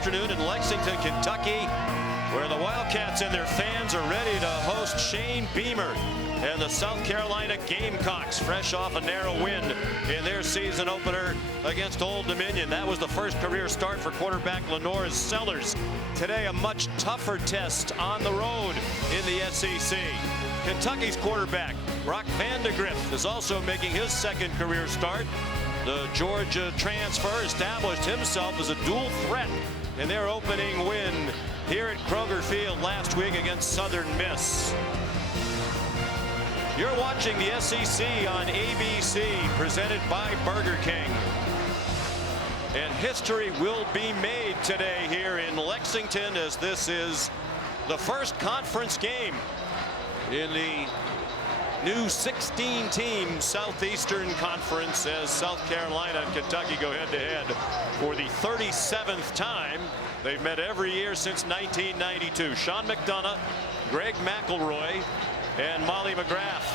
afternoon in Lexington, Kentucky, where the Wildcats and their fans are ready to host Shane Beamer and the South Carolina Gamecocks, fresh off a narrow win in their season opener against Old Dominion. That was the first career start for quarterback Lenore Sellers. Today, a much tougher test on the road in the SEC. Kentucky's quarterback, Brock Vandegrift, is also making his second career start. The Georgia transfer established himself as a dual threat in their opening win here at Kroger Field last week against Southern Miss. You're watching the SEC on ABC, presented by Burger King. And history will be made today here in Lexington, as this is the first conference game in the new 16-team Southeastern Conference, as South Carolina and Kentucky go head-to-head for the 37th time. They've met every year since 1992. Sean McDonough, Greg McElroy, and Molly McGrath.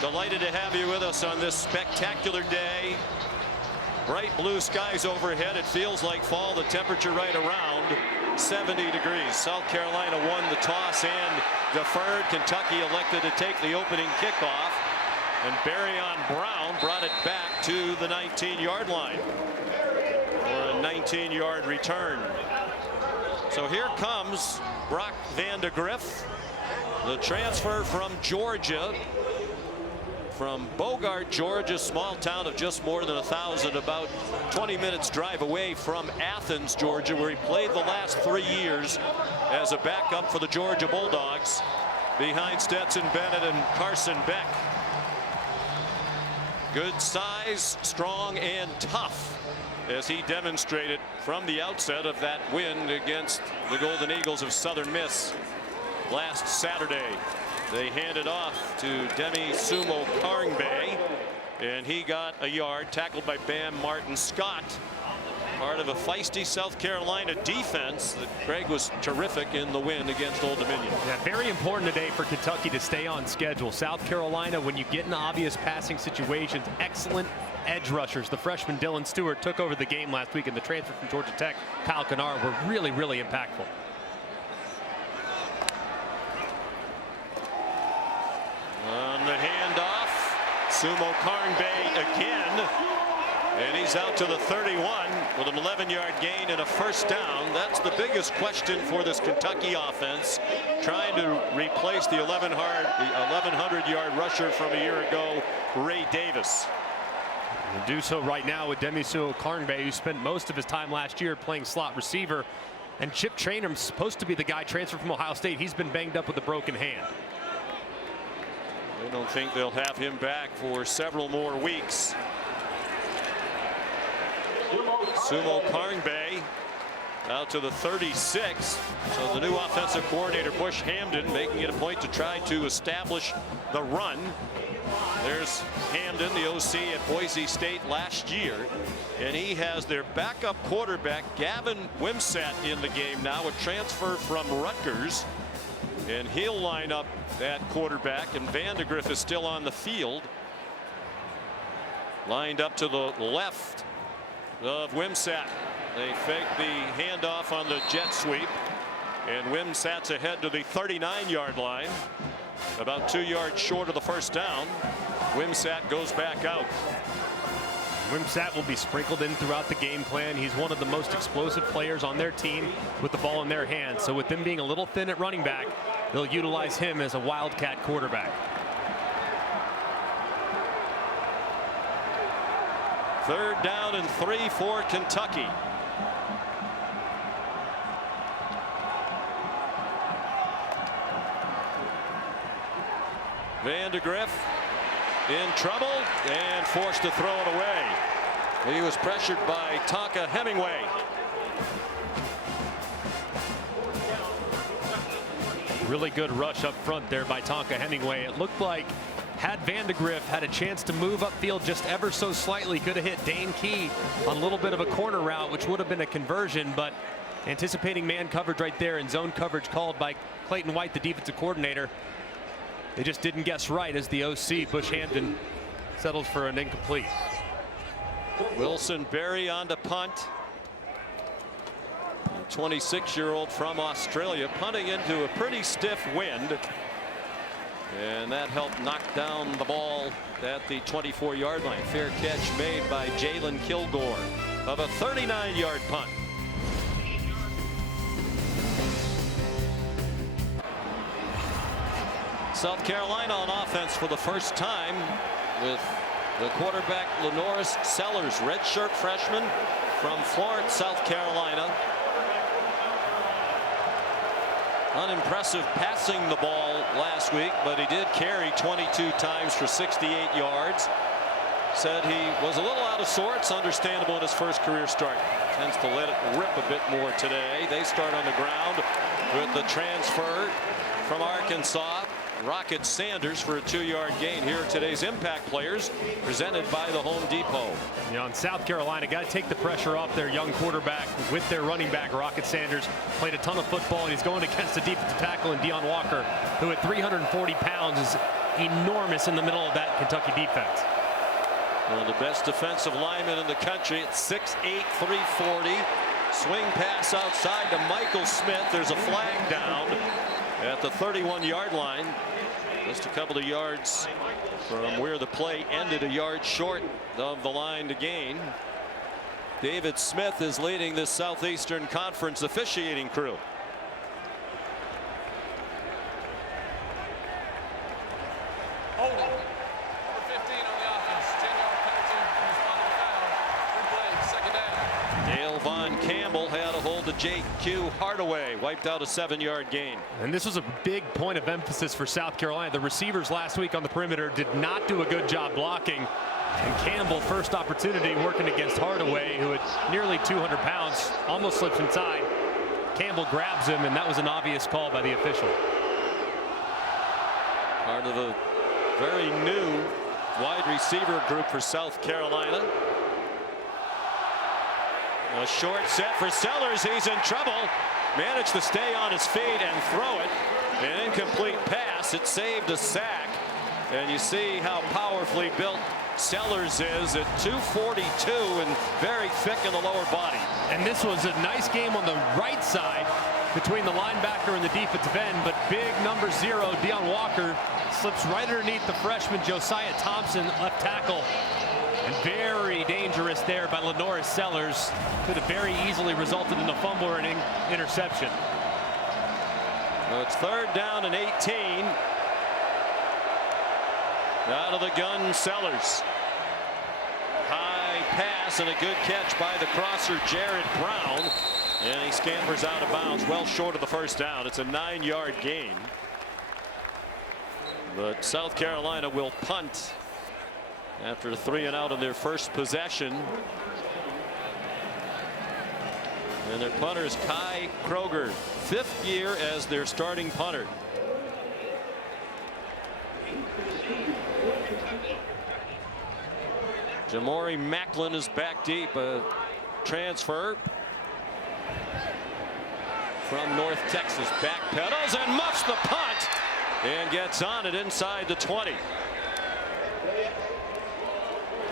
Delighted to have you with us on this spectacular day. Bright blue skies overhead. It feels like fall. The temperature right around 70 degrees. South Carolina won the toss and deferred. Kentucky elected to take the opening kickoff, and Barryon Brown brought it back to the 19-yard line for a 19-yard return. So here comes Brock Vandegrift, the transfer from Georgia, from Bogart, Georgia, small town of just more than 1,000, about 20 minutes drive away from Athens, Georgia, where he played the last 3 years as a backup for the Georgia Bulldogs behind Stetson Bennett and Carson Beck. Good size, strong and tough, as he demonstrated from the outset of that win against the Golden Eagles of Southern Miss last Saturday. They handed off to Demi Sumo Karngbe, and he got a yard, tackled by Bam Martin Scott. Part of a feisty South Carolina defense that Greg was terrific in the win against Old Dominion. Yeah, very important today for Kentucky to stay on schedule. South Carolina, when you get in obvious passing situations, excellent edge rushers. The freshman Dylan Stewart took over the game last week, and the transfer from Georgia Tech, Kyle Kennard, were really, really impactful. On the handoff, Sumo Karngbe again, and he's out to the 31 with an 11-yard gain and a first down. That's the biggest question for this Kentucky offense, trying to replace the 1,100-yard rusher from a year ago, Ray Davis. We'll do so right now with Demi Sumo Karngbe, who spent most of his time last year playing slot receiver. And Chip Trainum's supposed to be the guy transferred from Ohio State. He's been banged up with a broken hand. They don't think they'll have him back for several more weeks. Sumo Karngbe out to the 36. So the new offensive coordinator, Bush Hamdan, making it a point to try to establish the run. There's Hamdan, the OC at Boise State last year, and he has their backup quarterback Gavin Wimsatt in the game now, a transfer from Rutgers, and he'll line up at quarterback, and Vandegrift is still on the field, lined up to the left of Wimsatt. They fake the handoff on the jet sweep, and Wimsatt's ahead to the 39-yard line, about 2 yards short of the first down. Wimsatt goes back out. Wimsatt will be sprinkled in throughout the game plan. He's one of the most explosive players on their team with the ball in their hands. So with them being a little thin at running back, they'll utilize him as a wildcat quarterback. Third down and 3 for Kentucky. Vandegrift in trouble and forced to throw it away. He was pressured by Tonka Hemingway. Really good rush up front there by Tonka Hemingway. It looked like, had Vandegrift had a chance to move upfield just ever so slightly, could have hit Dane Key on a little bit of a corner route, which would have been a conversion, but anticipating man coverage right there and zone coverage called by Clayton White, the defensive coordinator. They just didn't guess right as the OC, Bush Hamdan, settled for an incomplete. Wilson Berry on to punt. 26-year-old from Australia, punting into a pretty stiff wind. And that helped knock down the ball at the 24-yard line. Fair catch made by Jalen Kilgore of a 39-yard punt. South Carolina on offense for the first time with the quarterback Lenoris Sellers, redshirt freshman from Florence, South Carolina. Unimpressive passing the ball last week, but he did carry 22 times for 68 yards. Said he was a little out of sorts, understandable in his first career start. Tends to let it rip a bit more today. They start on the ground with the transfer from Arkansas, Rocket Sanders, for a 2-yard gain. Here are today's impact players, presented by the Home Depot. You know, in South Carolina, got to take the pressure off their young quarterback with their running back, Rocket Sanders. Played a ton of football, and he's going against the defensive tackle in Deion Walker, who at 340 pounds is enormous in the middle of that Kentucky defense. One of the best defensive linemen in the country at 6'8", 340. Swing pass outside to Michael Smith. There's a flag down at the 31-yard line. Just a couple of yards from where the play ended, a yard short of the line to gain. David Smith is leading this Southeastern Conference officiating crew. Hold on. Number 15 on the offense. 10-yard penalty on the spot of the foul. Replay, second down. Dale Von Campbell had a hold of J.Q. Hardaway, wiped out a 7-yard gain. And this was a big point of emphasis for South Carolina. The receivers last week on the perimeter did not do a good job blocking. And Campbell, first opportunity, working against Hardaway, who at nearly 200 pounds, almost slips inside. Campbell grabs him, and that was an obvious call by the official. Part of the very new wide receiver group for South Carolina. A short set for Sellers. He's in trouble. Managed to stay on his feet and throw it. An incomplete pass. It saved a sack. And you see how powerfully built Sellers is at 242 and very thick in the lower body. And this was a nice game on the right side between the linebacker and the defensive end, but big number 0, Deion Walker, slips right underneath the freshman Josiah Thompson, left tackle. And very dangerous there by Lenoris Sellers. Could have very easily resulted in a fumble or an interception. Well, it's 3rd down and 18. Out of the gun, Sellers. High pass and a good catch by the crosser, Jared Brown. And he scampers out of bounds, well short of the first down. It's a 9-yard gain. But South Carolina will punt after 3 and out on their first possession. And their punter is Kai Kroger, 5th year as their starting punter. Jamori Macklin is back deep, a transfer from North Texas. Backpedals and muffs the punt and gets on it inside the 20.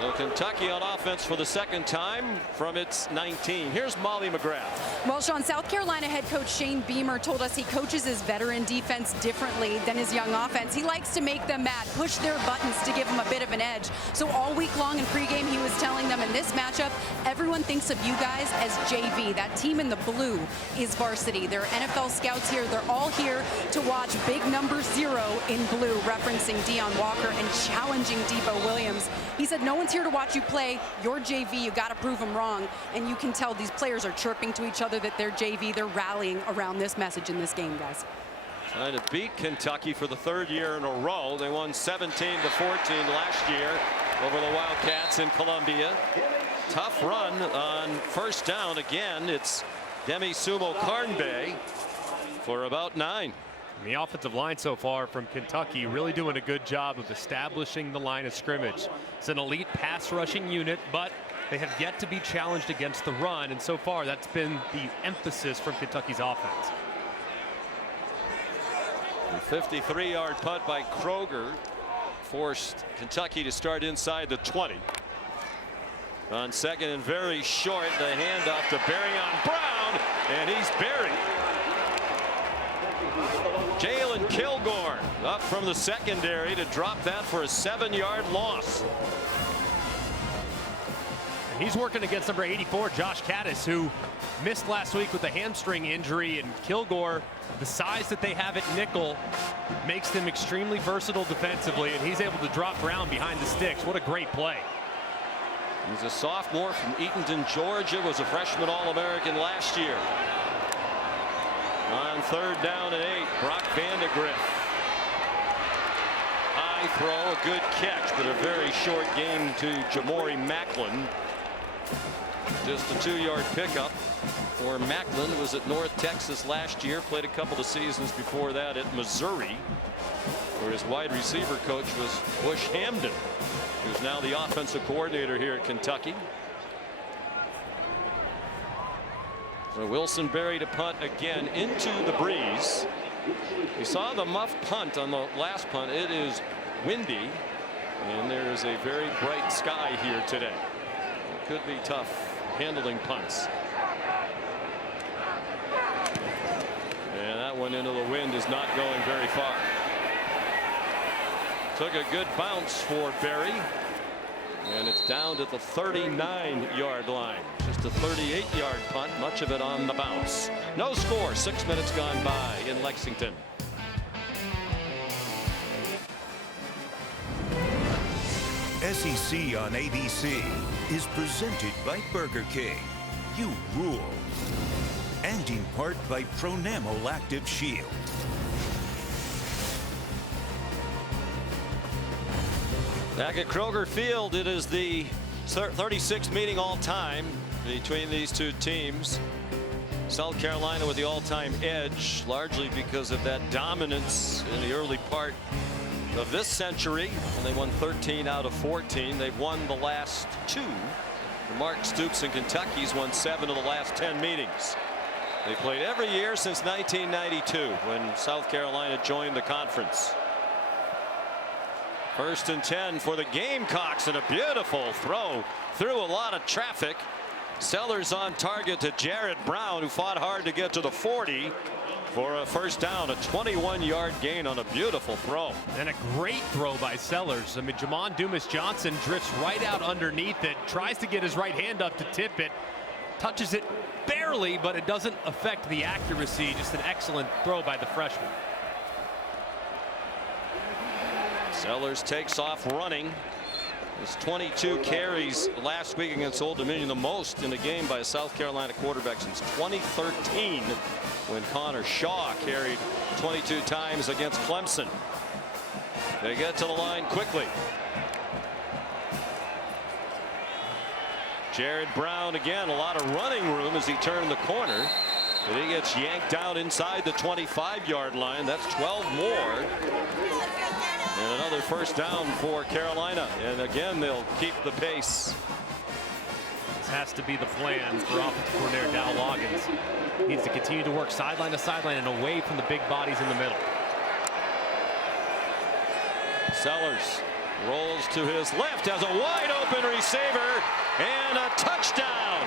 So Kentucky on offense for the 2nd time from its 19. Here's Molly McGrath. Well, Sean, South Carolina head coach Shane Beamer told us he coaches his veteran defense differently than his young offense. He likes to make them mad, push their buttons to give them a bit of an edge. So all week long in pregame, he was telling them in this matchup, everyone thinks of you guys as JV. That team in the blue is varsity. There are NFL scouts here. They're all here to watch big number 0 in blue, referencing Deion Walker and challenging Debo Williams. He said, no one's here to watch you play. You're JV. You got to prove them wrong. And you can tell these players are chirping to each other that they're JV. They're rallying around this message in this game, guys. Trying to beat Kentucky for the 3rd year in a row. They won 17-14 last year over the Wildcats in Columbia. Tough run on first down. Again, it's Demi Sumo Carnbay for about 9. The offensive line so far from Kentucky really doing a good job of establishing the line of scrimmage. It's an elite pass rushing unit, but they have yet to be challenged against the run, and so far that's been the emphasis from Kentucky's offense. The 53-yard punt by Kroger forced Kentucky to start inside the 20. On 2nd and very short, the handoff to Barryon Brown, and he's buried. Jalen Kilgore up from the secondary to drop that for a 7-yard loss. And he's working against number 84, Josh Caddis, who missed last week with a hamstring injury. And Kilgore, the size that they have at nickel, makes them extremely versatile defensively, and he's able to drop Brown behind the sticks. What a great play. He's a sophomore from Eatonton, Georgia, was a freshman All-American last year. On 3rd down and 8, Brock Vandegrift. High throw, a good catch, but a very short gain to Jamori Macklin. Just a 2-yard pickup for Macklin, who was at North Texas last year, played a couple of seasons before that at Missouri, where his wide receiver coach was Bush Hamden, who's now the offensive coordinator here at Kentucky. So Wilson buried a punt again into the breeze. We saw the muff punt on the last punt. It is windy, and there is a very bright sky here today. It could be tough handling punts. And that one into the wind is not going very far. Took a good bounce for Berry, and it's down to the 39-yard line. Just a 38-yard punt, much of it on the bounce. No score, 6 minutes gone by in Lexington. SEC on ABC is presented by Burger King. You rule. And in part by Pronamel Active Shield. Back at Kroger Field, it is the 36th meeting all time between these two teams. South Carolina with the all-time edge, largely because of that dominance in the early part of this century, and they won 13 out of 14. They've won the last 2. Mark Stoops in Kentucky's won 7 of the last 10 meetings. They played every year since 1992 when South Carolina joined the conference. 1st and 10 for the Gamecocks, and a beautiful throw through a lot of traffic. Sellers on target to Jared Brown, who fought hard to get to the 40 for a 1st down, a 21-yard gain on a beautiful throw. And a great throw by Sellers. I mean, Jamon Dumas-Johnson drifts right out underneath it, tries to get his right hand up to tip it, touches it barely, but it doesn't affect the accuracy. Just an excellent throw by the freshman. Sellers takes off running. His 22 carries last week against Old Dominion, the most in a game by a South Carolina quarterback since 2013, when Connor Shaw carried 22 times against Clemson. They get to the line quickly. Jared Brown again, a lot of running room as he turned the corner, but he gets yanked out inside the 25-yard line. That's 12 more. And another 1st down for Carolina. And again, they'll keep the pace. This has to be the plan for offensive coordinator Dow Loggins. Needs to continue to work sideline to sideline and away from the big bodies in the middle. Sellers rolls to his left, has a wide open receiver, and a touchdown.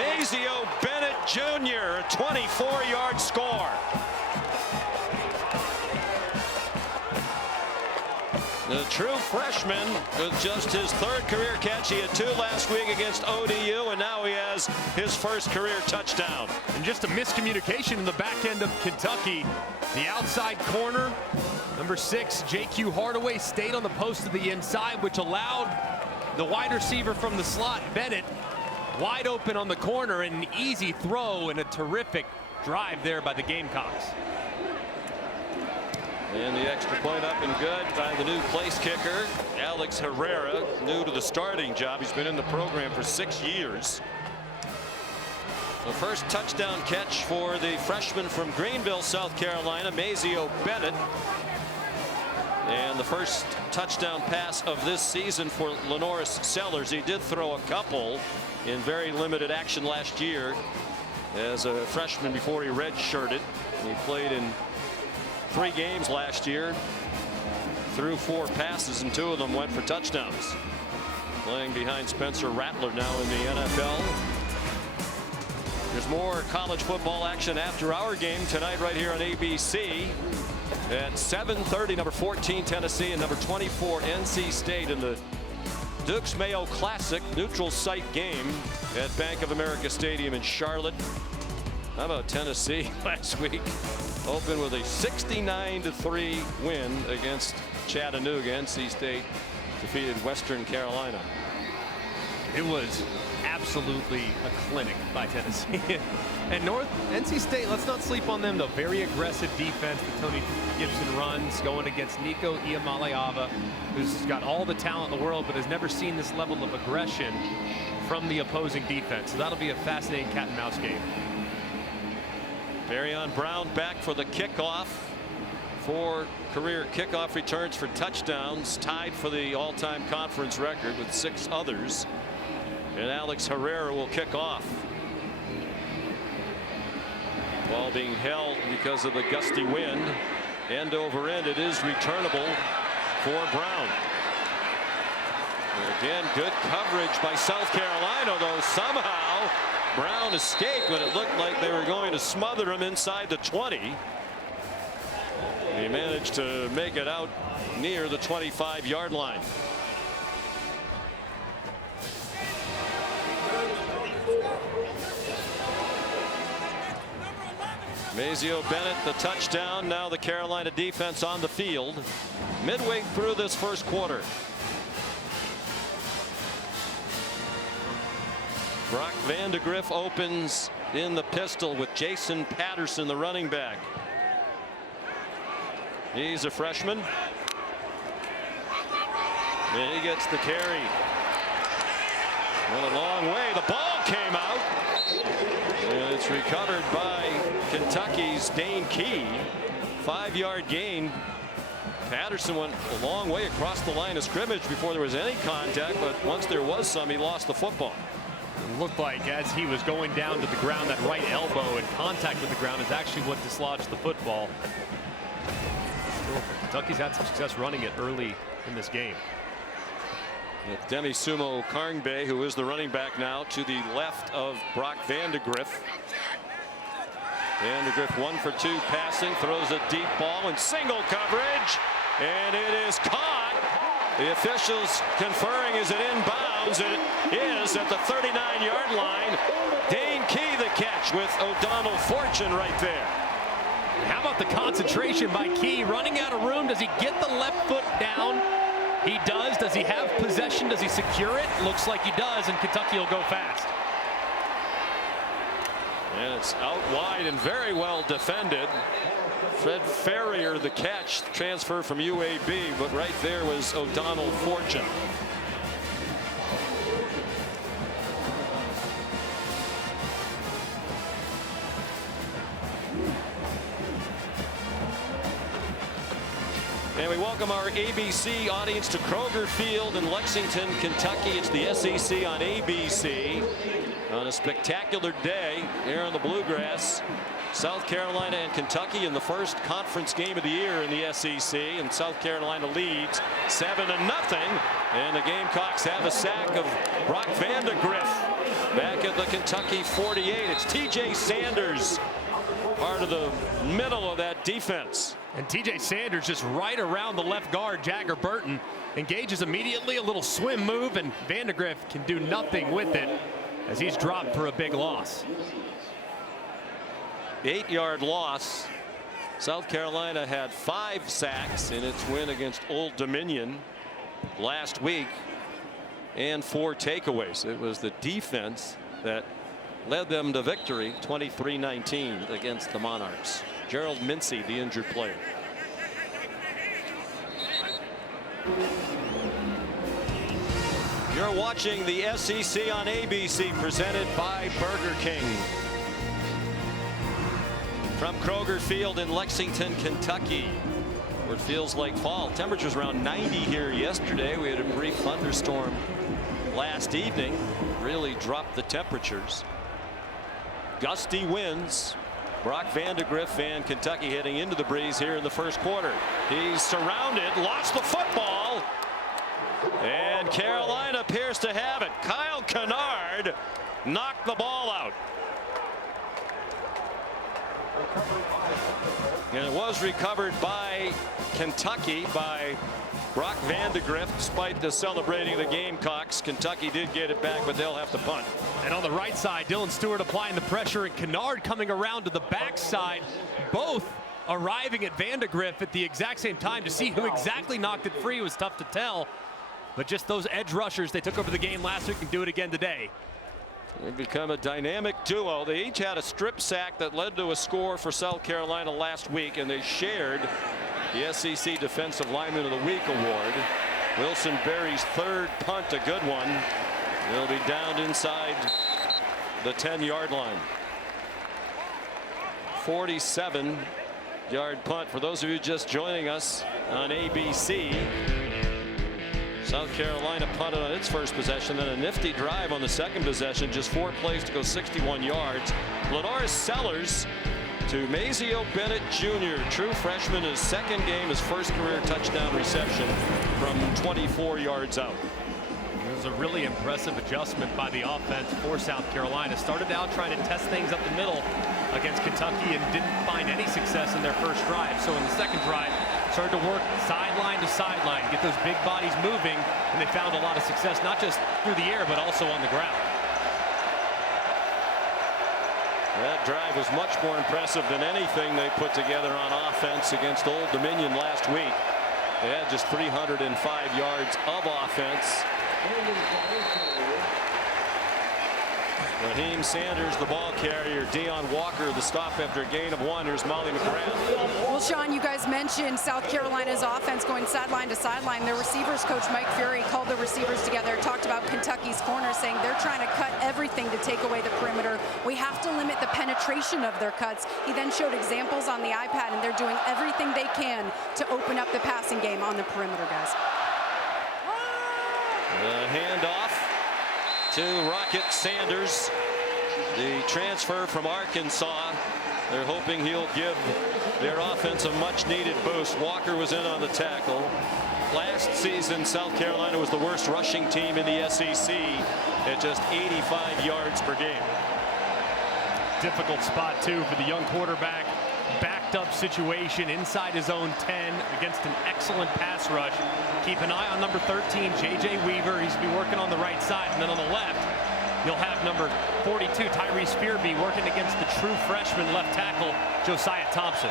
Mazio Bennett Jr., a 24-yard score. The true freshman with just his 3rd career catch. He had 2 last week against ODU, and now he has his 1st career touchdown. And just a miscommunication in the back end of Kentucky. The outside corner, number 6, J.Q. Hardaway, stayed on the post to the inside, which allowed the wide receiver from the slot, Bennett, wide open on the corner, and an easy throw and a terrific drive there by the Gamecocks. And the extra point up and good by the new place kicker, Alex Herrera, new to the starting job. He's been in the program for 6 years. The first touchdown catch for the freshman from Greenville, South Carolina, Mazio Bennett. And the first touchdown pass of this season for Lenoris Sellers. He did throw a couple in very limited action last year as a freshman before he redshirted. He played in 3 games last year, threw 4 passes, and 2 of them went for touchdowns. Playing behind Spencer Rattler now in the NFL. There's more college football action after our game tonight right here on ABC. At 7:30, number 14 Tennessee and number 24 NC State in the Dukes Mayo Classic neutral site game at Bank of America Stadium in Charlotte. How about Tennessee last week? Opened with a 69-3 win against Chattanooga. NC State defeated Western Carolina. It was absolutely a clinic by Tennessee. And NC State, let's not sleep on them though. Very aggressive defense that Tony Gibson runs, going against Nico Iamaleava, who's got all the talent in the world but has never seen this level of aggression from the opposing defense. So that'll be a fascinating cat and mouse game. Barrion Brown back for the kickoff. 4 career kickoff returns for touchdowns, tied for the all-time conference record with 6 others. And Alex Herrera will kick off. Ball being held because of the gusty wind. End over end, it is returnable for Brown. And again, good coverage by South Carolina, though somehow Brown escaped when it looked like they were going to smother him inside the 20. He managed to make it out near the 25-yard line. Mazio Bennett the touchdown. Now the Carolina defense on the field midway through this first quarter. Brock Vandegrift opens in the pistol with Jason Patterson, the running back. He's a freshman. And he gets the carry. Went a long way. The ball came out. And it's recovered by Kentucky's Dane Key. 5-yard gain. Patterson went a long way across the line of scrimmage before there was any contact, but once there was some, he lost the football. It looked like as he was going down to the ground, that right elbow in contact with the ground is actually what dislodged the football. Kentucky's had some success running it early in this game. Demi Sumo Karngbe, who is the running back now, to the left of Brock Vandegrift. Vandegrift 1 for 2 passing, throws a deep ball in single coverage, and it is caught. The officials conferring is it inbounds. It is at the 39-yard line. Dane Key the catch with O'Donnell Fortune right there. How about the concentration by Key? Running out of room. Does he get the left foot down? He does. Does he have possession? Does he secure it? Looks like he does, and Kentucky will go fast. And it's out wide and very well defended. Fred Ferrier the catch, transfer from UAB, but right there was O'Donnell Fortune. And we welcome our ABC audience to Kroger Field in Lexington, Kentucky. It's the SEC on ABC on a spectacular day here on the Bluegrass. South Carolina and Kentucky in the first conference game of the year in the SEC, and South Carolina leads 7-0, and the Gamecocks have a sack of Brock Vandegrift back at the Kentucky 48. It's TJ Sanders, part of the middle of that defense. And TJ Sanders just right around the left guard. Jagger Burton engages immediately, a little swim move, and Vandegrift can do nothing with it as he's dropped for a big loss. 8-yard loss. South Carolina had 5 sacks in its win against Old Dominion last week and 4 takeaways. It was the defense that led them to victory 23-19 against the Monarchs. Gerald Mincy, the injured player. You're watching the SEC on ABC, presented by Burger King. From Kroger Field in Lexington, Kentucky, where it feels like fall. Temperatures around 90 here yesterday. We had a brief thunderstorm last evening, really dropped the temperatures. Gusty winds. Brock Vandegrift and Kentucky heading into the breeze here in the first quarter. He's surrounded, lost the football, and Carolina appears to have it. Kyle Kennard knocked the ball out. And it was recovered by Kentucky by Brock Vandegrift. Despite the celebrating the Gamecocks, Kentucky did get it back, but they'll have to punt. And on the right side, Dylan Stewart applying the pressure, and Kennard coming around to the backside. Both arriving at Vandegrift at the exact same time. To see who exactly knocked it free was tough to tell. But just those edge rushers, they took over the game last week and do it again today. They've become a dynamic duo. They each had a strip sack that led to a score for South Carolina last week, and they shared the SEC Defensive Lineman of the Week award. Wilson Berry's third punt, a good one. They'll be down inside the 10-yard line. 47-yard punt. For those of you just joining us on ABC, South Carolina punted on its first possession, then a nifty drive on the second possession. Just 4 plays to go 61 yards. Lenore Sellers to Mazeo Bennett Jr., true freshman, his second game, his first career touchdown reception from 24 yards out. It was a really impressive adjustment by the offense for South Carolina. Started out trying to test things up the middle against Kentucky and didn't find any success in their first drive. So in the second drive, started to work sideline to sideline, get those big bodies moving, and they found a lot of success, not just through the air, but also on the ground. That drive was much more impressive than anything they put together on offense against Old Dominion last week. They had just 305 yards of offense. Raheem Sanders, the ball carrier. Deion Walker, the stop after a gain of 1. Here's Molly McGrath. Well, Sean, you guys mentioned South Carolina's offense going sideline to sideline. Their receivers coach, Mike Fury, called the receivers together, talked about Kentucky's corner, saying they're trying to cut everything to take away the perimeter. We have to limit the penetration of their cuts. He then showed examples on the iPad, and they're doing everything they can to open up the passing game on the perimeter, guys. The handoff to Rocket Sanders, the transfer from Arkansas. They're hoping he'll give their offense a much-needed boost. Walker was in on the tackle. Last season, South Carolina was the worst rushing team in the SEC at just 85 yards per game. Difficult spot, too, for the young quarterback. Backed up situation inside his own 10 against an excellent pass rush. Keep an eye on number 13, J.J. Weaver. He's be working on the right side, and then on the left, you'll have number 42, Tyrese Fearby, working against the true freshman left tackle, Josiah Thompson.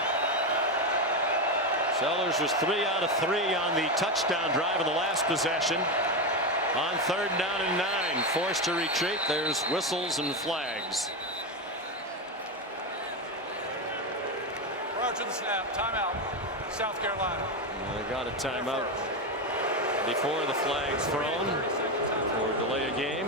Sellers was 3 out of 3 on the touchdown drive in the last possession. On 3rd down and 9, forced to retreat. There's whistles and flags. Prior to the snap, timeout, South Carolina. They got a timeout before the flag's thrown for delay of game.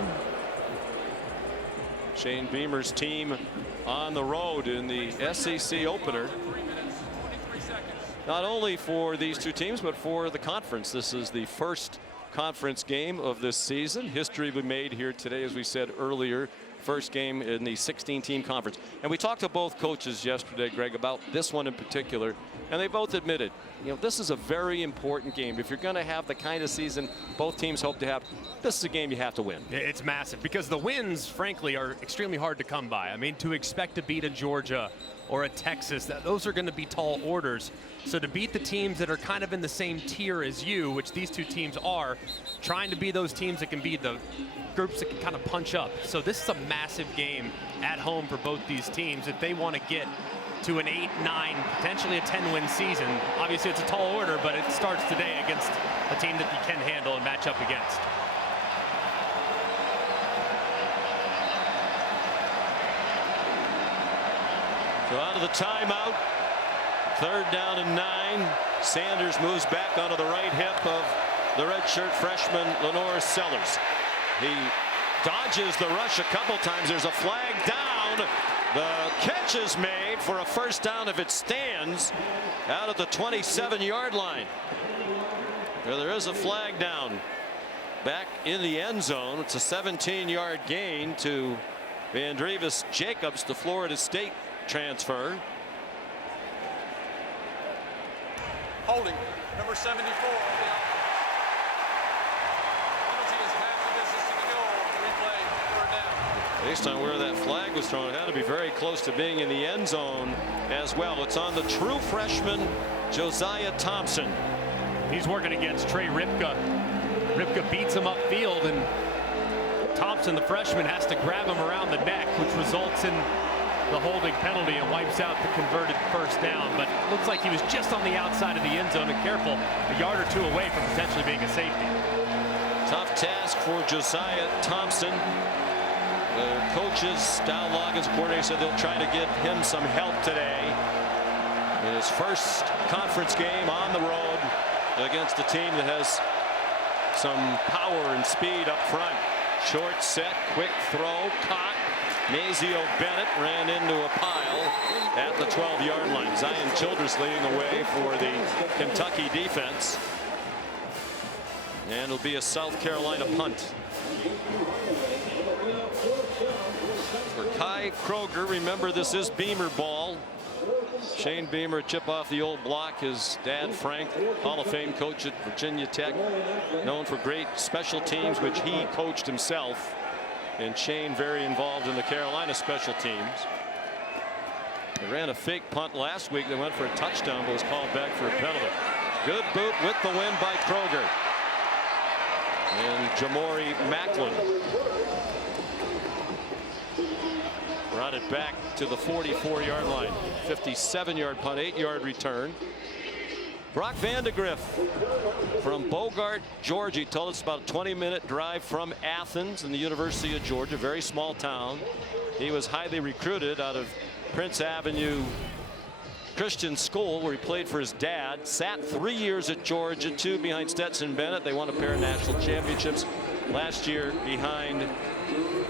Shane Beamer's team on the road in the SEC opener. 3 minutes, 23 seconds. Not only for these two teams, but for the conference. This is the first conference game of this season. History will be made here today, as we said earlier. First game in the 16-team conference. And we talked to both coaches yesterday, Greg, about this one in particular, and they both admitted, you know, this is a very important game. If you're going to have the kind of season both teams hope to have, this is a game you have to win. It's massive because the wins, frankly, are extremely hard to come by. I mean, to expect to beat a Georgia or a Texas, those are going to be tall orders. So to beat the teams that are kind of in the same tier as you, which these two teams are, trying to be those teams that can be the groups that can kind of punch up. So this is a massive game at home for both these teams if they want to get to an 8, 9, potentially a 10-win season. Obviously, it's a tall order, but it starts today against a team that you can handle and match up against. So out of the timeout, 3rd down and 9. Sanders moves back onto the right hip of the redshirt freshman Lenore Sellers. He dodges the rush a couple times. There's a flag down. The catch is made for a first down if it stands out at the 27-yard line. There is a flag down back in the end zone. It's a 17-yard gain to Vandrevis Jacobs, the Florida State transfer. Holding, number 74 on the offense. Penalty is half the distance to the goal. Replay, 3rd down. Based on where that flag was thrown, it had to be very close to being in the end zone as well. It's on the true freshman, Josiah Thompson. He's working against Trey Ripka. Ripka beats him upfield, and Thompson, the freshman, has to grab him around the neck, which results in the holding penalty and wipes out the converted first down. But looks like he was just on the outside of the end zone, and careful, a yard or two away from potentially being a safety. Tough task for Josiah Thompson. The coaches, Dow Loggins, coordinator, said they'll try to get him some help today in his first conference game on the road against a team that has some power and speed up front. Short set, quick throw, caught. Nazio Bennett ran into a pile at the 12-yard line. Zion Childress leading the way for the Kentucky defense. And it'll be a South Carolina punt. For Kai Kroger, remember this is Beamer ball. Shane Beamer, chip off the old block. His dad, Frank, Hall of Fame coach at Virginia Tech, known for great special teams, which he coached himself. And Shane very involved in the Carolina special teams. They ran a fake punt last week. They went for a touchdown, but was called back for a penalty. Good boot with the win by Kroger. And Jamori Macklin brought it back to the 44-yard line. 57-yard punt, 8-yard return. Brock Vandegrift from Bogart, Georgia. He told us about a 20-minute drive from Athens and the University of Georgia, very small town. He was highly recruited out of Prince Avenue Christian School, where he played for his dad. Sat 3 years at Georgia, 2 behind Stetson Bennett. They won a pair of national championships last year behind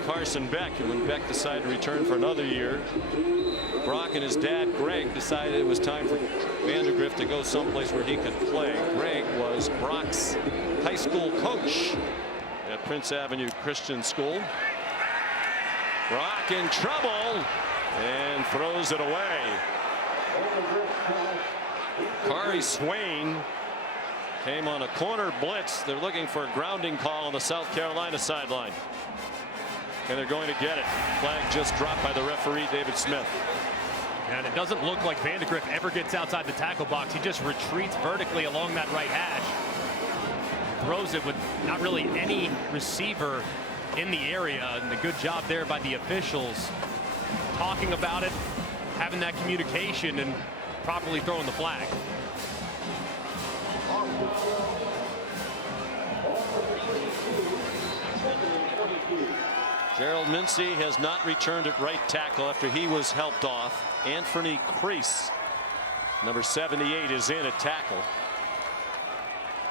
Carson Beck. And when Beck decided to return for another year, Brock and his dad Greg decided it was time for Vandegrift to go someplace where he could play. Greg was Brock's high school coach at Prince Avenue Christian School. Brock in trouble and throws it away. Kari Swain came on a corner blitz. They're looking for a grounding call on the South Carolina sideline. And they're going to get it. Flag just dropped by the referee, David Smith. And it doesn't look like Vandegrift ever gets outside the tackle box. He just retreats vertically along that right hash. Throws it with not really any receiver in the area. And a good job there by the officials talking about it, having that communication, and properly throwing the flag. Gerald Mincy has not returned at right tackle after he was helped off. Anthony Crease, number 78, is in at tackle.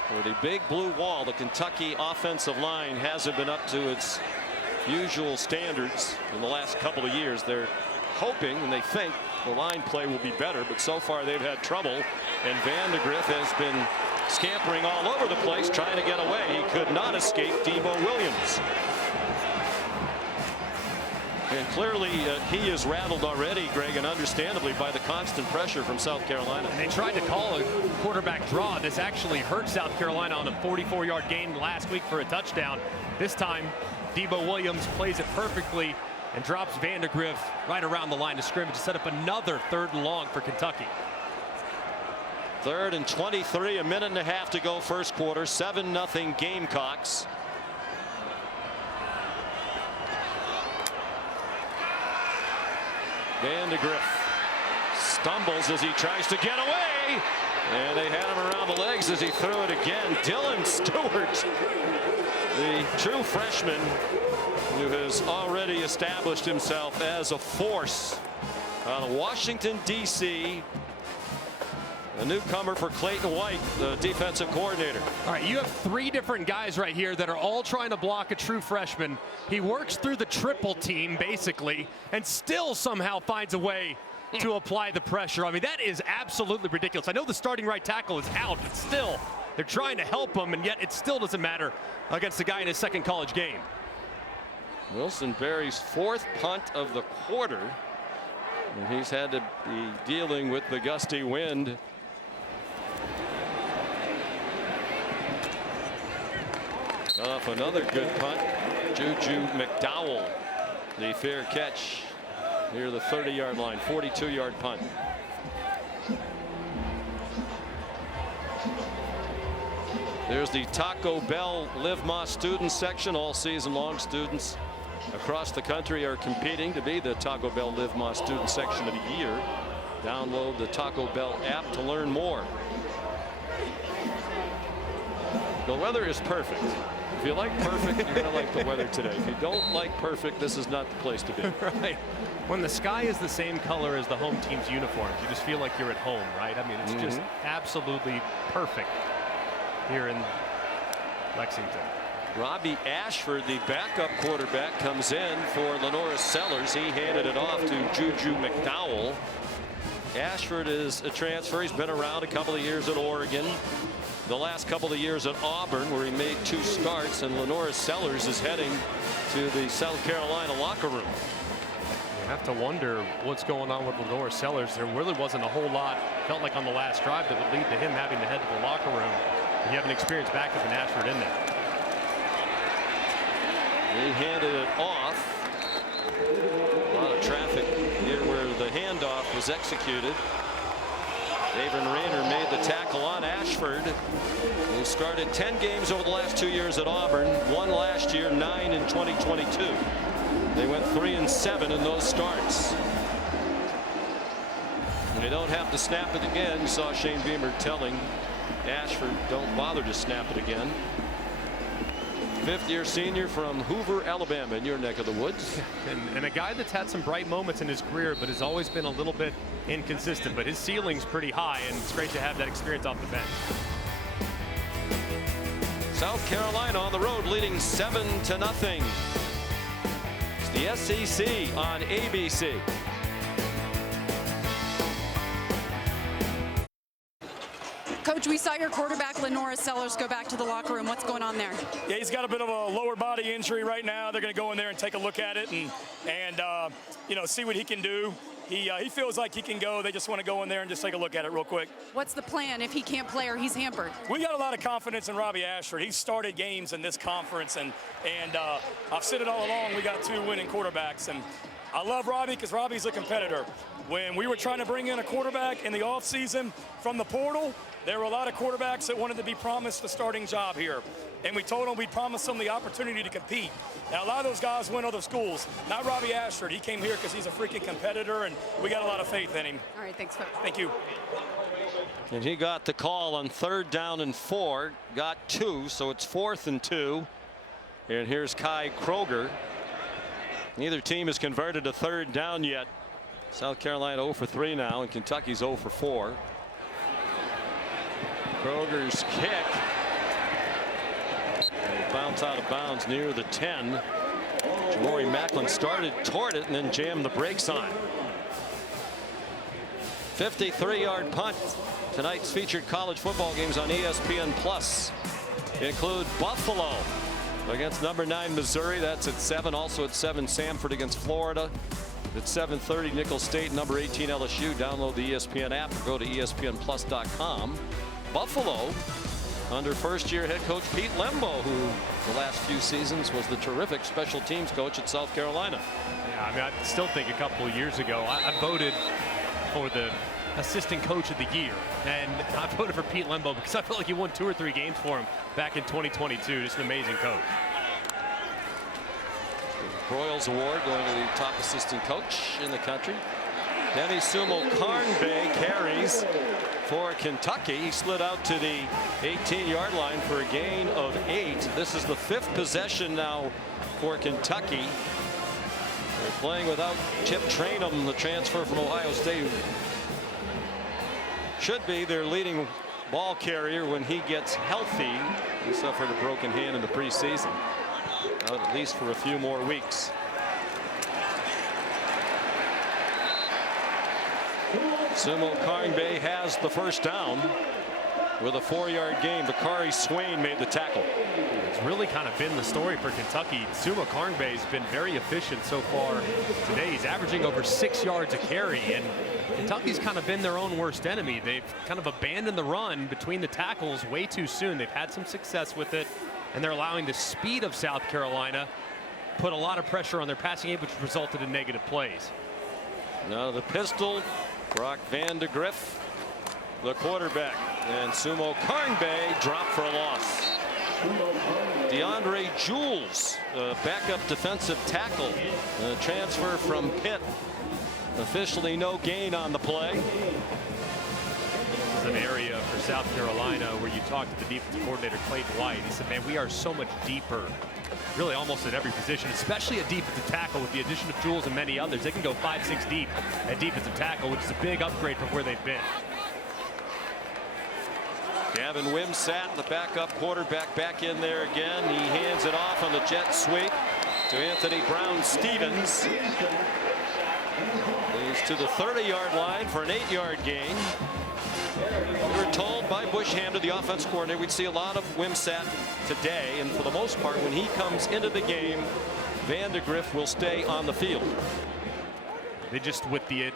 For the big blue wall, the Kentucky offensive line hasn't been up to its usual standards in the last couple of years. They're hoping and they think the line play will be better, but so far they've had trouble. And Vandegrift has been scampering all over the place trying to get away. He could not escape Debo Williams. And clearly he is rattled already, Greg, and understandably by the constant pressure from South Carolina. And they tried to call a quarterback draw. This actually hurt South Carolina on a 44-yard gain last week for a touchdown. This time Debo Williams plays it perfectly and drops Vandegrift right around the line of scrimmage to set up another 3rd and long for Kentucky. 3rd and 23, a minute and a half to go first quarter. 7-0 Gamecocks. Vandegrift stumbles as he tries to get away, and they had him around the legs as he threw it again. Dylan Stewart, the true freshman who has already established himself as a force out of Washington, D.C. A newcomer for Clayton White, the defensive coordinator. All right, you have 3 different guys right here that are all trying to block a true freshman. He works through the triple team, basically, and still somehow finds a way to apply the pressure. I mean, that is absolutely ridiculous. I know the starting right tackle is out, but still, they're trying to help him, and yet it still doesn't matter against the guy in his 2nd college game. Wilson Berry's 4th punt of the quarter, and he's had to be dealing with the gusty wind. Off another good punt. Juju McDowell The fair catch near the 30-yard line, 42-yard punt. There's the Taco Bell Live Más student section. All season long, students across the country are competing to be the Taco Bell Live Más student section of the year. Download the Taco Bell app to learn more. The weather is perfect. If you like perfect, you're going to like the weather today. If you don't like perfect, this is not the place to be. Right. When the sky is the same color as the home team's uniforms, you just feel like you're at home, right? I mean, it's just absolutely perfect here in Lexington. Robbie Ashford, the backup quarterback, comes in for Lenora Sellers. He handed it off to Juju McDowell. Ashford is a transfer. He's been around a couple of years at Oregon. The last couple of years at Auburn, where he made 2 starts, and Lenora Sellers is heading to the South Carolina locker room. You have to wonder what's going on with Lenora Sellers. There really wasn't a whole lot, felt like, on the last drive that would lead to him having to head to the locker room. You have an experienced backup in Ashford in there. He handed it off. A lot of traffic here where the handoff was executed. David Rayner made the tackle on Ashford, who started 10 games over the last 2 years at Auburn, 1 last year, 9 in 2022. They went 3-7 in those starts. And they don't have to snap it again. You saw Shane Beamer telling Ashford, don't bother to snap it again. 5th-year senior from Hoover, Alabama, in your neck of the woods. And a guy that's had some bright moments in his career, but has always been a little bit inconsistent. But his ceiling's pretty high, and it's great to have that experience off the bench. South Carolina on the road, leading 7-0. It's the SEC on ABC. Coach, we saw your quarterback, Lenora Sellers, go back to the locker room. What's going on there? Yeah, he's got a bit of a lower body injury right now. They're going to go in there and take a look at it and you know, see what he can do. He feels like he can go. They just want to go in there and just take a look at it real quick. What's the plan if he can't play or he's hampered? We got a lot of confidence in Robbie Ashford. He's started games in this conference, and I've said it all along. We got 2 winning quarterbacks, and I love Robbie because Robbie's a competitor. When we were trying to bring in a quarterback in the offseason from the portal, there were a lot of quarterbacks that wanted to be promised the starting job here. And we told them we'd promise them the opportunity to compete. Now, a lot of those guys went other schools. Not Robbie Ashford. He came here because he's a freaking competitor, and we got a lot of faith in him. All right, thanks, Coach. Thank you. And he got the call on 3rd down and 4. Got 2, so it's 4th and 2. And here's Kai Kroger. Neither team has converted a 3rd down yet. South Carolina 0 for 3 now, and Kentucky's 0 for 4. Kroger's kick. It bounced out of bounds near the 10. Jamori Macklin started toward it and then jammed the brakes on. 53-yard punt. Tonight's featured college football games on ESPN Plus include Buffalo against number 9 Missouri. That's at 7. Also at 7, Samford against Florida. At 7:30, Nicholls State, number 18 LSU. Download the ESPN app or go to ESPNplus.com. Buffalo under first-year head coach Pete Lembo, who the last few seasons was the terrific special teams coach at South Carolina. Yeah, I mean, I still think a couple of years ago I voted for the assistant coach of the year, and I voted for Pete Lembo because I felt like he won 2 or 3 games for him back in 2022. Just an amazing coach. Broyles Award going to the top assistant coach in the country. Denny Sumo Carnbay carries for Kentucky. He slid out to the 18-yard line for a gain of 8. This is the 5th possession now for Kentucky. They're playing without Chip Trainum, the transfer from Ohio State. Should be their leading ball carrier when he gets healthy. He suffered a broken hand in the preseason. Out at least for a few more weeks. Sumo Carnbay has the 1st down with a 4-yard gain. Bakari Swain made the tackle. It's really kind of been the story for Kentucky. Sumo Carnbay has been very efficient so far today. He's averaging over 6 yards a carry, and Kentucky's kind of been their own worst enemy. They've kind of abandoned the run between the tackles way too soon. They've had some success with it, and they're allowing the speed of South Carolina put a lot of pressure on their passing game, which resulted in negative plays. Now the pistol, Brock Van de Griff, the quarterback, and Sumo Karngbae dropped for a loss. DeAndre Jules, backup defensive tackle, transfer from Pitt. Officially no gain on the play. This is an area for South Carolina where you talk to the defensive coordinator, Clayton White. He said, man, we are so much deeper, really almost at every position, especially at defensive tackle with the addition of Jules and many others. They can go 5-6 deep at defensive tackle, which is a big upgrade from where they've been. Gavin Wimsatt, the backup quarterback, back in there again. He hands it off on the jet sweep to Anthony Brown-Stevens. He's to the 30-yard line for an 8-yard gain. We were told by Bush Hamda, the offense coordinator, we'd see a lot of Wimsatt today, and for the most part, when he comes into the game, Van de Griff will stay on the field. They just, with the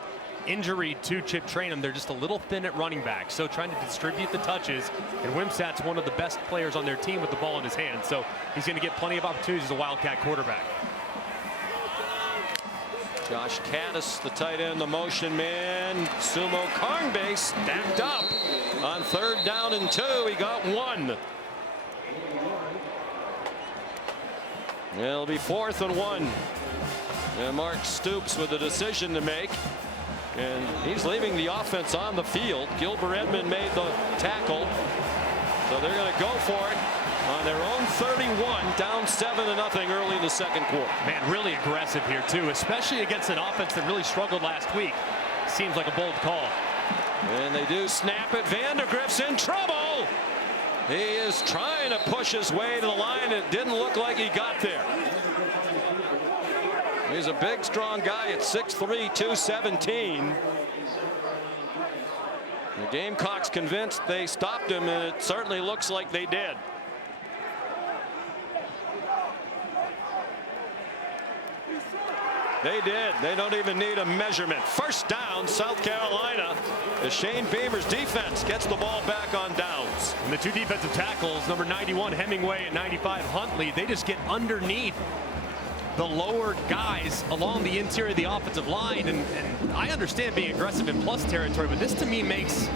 injury to Chip Trayanum, they're just a little thin at running back, so trying to distribute the touches, and Wimsatt's one of the best players on their team with the ball in his hand, so he's going to get plenty of opportunities as a Wildcat quarterback. Josh Caddis, the tight end, the motion man. Sumo Karngbae stacked up on 3rd down and 2. He got 1. It'll be 4th and 1. And Mark Stoops with a decision to make. And he's leaving the offense on the field. Gilbert Edmond made the tackle. So they're going to go for it on their own 31, down 7-0 early in the 2nd quarter. Man, really aggressive here too, especially against an offense that really struggled last week. Seems like a bold call. And they do snap it. Van de Griff's in trouble. He is trying to push his way to the line. It didn't look like he got there. He's a big, strong guy at 6'3", 217. The Gamecocks convinced they stopped him, and it certainly looks like they did. They did. They don't even need a measurement. 1st down, South Carolina, as Shane Beamer's defense gets the ball back on downs. And the 2 defensive tackles, number 91 Hemingway and 95 Huntley, they just get underneath the lower guys along the interior of the offensive line. And I understand being aggressive in plus territory, but this to me makes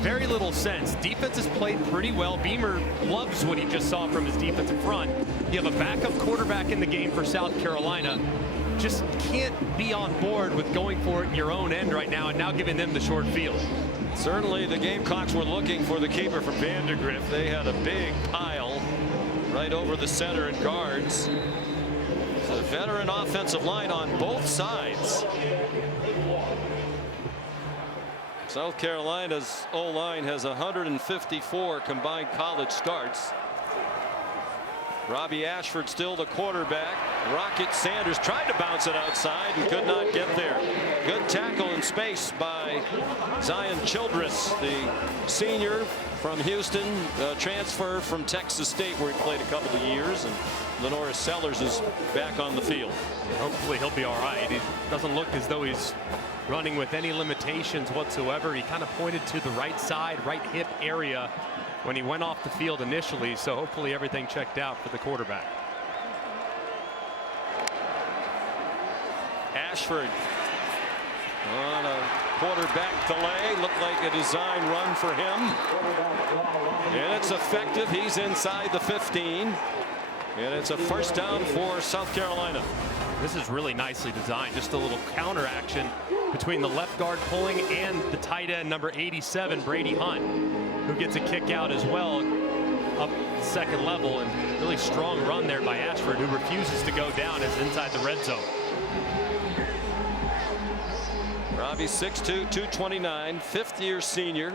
very little sense. Defense has played pretty well. Beamer loves what he just saw from his defensive front. You have a backup quarterback in the game for South Carolina. Just can't be on board with going for it in your own end right now, and now giving them the short field. Certainly the Gamecocks were looking for the keeper from Van de Griff. They had a big pile right over the center and guards. It's a veteran offensive line on both sides. South Carolina's O-line has 154 combined college starts. Robbie Ashford still the quarterback. Rocket Sanders tried to bounce it outside and could not get there. Good tackle in space by Zion Childress, the senior from Houston, transfer from Texas State, where he played a couple of years, and Lenora Sellers is back on the field. Hopefully he'll be all right. It doesn't look as though he's running with any limitations whatsoever. He kind of pointed to the right side, right hip area when he went off the field initially, so hopefully everything checked out for the quarterback. Ashford on a quarterback delay, looked like a design run for him, and it's effective. He's inside the 15, and it's a 1st down for South Carolina. This is really nicely designed. Just a little counter action between the left guard pulling and the tight end, number 87, Brady Hunt, who gets a kick out as well up the 2nd level, and really strong run there by Ashford, who refuses to go down as inside the red zone. Robbie 6'2", 229, 5th-year senior.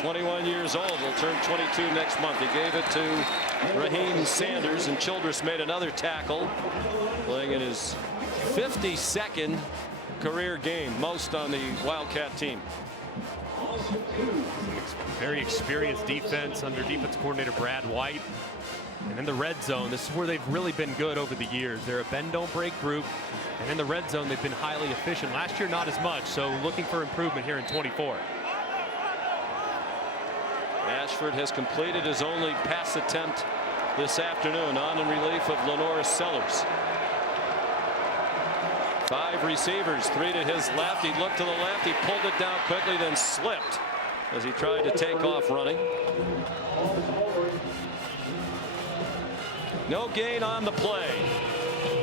21 years old. Will turn 22 next month. He gave it to Raheem Sanders, and Childress made another tackle, playing in his 52nd career game, most on the Wildcat team. Very experienced defense under defense coordinator Brad White. And in the red zone, this is where they've really been good over the years. They're a bend don't break group, and in the red zone they've been highly efficient. Last year not as much, so looking for improvement here in 24. Ashford has completed his only pass attempt this afternoon, on in relief of Lenore Sellers. 5 receivers, 3 to his left. He looked to the left. He pulled it down quickly, then slipped as he tried to take off running. No gain on the play.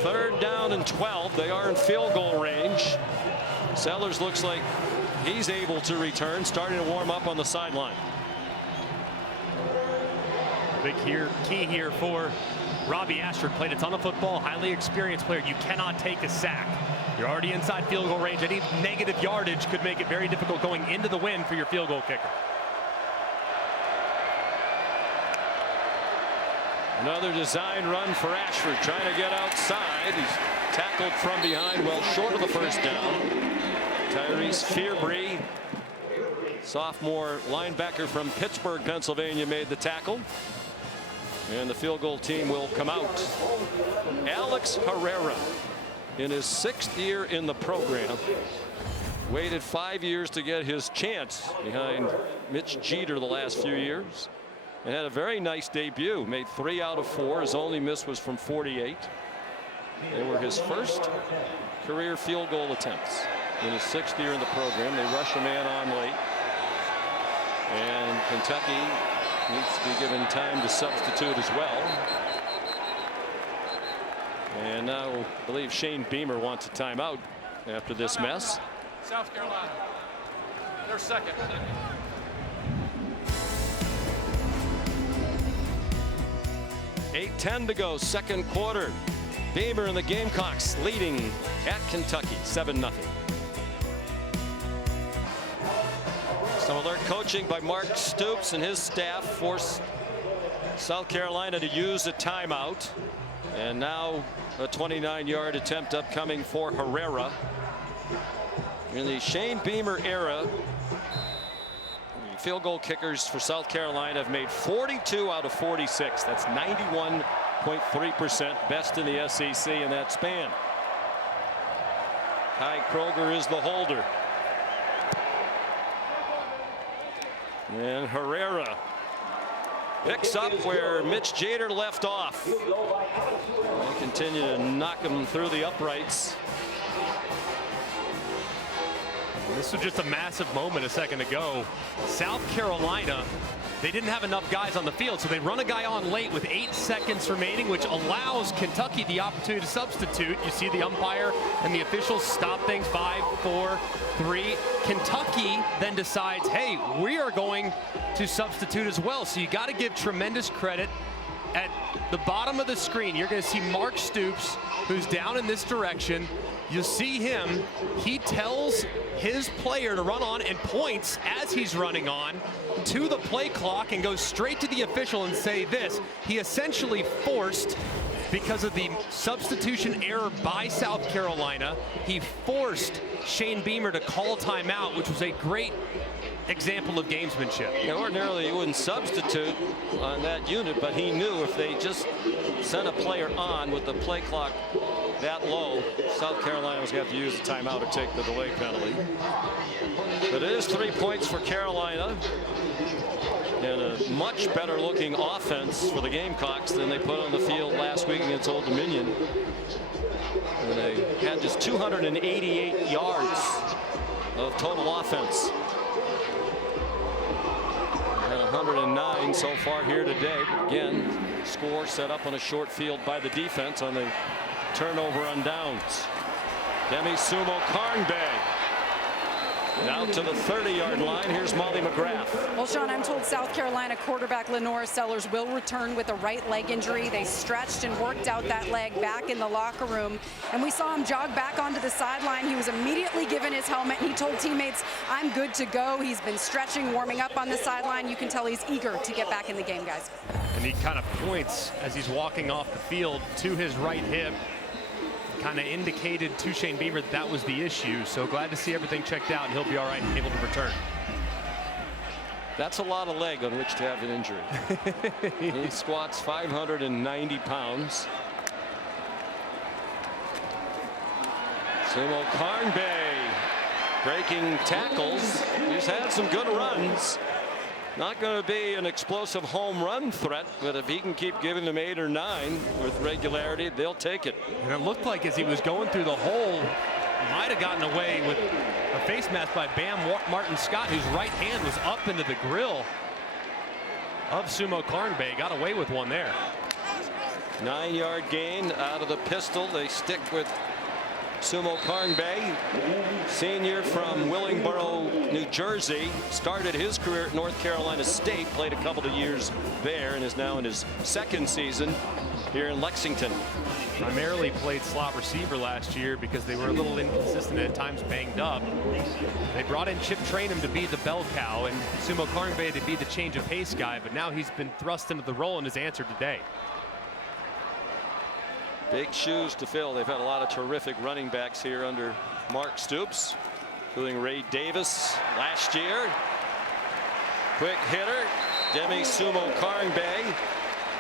3rd down and 12. They are in field goal range. Sellers looks like he's able to return, starting to warm up on the sideline. Big key here for Robbie Ashford. Played a ton of football, highly experienced player. You cannot take a sack. You're already inside field goal range. Any negative yardage could make it very difficult going into the win for your field goal kicker. Another design run for Ashford, trying to get outside. He's tackled from behind, well short of the first down. Tyrese Fearbry, sophomore linebacker from Pittsburgh, Pennsylvania, made the tackle. And the field goal team will come out. Alex Herrera, in his 6th year in the program, waited 5 years to get his chance behind Mitch Jeter the last few years, and had a very nice debut. Made 3 out of 4. His only miss was from 48. They were his first career field goal attempts in his 6th year in the program. They rush a man on late, and Kentucky needs to be given time to substitute as well. And now I believe Shane Beamer wants a timeout after this mess. South Carolina, they're second. 8:10 to go, 2nd quarter. Beamer and the Gamecocks leading at Kentucky 7-0. Some alert coaching by Mark Stoops and his staff forced South Carolina to use a timeout. And now a 29-yard attempt upcoming for Herrera. In the Shane Beamer era, the field goal kickers for South Carolina have made 42 out of 46. That's 91.3%, best in the SEC in that span. Kai Kroger is the holder. And Herrera picks up where Mitch Jeter left off. They continue to knock him through the uprights. This was just a massive moment a second ago. South Carolina, they didn't have enough guys on the field, so they run a guy on late with 8 seconds remaining, which allows Kentucky the opportunity to substitute. You see the umpire and the officials stop things. 5, 4, 3. Kentucky then decides, hey, we are going to substitute as well. So you got to give tremendous credit. At the bottom of the screen, you're going to see Mark Stoops, who's down in this direction. You see him. He tells his player to run on and points as he's running on to the play clock and goes straight to the official and say this. He essentially forced, because of the substitution error by South Carolina, he forced Shane Beamer to call timeout, which was a great example of gamesmanship. Yeah, ordinarily he wouldn't substitute on that unit, but he knew if they just sent a player on with the play clock that low, South Carolina was going to have to use a timeout or take the delay penalty. But it is 3 points for Carolina, and a much better looking offense for the Gamecocks than they put on the field last week against Old Dominion. And they had just 288 yards of total offense. And 109 so far here today. But again, score set up on a short field by the defense on the turnover on downs. Demi Sumo Karnbay down to the 30-yard line. Here's Molly McGrath. Well, Sean, I'm told South Carolina quarterback Lenore Sellers will return with a right leg injury. They stretched and worked out that leg back in the locker room, and we saw him jog back onto the sideline. He was immediately given his helmet, and he told teammates, I'm good to go. He's been stretching, warming up on the sideline. You can tell he's eager to get back in the game, guys. And he kind of points as he's walking off the field to his right hip. Kind of indicated to Shane Beamer that that was the issue. So glad to see everything checked out, and he'll be all right and able to return. That's a lot of leg on which to have an injury. He squats 590 pounds. Sumo Karnbay breaking tackles. He's had some good runs. Not going to be an explosive home run threat, but if he can keep giving them 8 or 9 with regularity, they'll take it. And it looked like as he was going through the hole, might have gotten away with a face mask by Bam Martin Scott, whose right hand was up into the grill of Sumo Karngbae. Got away with one there. 9-yard gain out of the pistol. They stick with Sumo Karngbae, senior from Willingboro, New Jersey. Started his career at North Carolina State, played a couple of years there, and is now in his 2nd season here in Lexington. Primarily played slot receiver last year because they were a little inconsistent, at times banged up. They brought in Chip Trainum to be the bell cow and Sumo Karngbae to be the change of pace guy, but now he's been thrust into the role and has answered today. Big shoes to fill. They've had a lot of terrific running backs here under Mark Stoops, including Ray Davis last year. Quick hitter, Demi Sumo Karngbae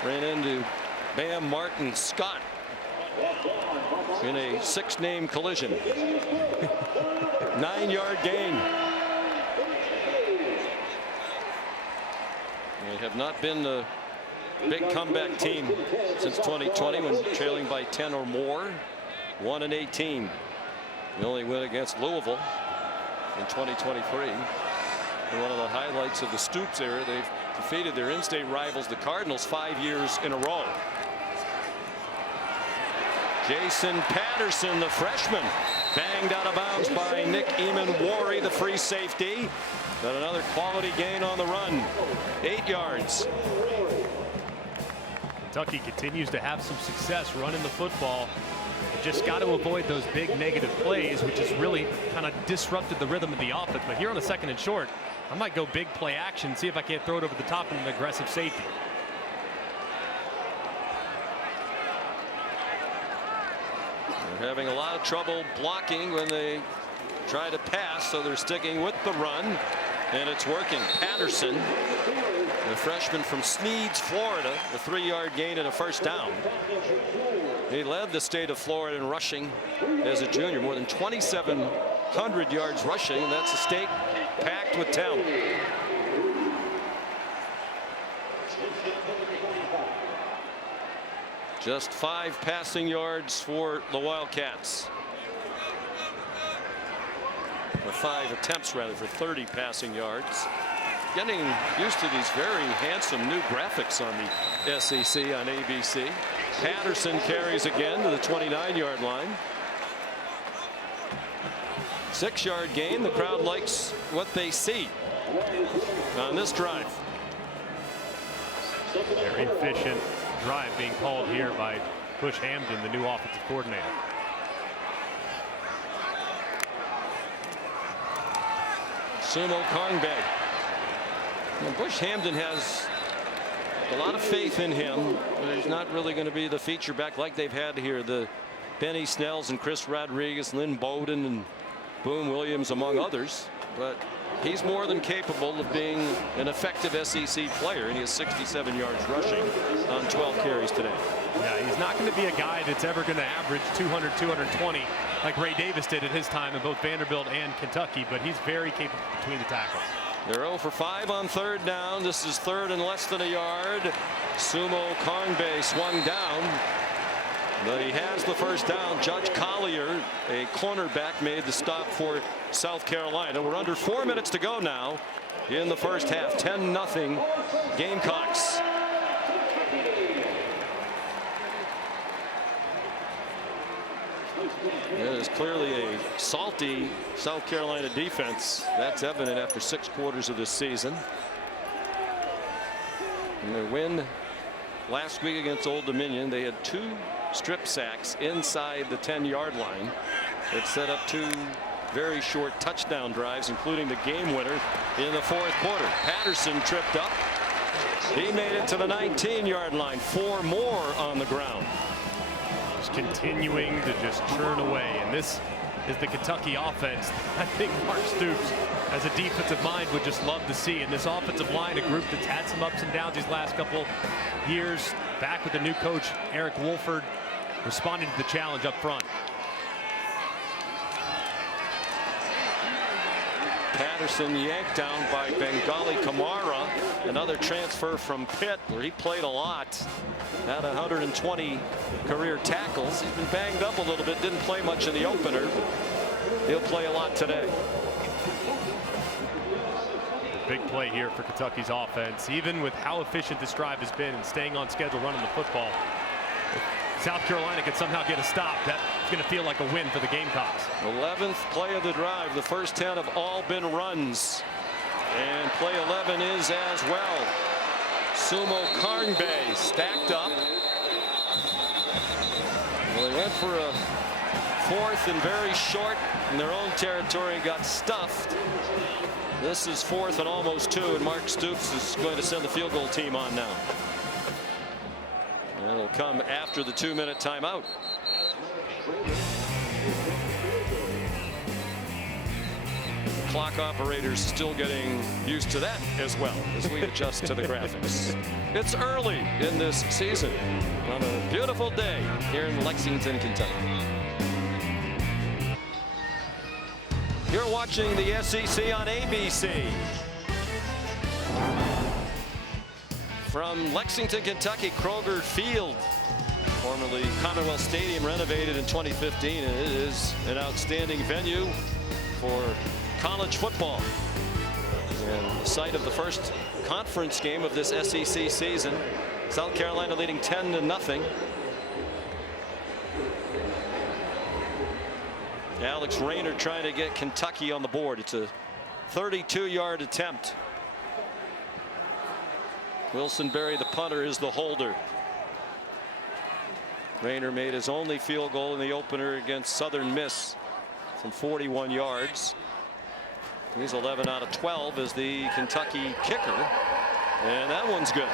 ran into Bam Martin Scott in a 6-name collision. 9-yard gain. They have not been the big comeback team since 2020 when trailing by 10 or more. 1-18. The only win against Louisville in 2023. And one of the highlights of the Stoops era, they've defeated their in-state rivals, the Cardinals, 5 years in a row. Jason Patterson, the freshman, banged out of bounds by Nick Eamon-Wari, the free safety. But another quality gain on the run. 8 yards. Kentucky continues to have some success running the football. You just got to avoid those big negative plays, which has really kind of disrupted the rhythm of the offense. But here on a 2nd and short, I might go big play action, see if I can't throw it over the top of an aggressive safety. They're having a lot of trouble blocking when they try to pass, so they're sticking with the run, and it's working. Patterson, the freshman from Sneads, Florida, a 3-yard gain and a 1st down. He led the state of Florida in rushing as a junior, more than 2,700 yards rushing. That's a state packed with talent. Just 5 passing yards for the Wildcats. Or 5 attempts rather, for 30 passing yards. Getting used to these very handsome new graphics on the SEC on ABC. Patterson carries again to the 29-yard line. 6-yard gain. The crowd likes what they see on this drive. Very efficient drive being called here by Bush Hamden, the new offensive coordinator. Sumo Karngbae. Bush Hamden has a lot of faith in him, but he's not really going to be the feature back like they've had here. The Benny Snells and Chris Rodriguez, Lynn Bowden and Boone Williams, among others. But he's more than capable of being an effective SEC player, and he has 67 yards rushing on 12 carries today. Yeah, he's not going to be a guy that's ever going to average 200, 220 like Ray Davis did at his time in both Vanderbilt and Kentucky, but he's very capable between the tackles. They're 0 for 5 on 3rd down. This is 3rd and less than a yard. Sumo Karngbae swung down, but he has the 1st down. Judge Collier, a cornerback, made the stop for South Carolina. We're under 4 minutes to go now in the 1st half. 10-0 Gamecocks. It is clearly a salty South Carolina defense. That's evident after 6 quarters of this season. And their win last week against Old Dominion, they had 2 strip sacks inside the 10-yard line. It set up 2 very short touchdown drives, including the game winner in the 4th quarter. Patterson tripped up. He made it to the 19-yard line. 4 more on the ground. Continuing to just churn away, and this is the Kentucky offense I think Mark Stoops as a defensive mind would just love to see. And this offensive line, a group that's had some ups and downs these last couple years, back with the new coach Eric Wolford, responding to the challenge up front. Patterson yanked down by Bengali Kamara, another transfer from Pitt, where he played a lot. Had 120 career tackles. He's been banged up a little bit, didn't play much in the opener. He'll play a lot today. Big play here for Kentucky's offense, even with how efficient this drive has been and staying on schedule running the football. If South Carolina could somehow get a stop, that's going to feel like a win for the Gamecocks. 11th play of the drive. The first 10 have all been runs. And play 11 is as well. Sumo Karnbay stacked up. Well, they went for a fourth and very short in their own territory and got stuffed. This is 4th and almost 2, and Mark Stoops is going to send the field goal team on now. And it'll come after the 2-minute timeout. Clock operators still getting used to that as well as we adjust to the graphics. It's early in this season on a beautiful day here in Lexington, Kentucky. You're watching the SEC on ABC. From Lexington, Kentucky, Kroger Field, formerly Commonwealth Stadium, renovated in 2015, and it is an outstanding venue for college football. And the site of the first conference game of this SEC season. South Carolina leading 10-0. Alex Rayner trying to get Kentucky on the board. It's a 32-yard attempt. Wilson Berry, the punter, is the holder. Rayner made his only field goal in the opener against Southern Miss from 41 yards. He's 11 out of 12 as the Kentucky kicker, and that one's good.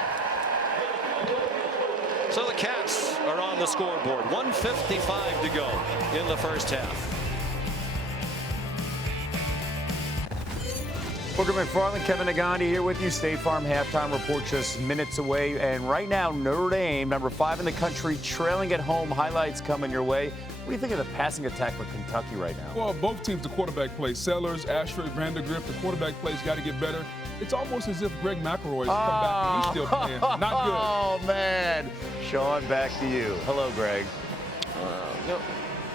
So the Cats are on the scoreboard. 1:55 to go in the first half. Booker McFarland, Kevin Nagandi here with you. State Farm halftime report just minutes away. And right now, Notre Dame, number 5 in the country, trailing at home. Highlights coming your way. What do you think of the passing attack for Kentucky right now? Well, both teams, the quarterback play. Sellers, Ashford, Vandergrift, the quarterback play's got to get better. It's almost as if Greg McElroy's come back and he's still playing. Not good. Oh, man. Sean, back to you. Hello, Greg. No,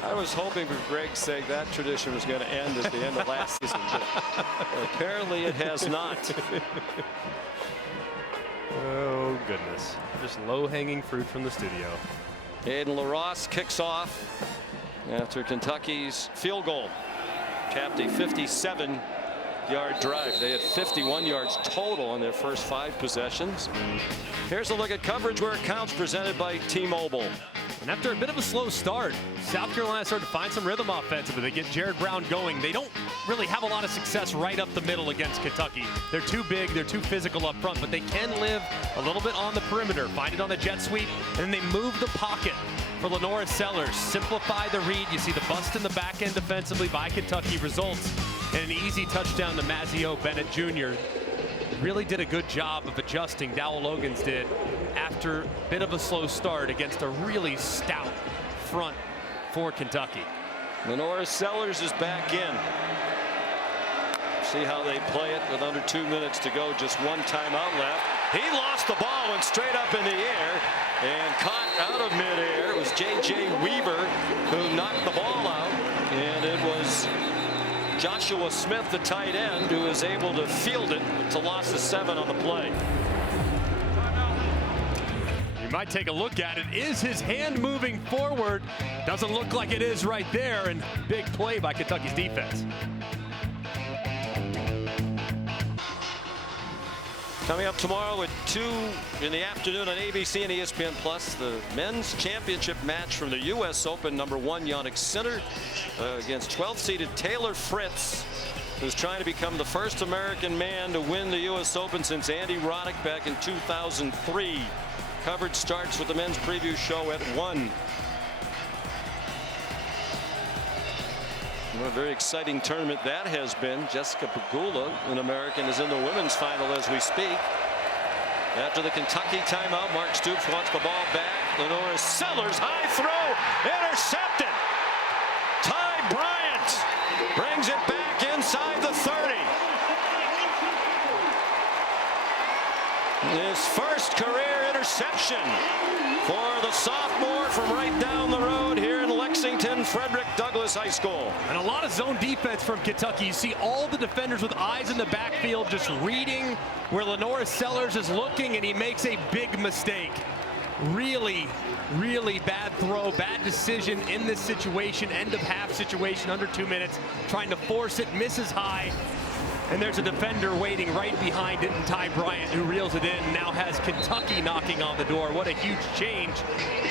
I was hoping for Greg's sake that tradition was going to end at the end of last season, but apparently it has not. Oh, goodness. Just low-hanging fruit from the studio. Aiden LaRosse kicks off after Kentucky's field goal. Capped a 57-yard drive. They had 51 yards total on their first 5 possessions. Here's a look at coverage where it counts, presented by T-Mobile. And after a bit of a slow start, South Carolina started to find some rhythm offensively. They get Jared Brown going. They don't really have a lot of success right up the middle against Kentucky. They're too big, they're too physical up front, but they can live a little bit on the perimeter. Find it on the jet sweep, and then they move the pocket for Lenora Sellers. Simplify the read. You see the bust in the back end defensively by Kentucky results in an easy touchdown to Mazio Bennett Jr. Really did a good job of adjusting, Dowell Logans did, after a bit of a slow start against a really stout front for Kentucky. Lenora Sellers is back in. See how they play it with under 2 minutes to go. Just one timeout left. He lost the ball, went straight up in the air and caught out of midair. It was J.J. Weaver who knocked the ball out, and it was Joshua Smith, the tight end, who is able to field it to loss of 7 on the play. You might take a look at it. Is his hand moving forward? Doesn't look like it is right there, and big play by Kentucky's defense. Coming up tomorrow at 2 in the afternoon on ABC and ESPN Plus, the men's championship match from the U.S. Open. Number 1 Yannick Sinner against 12-seeded Taylor Fritz, who's trying to become the first American man to win the U.S. Open since Andy Roddick back in 2003. Coverage starts with the men's preview show at 1. What a very exciting tournament that has been. Jessica Pegula, an American, is in the women's final as we speak. After the Kentucky timeout, Mark Stoops wants the ball back. Lenora Sellers, high throw, intercepted. Ty Bryant brings it back back inside the 30. His first career interception for the sophomore from right down the road here in Lexington Frederick Douglass High School. And a lot of zone defense from Kentucky. You see all the defenders with eyes in the backfield just reading where Lenora Sellers is looking, and he makes a big mistake. Really bad throw, bad decision in this situation, end of half situation, under 2 minutes, trying to force it, misses high. And there's a defender waiting right behind it, and Ty Bryant, who reels it in, now has Kentucky knocking on the door. What a huge change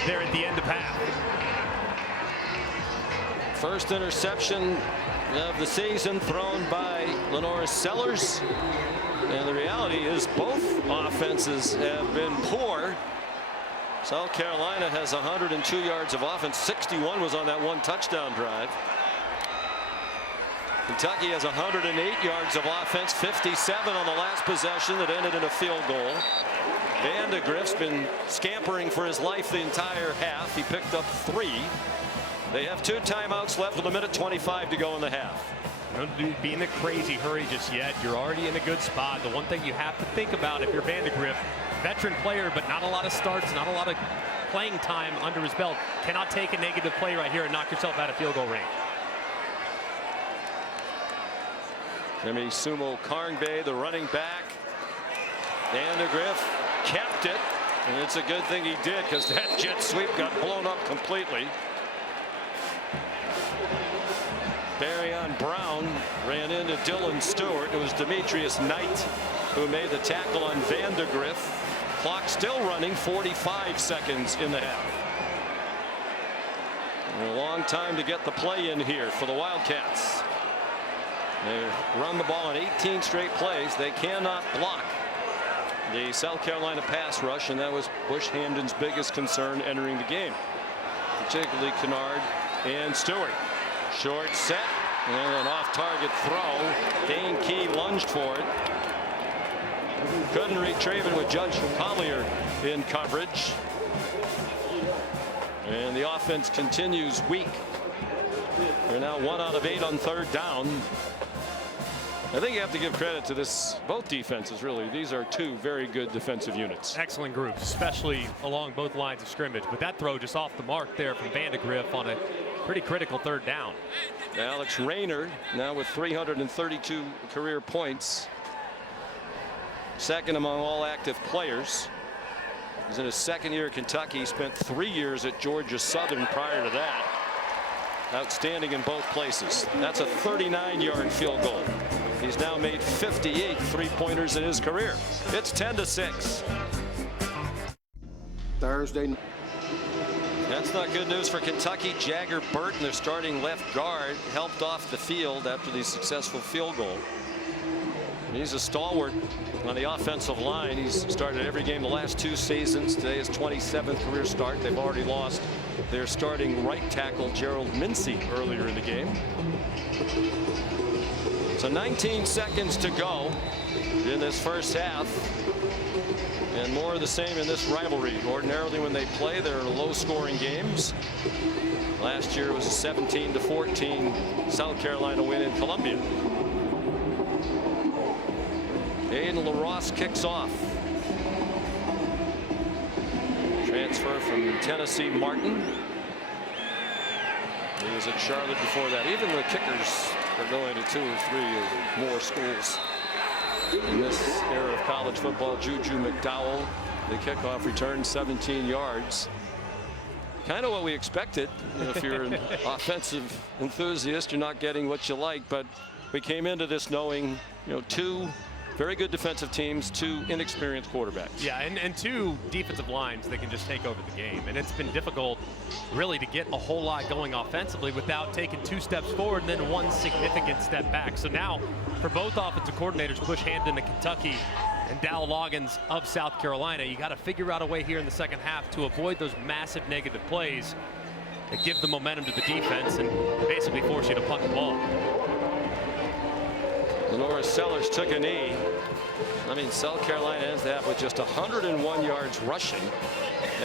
there at the end of half. First interception of the season thrown by Lenora Sellers. And the reality is both offenses have been poor. South Carolina has 102 yards of offense. 61 was on that one touchdown drive. Kentucky has 108 yards of offense, 57 on the last possession that ended in a field goal. Vandegrift's been scampering for his life the entire half. He picked up 3. They have 2 timeouts left with 1:25 to go in the half. Don't be in a crazy hurry just yet. You're already in a good spot. The one thing you have to think about if you're Vandegrift, veteran player, but not a lot of starts, not a lot of playing time under his belt, cannot take a negative play right here and knock yourself out of field goal range. Jimmy Sumo Karngbe, the running back. Vandegrift kept it, and it's a good thing he did because that jet sweep got blown up completely. Barryon Brown ran into Dylan Stewart. It was Demetrius Knight who made the tackle on Vandegrift. Clock still running, 45 seconds in the half. And a long time to get the play in here for the Wildcats. They run the ball in 18 straight plays. They cannot block the South Carolina pass rush, and that was Bush Hamden's biggest concern entering the game, particularly Kennard and Stewart. Short set and an off-target throw. Dane Key lunged for it. Couldn't retrieve it with Judge Collier in coverage. And the offense continues weak. They're now 1 out of 8 on 3rd down. I think you have to give credit to both defenses, really. These are 2 very good defensive units. Excellent groups, especially along both lines of scrimmage. But that throw just off the mark there from Vandegrift on a pretty critical 3rd down. Alex Rayner now with 332 career points. Second among all active players. He's in his 2nd year at Kentucky. He spent 3 years at Georgia Southern prior to that. Outstanding in both places. That's a 39-yard field goal. He's now made 58 3-pointers in his career. It's 10-6. Thursday. That's not good news for Kentucky. Jagger Burton, their starting left guard, helped off the field after the successful field goal. He's a stalwart on the offensive line. He's started every game the last 2 seasons. Today is 27th career start. They've already lost their starting right tackle Gerald Mincy earlier in the game. So 19 seconds to go in this first half. And more of the same in this rivalry. Ordinarily when they play, they're low-scoring games. Last year it was a 17-14 South Carolina win in Columbia. Aiden LaRosse kicks off. Transfer from Tennessee Martin. He was at Charlotte before that. Even the kickers are going to 2 or 3 or more schools. In this era of college football, Juju McDowell, the kickoff return, 17 yards. Kind of what we expected. If you're an offensive enthusiast, you're not getting what you like. But we came into this knowing, 2 very good defensive teams, 2 inexperienced quarterbacks. Yeah, and 2 defensive lines that can just take over the game. And it's been difficult, really, to get a whole lot going offensively without taking 2 steps forward and then 1 significant step back. So now, for both offensive coordinators, Bush Hamden of Kentucky and Dow Loggins of South Carolina, you got to figure out a way here in the second half to avoid those massive negative plays that give the momentum to the defense and basically force you to punt the ball. Lenora Sellers took a knee. I mean, South Carolina ends the half with just 101 yards rushing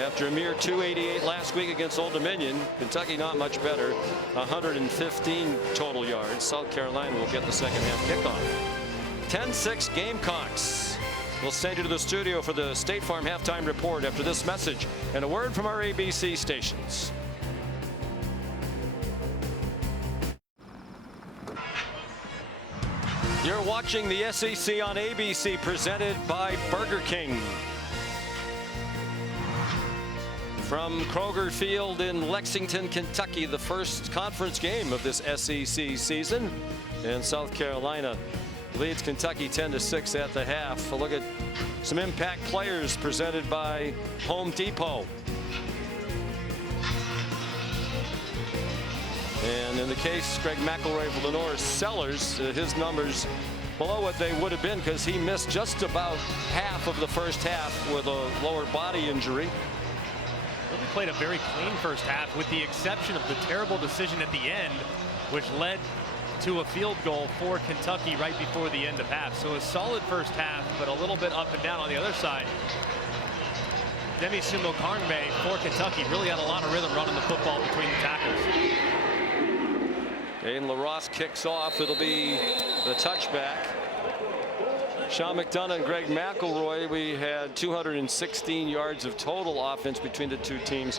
after a mere 288 last week against Old Dominion. Kentucky not much better, 115 total yards. South Carolina will get the second half kickoff. 10-6 Gamecocks. We'll send you to the studio for the State Farm halftime report after this message and a word from our ABC stations. You're watching the SEC on ABC, presented by Burger King. From Kroger Field in Lexington, Kentucky, the first conference game of this SEC season. And South Carolina leads Kentucky 10-6 at the half. A look at some impact players presented by Home Depot. And in the case, Greg McElroy of Lenora Sellers, his numbers below what they would have been because he missed just about half of the first half with a lower body injury. Really played a very clean first half, with the exception of the terrible decision at the end, which led to a field goal for Kentucky right before the end of half. So a solid first half, but a little bit up and down on the other side. Demi Sumo-Karngbe for Kentucky really had a lot of rhythm running the football between the tackles. Aiden LaRosse kicks off. It'll be the touchback. Sean McDonough and Greg McElroy, we had 216 yards of total offense between the two teams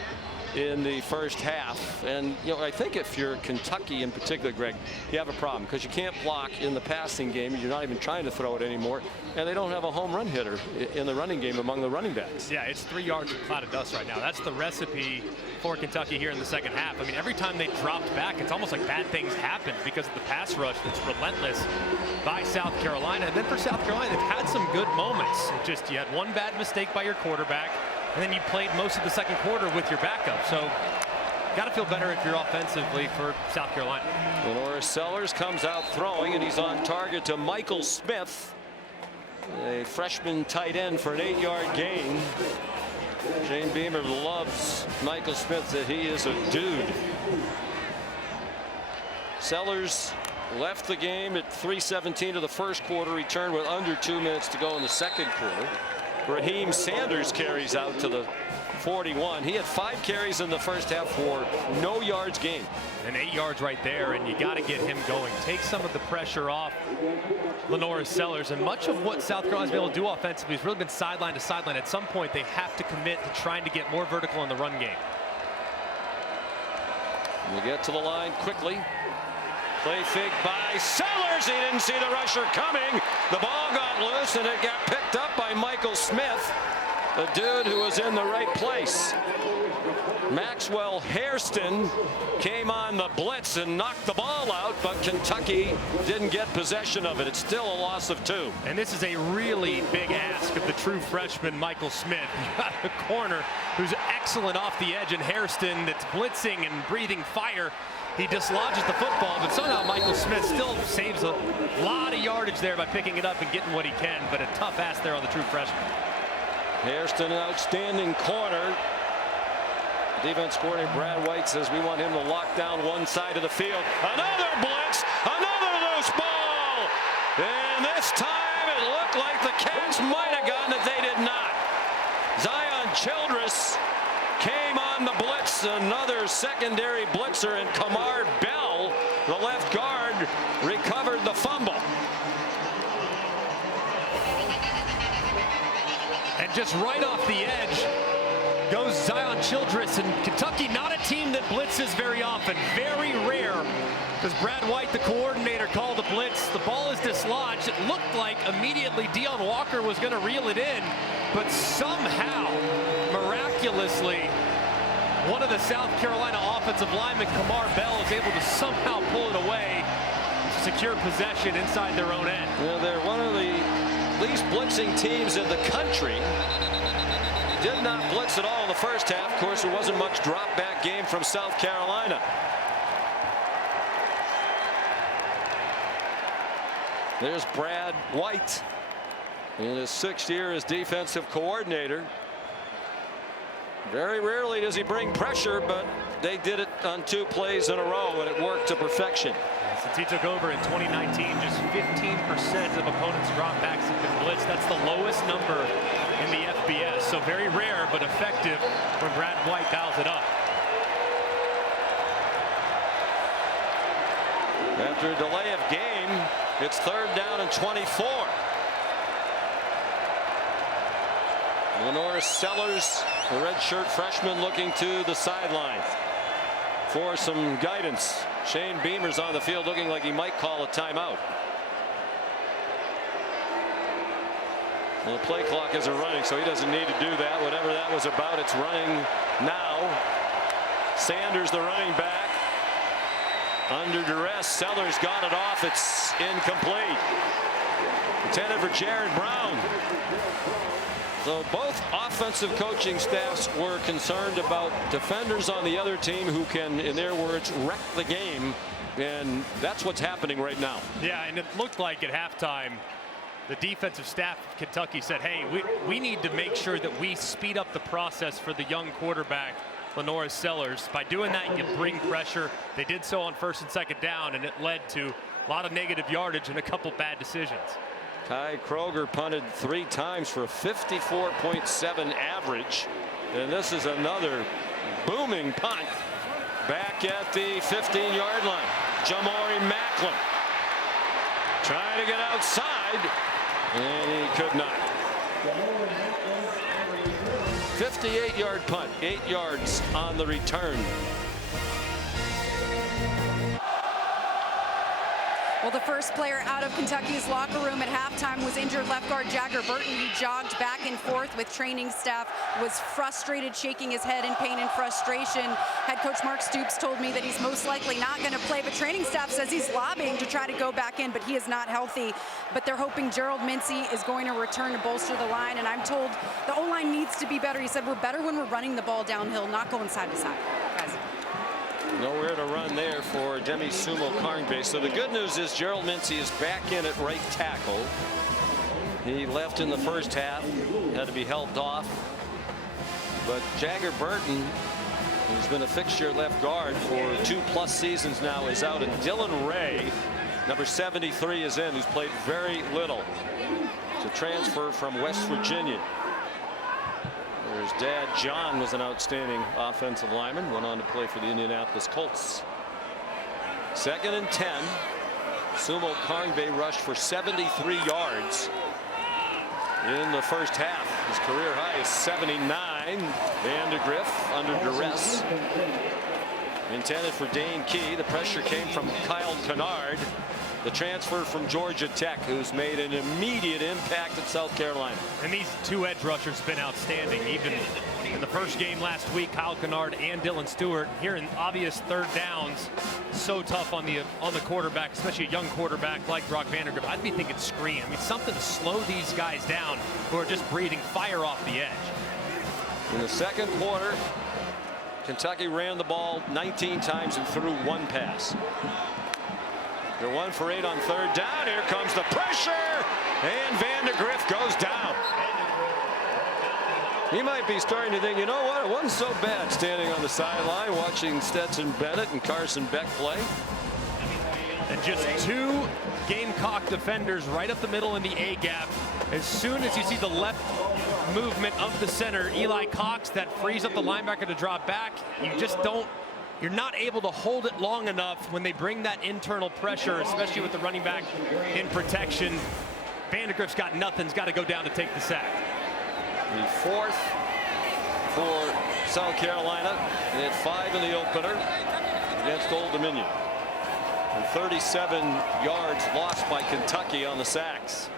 in the first half. And, you know, I think if you're Kentucky in particular, Greg, you have a problem because you can't block in the passing game. You're not even trying to throw it anymore. And they don't have a home run hitter in the running game among the running backs. Yeah, it's 3 yards of cloud of dust right now. That's the recipe for Kentucky here in the second half. I mean, every time they dropped back, it's almost like bad things happen because of the pass rush that's relentless by South Carolina. And then for South Carolina, they've had some good moments. It just, you had one bad mistake by your quarterback, and then you played most of the second quarter with your backup. So got to feel better if you're offensively for South Carolina. Lenora Sellers comes out throwing, and he's on target to Michael Smith, a freshman tight end, for an 8-yard gain. Shane Beamer loves Michael Smith, that he is a dude. Sellers left the game at 3:17 of the first quarter, returned with under 2 minutes to go in the second quarter. Raheem Sanders carries out to the 41. He had 5 carries in the first half for no yards gained. And 8 yards right there, and you got to get him going. Take some of the pressure off Lenora Sellers, and much of what South Carolina's been able to do offensively has really been sideline to sideline. At some point, they have to commit to trying to get more vertical in the run game. We get to the line quickly. Play fake by Sellers. He didn't see the rusher coming. The ball got loose, and it got picked up by Michael Smith, the dude who was in the right place. Maxwell Hairston came on the blitz and knocked the ball out, but Kentucky didn't get possession of it. It's still a loss of 2. And this is a really big ask of the true freshman Michael Smith. You got a corner who's excellent off the edge, and Hairston that's blitzing and breathing fire. He dislodges the football, but somehow Michael Smith still saves a lot of yardage there by picking it up and getting what he can. But a tough ask there on the true freshman. Hairston, an outstanding corner. Defense coordinator Brad White says we want him to lock down one side of the field. Another blitz, another loose ball. And this time it looked like the Cats might have gotten it. They did not. Zion Childress came on the blitz, another secondary blitzer, and Kamar Bell, the left guard, recovered the fumble. And just right off the edge goes Zion Childress, and Kentucky not a team that blitzes very often, very rare. Because Brad White, the coordinator, called the blitz. The ball is dislodged. It looked like immediately Deion Walker was going to reel it in, but somehow, miraculously, one of the South Carolina offensive linemen, Kamar Bell, is able to somehow pull it away to secure possession inside their own end. Well, they're one of the least blitzing teams in the country. Did not blitz at all in the first half. Of course, there wasn't much drop back game from South Carolina. There's Brad White in his 6th year as defensive coordinator. Very rarely does he bring pressure, but they did it on 2 plays in a row, and it worked to perfection. Since he took over in 2019, just 15% of opponents' dropbacks have been blitzed. That's the lowest number in the FBS. So very rare, but effective when Brad White dials it up. After a delay of game, it's 3rd down and 24. Lenora Sellers, the redshirt freshman, looking to the sideline for some guidance. Shane Beamer's on the field looking like he might call a timeout. Well, the play clock isn't running, so he doesn't need to do that. Whatever that was about, it's running now. Sanders, the running back, under duress. Sellers got it off. It's incomplete. Intended for Jared Brown. So both offensive coaching staffs were concerned about defenders on the other team who can, in their words, wreck the game. And that's what's happening right now. Yeah, and it looked like at halftime, the defensive staff of Kentucky said, hey, we need to make sure that we speed up the process for the young quarterback, Lenora Sellers. By doing that, you bring pressure. They did so on 1st and 2nd down, and it led to a lot of negative yardage and a couple bad decisions. Kai Kroger punted 3 times for a 54.7 average. And this is another booming punt back at the 15-yard line. Jamori Macklin trying to get outside, and he could not. 58-yard punt, 8 yards on the return. Well, the first player out of Kentucky's locker room at halftime was injured left guard Jagger Burton. He jogged back and forth with training staff, was frustrated, shaking his head in pain and frustration. Head coach Mark Stoops told me that he's most likely not going to play, but training staff says he's lobbying to try to go back in, but he is not healthy. But they're hoping Gerald Mincy is going to return to bolster the line, and I'm told the O-line needs to be better. He said we're better when we're running the ball downhill, not going side to side. Guys. Nowhere to run there for Demi Sumo Karngbe. So the good news is Gerald Mincy is back in at right tackle. He left in the first half, had to be helped off. But Jagger Burton, who's been a fixture at left guard for 2+ seasons now, is out. And Dylan Ray, number 73, is in, who's played very little. It's a transfer from West Virginia. His dad, John, was an outstanding offensive lineman, went on to play for the Indianapolis Colts. 2nd and 10. Sumo Karngbe rushed for 73 yards in the first half. His career high is 79. Vandegrift under duress. Intended for Dane Key. The pressure came from Kyle Kennard, the transfer from Georgia Tech, who's made an immediate impact at South Carolina. And these 2 edge rushers have been outstanding. Even in the first game last week, Kyle Kennard and Dylan Stewart here in obvious 3rd downs. So tough on the quarterback, especially a young quarterback like Brock Vandegrift. I'd be thinking screen. I mean, something to slow these guys down who are just breathing fire off the edge. In the second quarter, Kentucky ran the ball 19 times and threw 1 pass. They're 1 for 8 on 3rd down. Here comes the pressure, and Vandegrift goes down. He might be starting to think, you know what, it wasn't so bad standing on the sideline watching Stetson Bennett and Carson Beck play. And just 2 Gamecock defenders right up the middle in the A gap. As soon as you see the left movement of the center, Eli Cox, that frees up the linebacker to drop back. You just don't. You're not able to hold it long enough when they bring that internal pressure, especially with the running back in protection. Vandegrift's got nothing. He's got to go down to take the sack. The 4th for South Carolina. They had 5 in the opener against Old Dominion. And 37 yards lost by Kentucky on the sacks.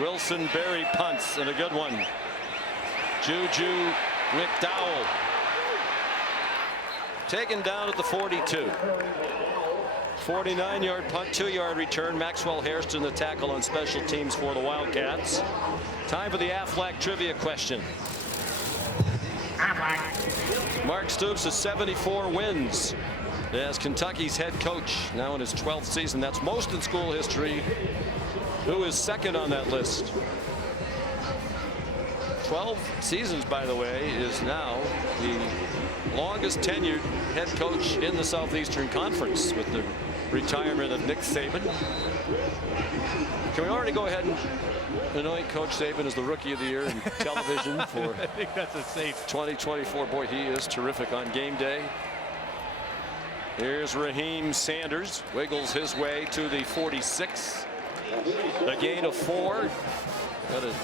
Wilson Berry punts, and a good one. Juju McDowell taken down at the 42. 49-yard punt, 2-yard return. Maxwell Hairston, the tackle on special teams for the Wildcats. Time for the Aflac trivia question. Mark Stoops has 74 wins as Kentucky's head coach, now in his 12th season. That's most in school history. Who is second on that list? 12 seasons, by the way, is now the longest tenured head coach in the Southeastern Conference with the retirement of Nick Saban. Can we already go ahead and anoint Coach Saban as the Rookie of the Year in television for I think that's a safe 2024? Boy, he is terrific on game day. Here's Raheem Sanders, wiggles his way to the 46. A gain of 4. Had a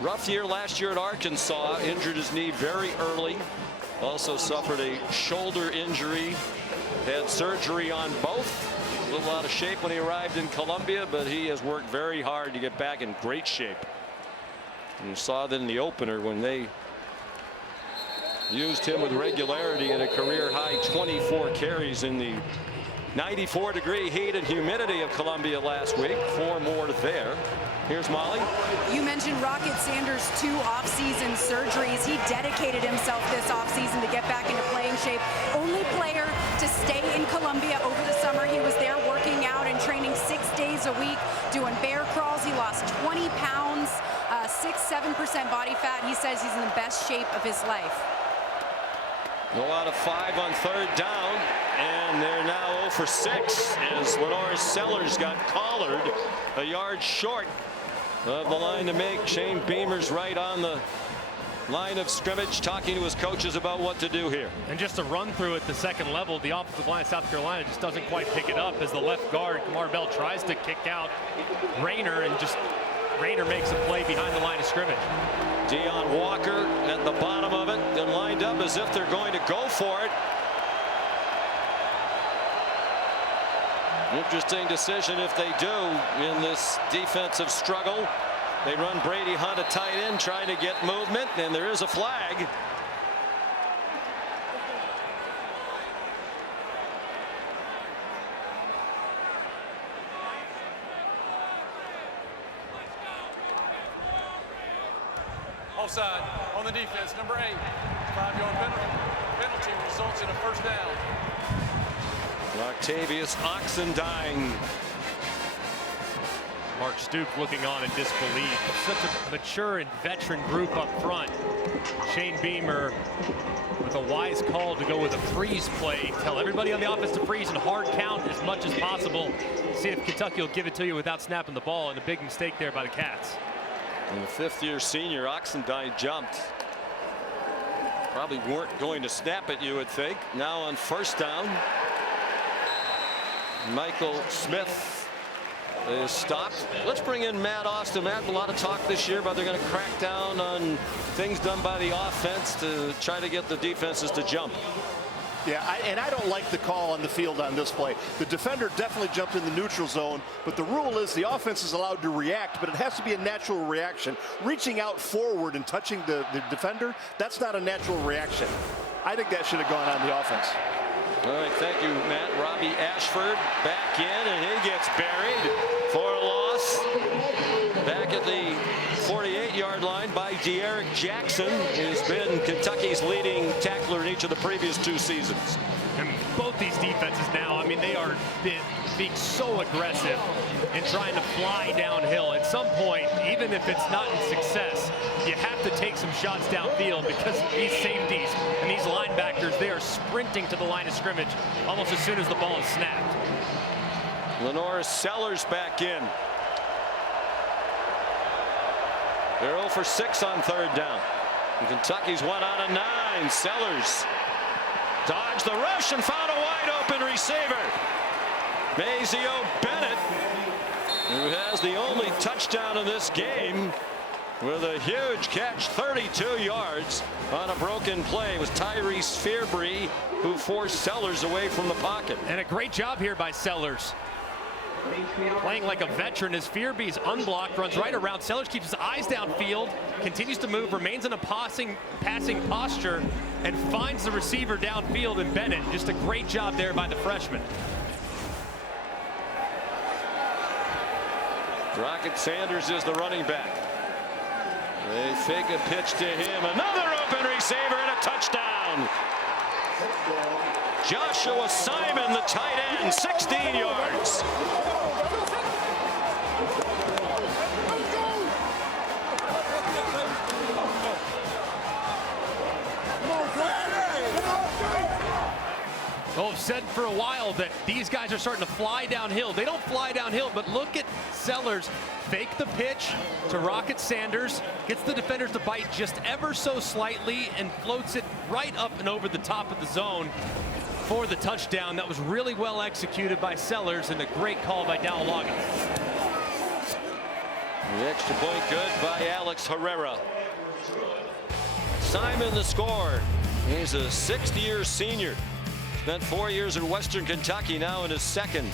rough year last year at Arkansas. Injured his knee very early. Also suffered a shoulder injury. Had surgery on both. A little out of shape when he arrived in Columbia, but he has worked very hard to get back in great shape. And you saw that in the opener when they used him with regularity at a career-high 24 carries in the 94-degree heat and humidity of Columbia last week. 4 more there. Here's Molly. You mentioned Rocket Sanders' 2 off-season surgeries. He dedicated himself this off-season to get back into playing shape. Only player to stay in Columbia over the summer. He was there working out and training 6 days a week, doing bear crawls. He lost 20 pounds, 6-7% body fat. He says he's in the best shape of his life. Go out of 5 on 3rd down, and they're now 0 for 6 as Lenore Sellers got collared a yard short of the line to make. Shane Beamer's right on the line of scrimmage, talking to his coaches about what to do here. And just a run through at the second level, the offensive line of South Carolina just doesn't quite pick it up as the left guard, Kamar Bell, tries to kick out Rayner, and just Rayner makes a play behind the line of scrimmage. Deion Walker at the bottom of it, then lined up as if they're going to go for it. Interesting decision if they do in this defensive struggle. They run Brady Hunt a tight end, trying to get movement, and there is a flag. Offside on the defense, number 8. 5-yard penalty results in a first down. Octavius Oxendine. Mark Stoops looking on in disbelief. Such a mature and veteran group up front. Shane Beamer with a wise call to go with a freeze play. Tell everybody on the offense to freeze and hard count as much as possible. See if Kentucky will give it to you without snapping the ball, and a big mistake there by the Cats. And the 5th-year senior Oxendine jumped. Probably weren't going to snap it, you would think. Now on 1st down, Michael Smith is stopped. Let's bring in Matt Austin. Matt, a lot of talk this year about they're going to crack down on things done by the offense to try to get the defenses to jump. Yeah, and I don't like the call on the field on this play. The defender definitely jumped in the neutral zone, but the rule is the offense is allowed to react, but it has to be a natural reaction. Reaching out forward and touching the defender, that's not a natural reaction. I think that should have gone on the offense. All right, thank you, Matt. Robbie Ashford back in, and he gets buried for a loss. Back at the 48-yard line by De'Eric Jackson, who's been Kentucky's leading tackler in each of the previous 2 seasons. And both these defenses now, I mean, they are being so aggressive and trying to fly downhill. At some point, even if it's not in success, you have to take some shots downfield because these safeties and these linebackers, they are sprinting to the line of scrimmage almost as soon as the ball is snapped. Lenore Sellers back in. They're 0 for 6 on 3rd down. And Kentucky's 1 out of 9. Sellers dodged the rush and found a wide open receiver. Mazio Bennett, who has the only touchdown in this game, with a huge catch, 32 yards on a broken play. It was Tyrese Fearbry who forced Sellers away from the pocket. And a great job here by Sellers. Playing like a veteran as Fearby's unblocked, runs right around. Sellers keeps his eyes downfield, continues to move, remains in a passing posture, and finds the receiver downfield in Bennett. Just a great job there by the freshman. Rocket Sanders is the running back. They fake a pitch to him. Another open receiver and a touchdown. Joshua Simon, the tight end, 16 yards. for a while that these guys are starting to fly downhill. They don't fly downhill, but look at Sellers fake the pitch to Rocket Sanders, gets the defenders to bite just ever so slightly and floats it right up and over the top of the zone for the touchdown. That was really well executed by Sellers and a great call by Dowell Logan. The extra point good by Alex Herrera. Simon the score. He's a sixth-year senior. Spent 4 years at Western Kentucky, now in his second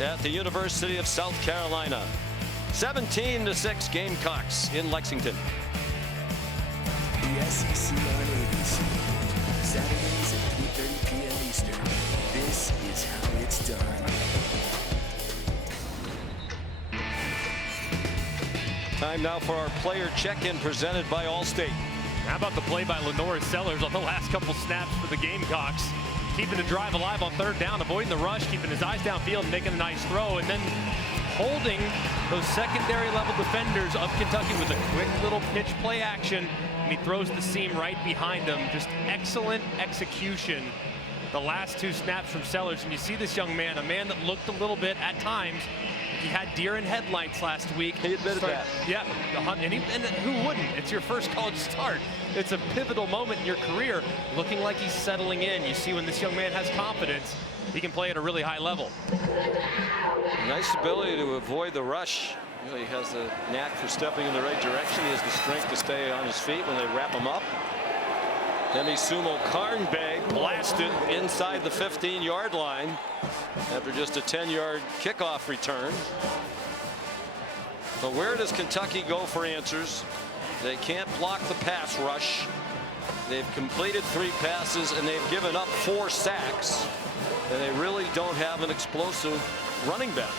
at the University of South Carolina. 17-6 Gamecocks in Lexington. The SEC on ABC. Saturdays at 3:30 p.m. Eastern. This is how it's done. Time now for our player check-in presented by Allstate. How about the play by Lenore Sellers on the last couple snaps for the Gamecocks? Keeping the drive alive on third down, avoiding the rush, keeping his eyes downfield, making a nice throw, and then holding those secondary level defenders of Kentucky with a quick little pitch play action. And he throws the seam right behind him. Just excellent execution. The last two snaps from Sellers, and you see this young man, a man that looked a little bit at times. He had deer in headlights last week. He admitted that. Yeah, and who wouldn't? It's your first college start. It's a pivotal moment in your career. Looking like he's settling in. You see when this young man has confidence, he can play at a really high level. Nice ability to avoid the rush. You know, he has the knack for stepping in the right direction. He has the strength to stay on his feet when they wrap him up. Sumo Karnbeg blasted inside the 15-yard line after just a 10-yard kickoff return. But where does Kentucky go for answers? They can't block the pass rush. They've completed 3 passes and they've given up 4 sacks. And they really don't have an explosive running back.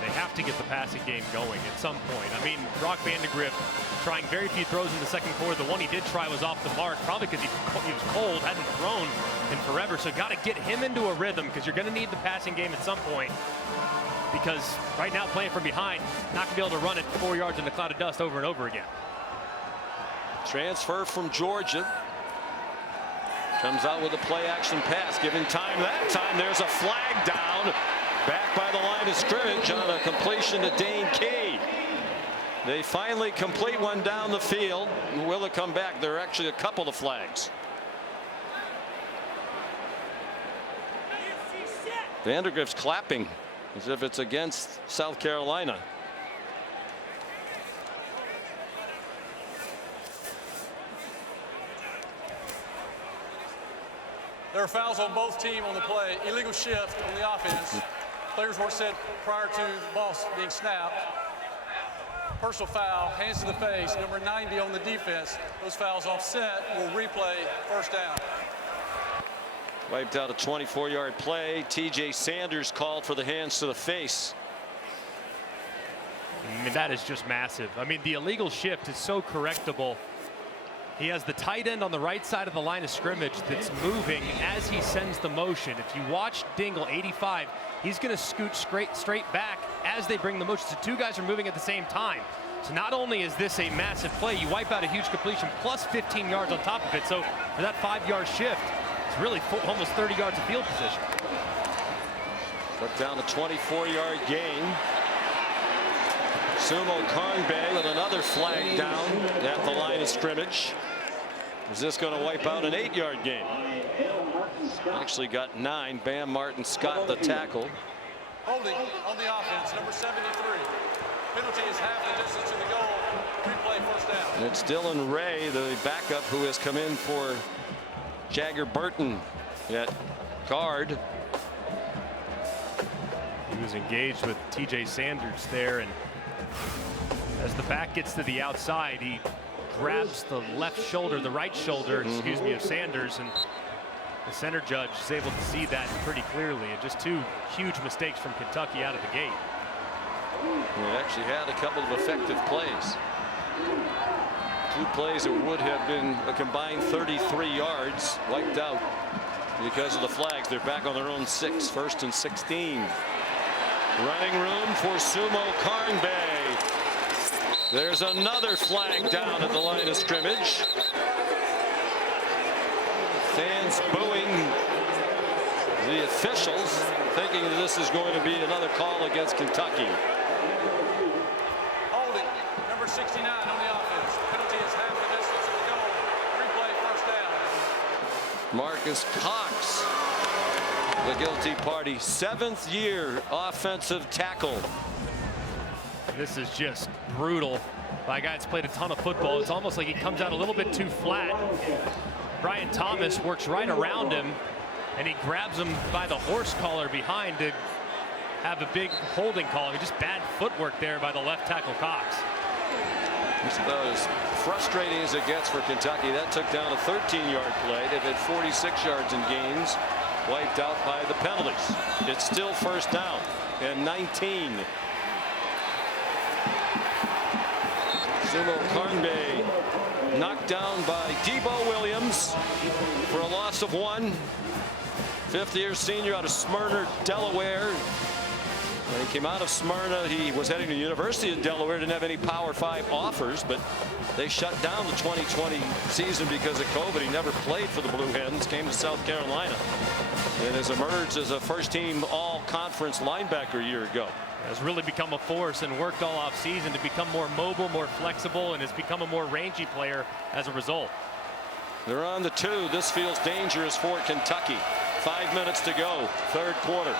They have to get the passing game going at some point. I mean, Brock Vandegrift trying very few throws in the second quarter. The one he did try was off the mark, probably because he was cold, hadn't thrown in forever. So got to get him into a rhythm because you're going to need the passing game at some point. Because right now playing from behind, not going to be able to run it 4 yards in a cloud of dust over and over again. Transfer from Georgia. Comes out with a play action pass, giving time. That time there's a flag down. Back by the line of scrimmage on a completion to Dane Key. They finally complete one down the field. Will it come back? There are actually a couple of flags. Vandegrift's clapping as if it's against South Carolina. There are fouls on both teams on the play. Illegal shift on the offense. Players were set prior to the ball being snapped. Personal foul, hands to the face, number 90 on the defense. Those fouls offset will replay first down. Wiped out a 24-yard play. TJ Sanders called for the hands to the face. I mean, that is just massive. I mean, the illegal shift is so correctable. He has the tight end on the right side of the line of scrimmage that's moving as he sends the motion. If you watch Dingle, 85, he's going to scoot straight back as they bring the motion. So 2 guys are moving at the same time. So not only is this a massive play, you wipe out a huge completion plus 15 yards on top of it. So for that 5-yard shift, it's really almost 30 yards of field position. Took down a 24-yard gain. Sumo Karnbeg with another flag down at the line of scrimmage. Is this going to wipe out an 8-yard gain? Actually got 9. Bam Martin Scott the tackle. Holding on the offense, number 73. Penalty is half the distance to the goal. Replay first down. It's Dylan Ray, the backup, who has come in for Jagger Burton at guard. He was engaged with TJ Sanders there, and as the back gets to the outside, he grabs the left shoulder, the right shoulder, excuse me, of Sanders, and the center judge is able to see that pretty clearly. And just 2 huge mistakes from Kentucky out of the gate. They actually had a couple of effective plays. 2 plays that would have been a combined 33 yards wiped out because of the flags. They're back on their own 6, 1st and 16. Running room for Sumo Karnbeg. There's another flag down at the line of scrimmage. Fans booing The officials thinking that this is going to be another call against Kentucky. Holding, number 69 on the offense. Penalty is half the distance of the goal. Replay, first down. Marcus Cox, the guilty party, 7th year offensive tackle. This is just brutal by a guy that's played a ton of football. It's almost like he comes out a little bit too flat. Brian Thomas works right around him, and he grabs him by the horse collar behind to have a big holding call. Just bad footwork there by the left tackle Cox. It's about as frustrating as it gets for Kentucky. That took down a 13-yard play. They've had 46 yards in gains, wiped out by the penalties. It's still first down and 19. Sumo Karnbe knocked down by Debo Williams for a loss of 1. 5th-year senior out of Smyrna, Delaware. When he came out of Smyrna, he was heading to the University of Delaware. Didn't have any Power 5 offers, but they shut down the 2020 season because of COVID. He never played for the Blue Hens. Came to South Carolina and has emerged as a first-team all-conference linebacker a year ago. Has really become a force and worked all off season to become more mobile, more flexible, and has become a more rangy player as a result. They're on the 2. This feels dangerous for Kentucky. 5 minutes to go, 3rd quarter.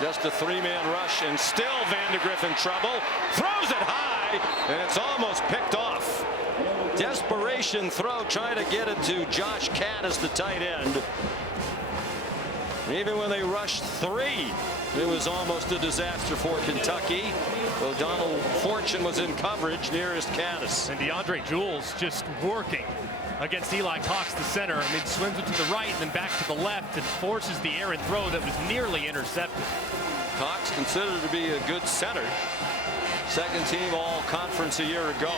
Just a 3-man rush, and still Vandegrift in trouble. Throws it high, and it's almost picked off. Desperation throw, trying to get it to Josh Caddis, the tight end. Even when they rushed 3, it was almost a disaster for Kentucky. O'Donnell Fortune was in coverage nearest Caddis. And DeAndre Jules just working against Eli Cox, the center. I mean, swims it to the right and then back to the left and forces the errant throw that was nearly intercepted. Cox considered to be a good center. 2nd team all-conference a year ago.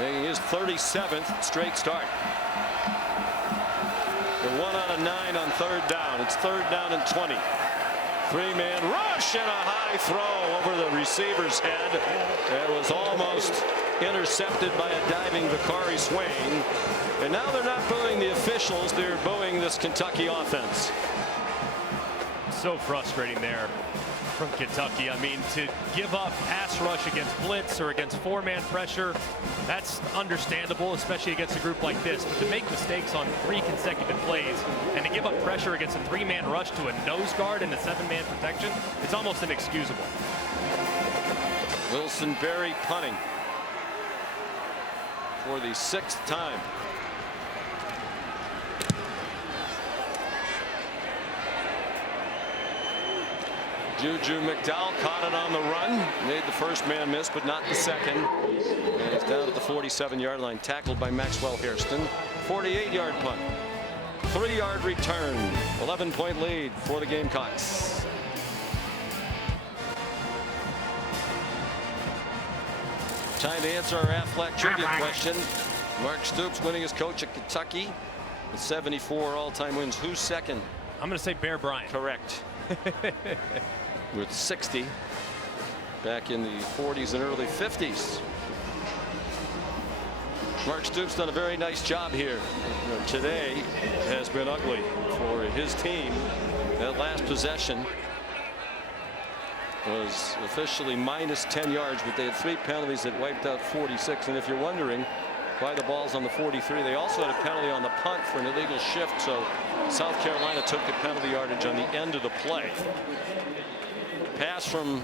Making his 37th straight start. They're 1 out of 9 on 3rd down. It's 3rd down and 20. 3-man rush and a high throw over the receiver's head. It was almost intercepted by a diving Vicari Swain. And now they're not booing the officials. They're booing this Kentucky offense. So frustrating there from Kentucky. I mean, to give up pass rush against blitz or against 4-man pressure, that's understandable, especially against a group like this. But to make mistakes on 3 consecutive plays and to give up pressure against a 3-man rush to a nose guard and a 7-man protection, it's almost inexcusable. Wilson Berry punting for the 6th time. Juju McDowell caught it on the run. Made the first man miss, but not the second. And he's down at the 47-yard line, tackled by Maxwell Hairston. 48-yard punt. 3-yard return. 11-point lead for the Gamecocks. Time to answer our Aflac trivia question. Mark Stoops winning as coach at Kentucky with 74 all-time wins. Who's second? I'm going to say Bear Bryant. Correct. With 60 back in the 40s and early 50s. Mark Stoops done a very nice job here. Today has been ugly for his team. That last possession was officially minus 10 yards, but they had 3 penalties that wiped out 46. And if you're wondering why the ball's on the 43, they also had a penalty on the punt for an illegal shift. So South Carolina took the penalty yardage on the end of the play. Pass from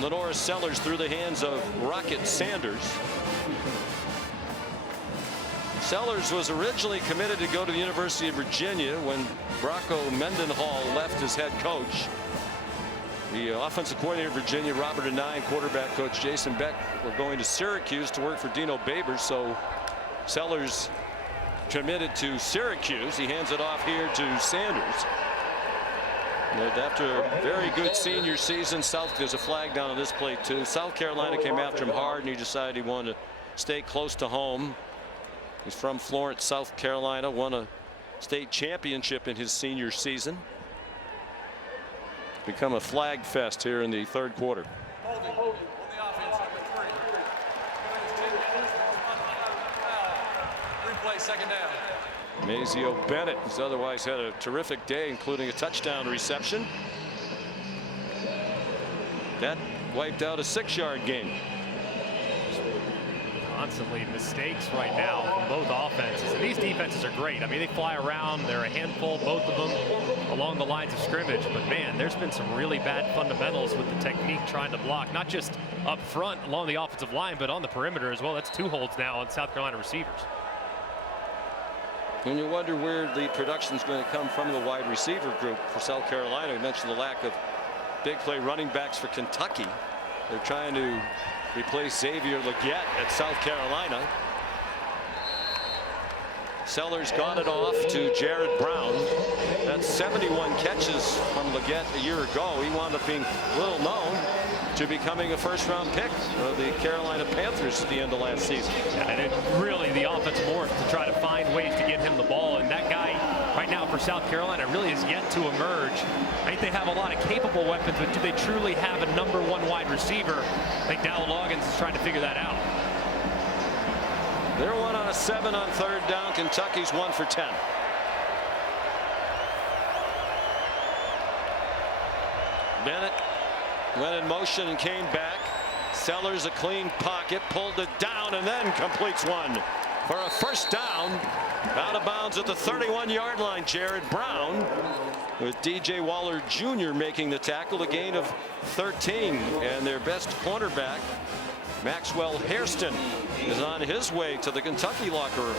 Lenora Sellers through the hands of Rocket Sanders. Sellers was originally committed to go to the University of Virginia when Brocco Mendenhall left as head coach. The offensive coordinator of Virginia, Robert Anine, quarterback coach Jason Beck were going to Syracuse to work for Dino Babers. So Sellers committed to Syracuse. He hands it off here to Sanders. But after a very good senior season, there's a flag down on this play too. South Carolina came after him hard, and he decided he wanted to stay close to home. He's from Florence, South Carolina, won a state championship in his senior season. Become a flag fest here in the 3rd quarter. Holding on the offense, number 3. Replay, 2nd down. Mazio Bennett, who's otherwise had a terrific day, including a touchdown reception. That wiped out a 6-yard gain. Constantly mistakes right now from both offenses. And these defenses are great. I mean, they fly around. They're a handful, both of them, along the lines of scrimmage. But, man, there's been some really bad fundamentals with the technique trying to block, not just up front along the offensive line, but on the perimeter as well. That's 2 holds now on South Carolina receivers. And you wonder where the production is going to come from the wide receiver group for South Carolina. We mentioned the lack of big play running backs for Kentucky. They're trying to replace Xavier Legette at South Carolina. Sellers got it off to Jared Brown. That's 71 catches from Legette a year ago. He wound up being little known to becoming a first-round pick of the Carolina Panthers at the end of last season. Yeah, and it really, the offense morphed to try to find ways to get him the ball. And that guy right now for South Carolina really is yet to emerge. I think they have a lot of capable weapons, but do they truly have a #1 wide receiver? I think Dowell Loggins is trying to figure that out. They're 1 on a 7 on 3rd down. Kentucky's 1 for 10. Bennett went in motion and came back. Sellers a clean pocket, pulled it down, and then completes one for a first down. Out of bounds at the 31-yard line. Jared Brown, with DJ Waller Jr. making the tackle. A gain of 13, and their best cornerback, Maxwell Hairston, is on his way to the Kentucky locker room.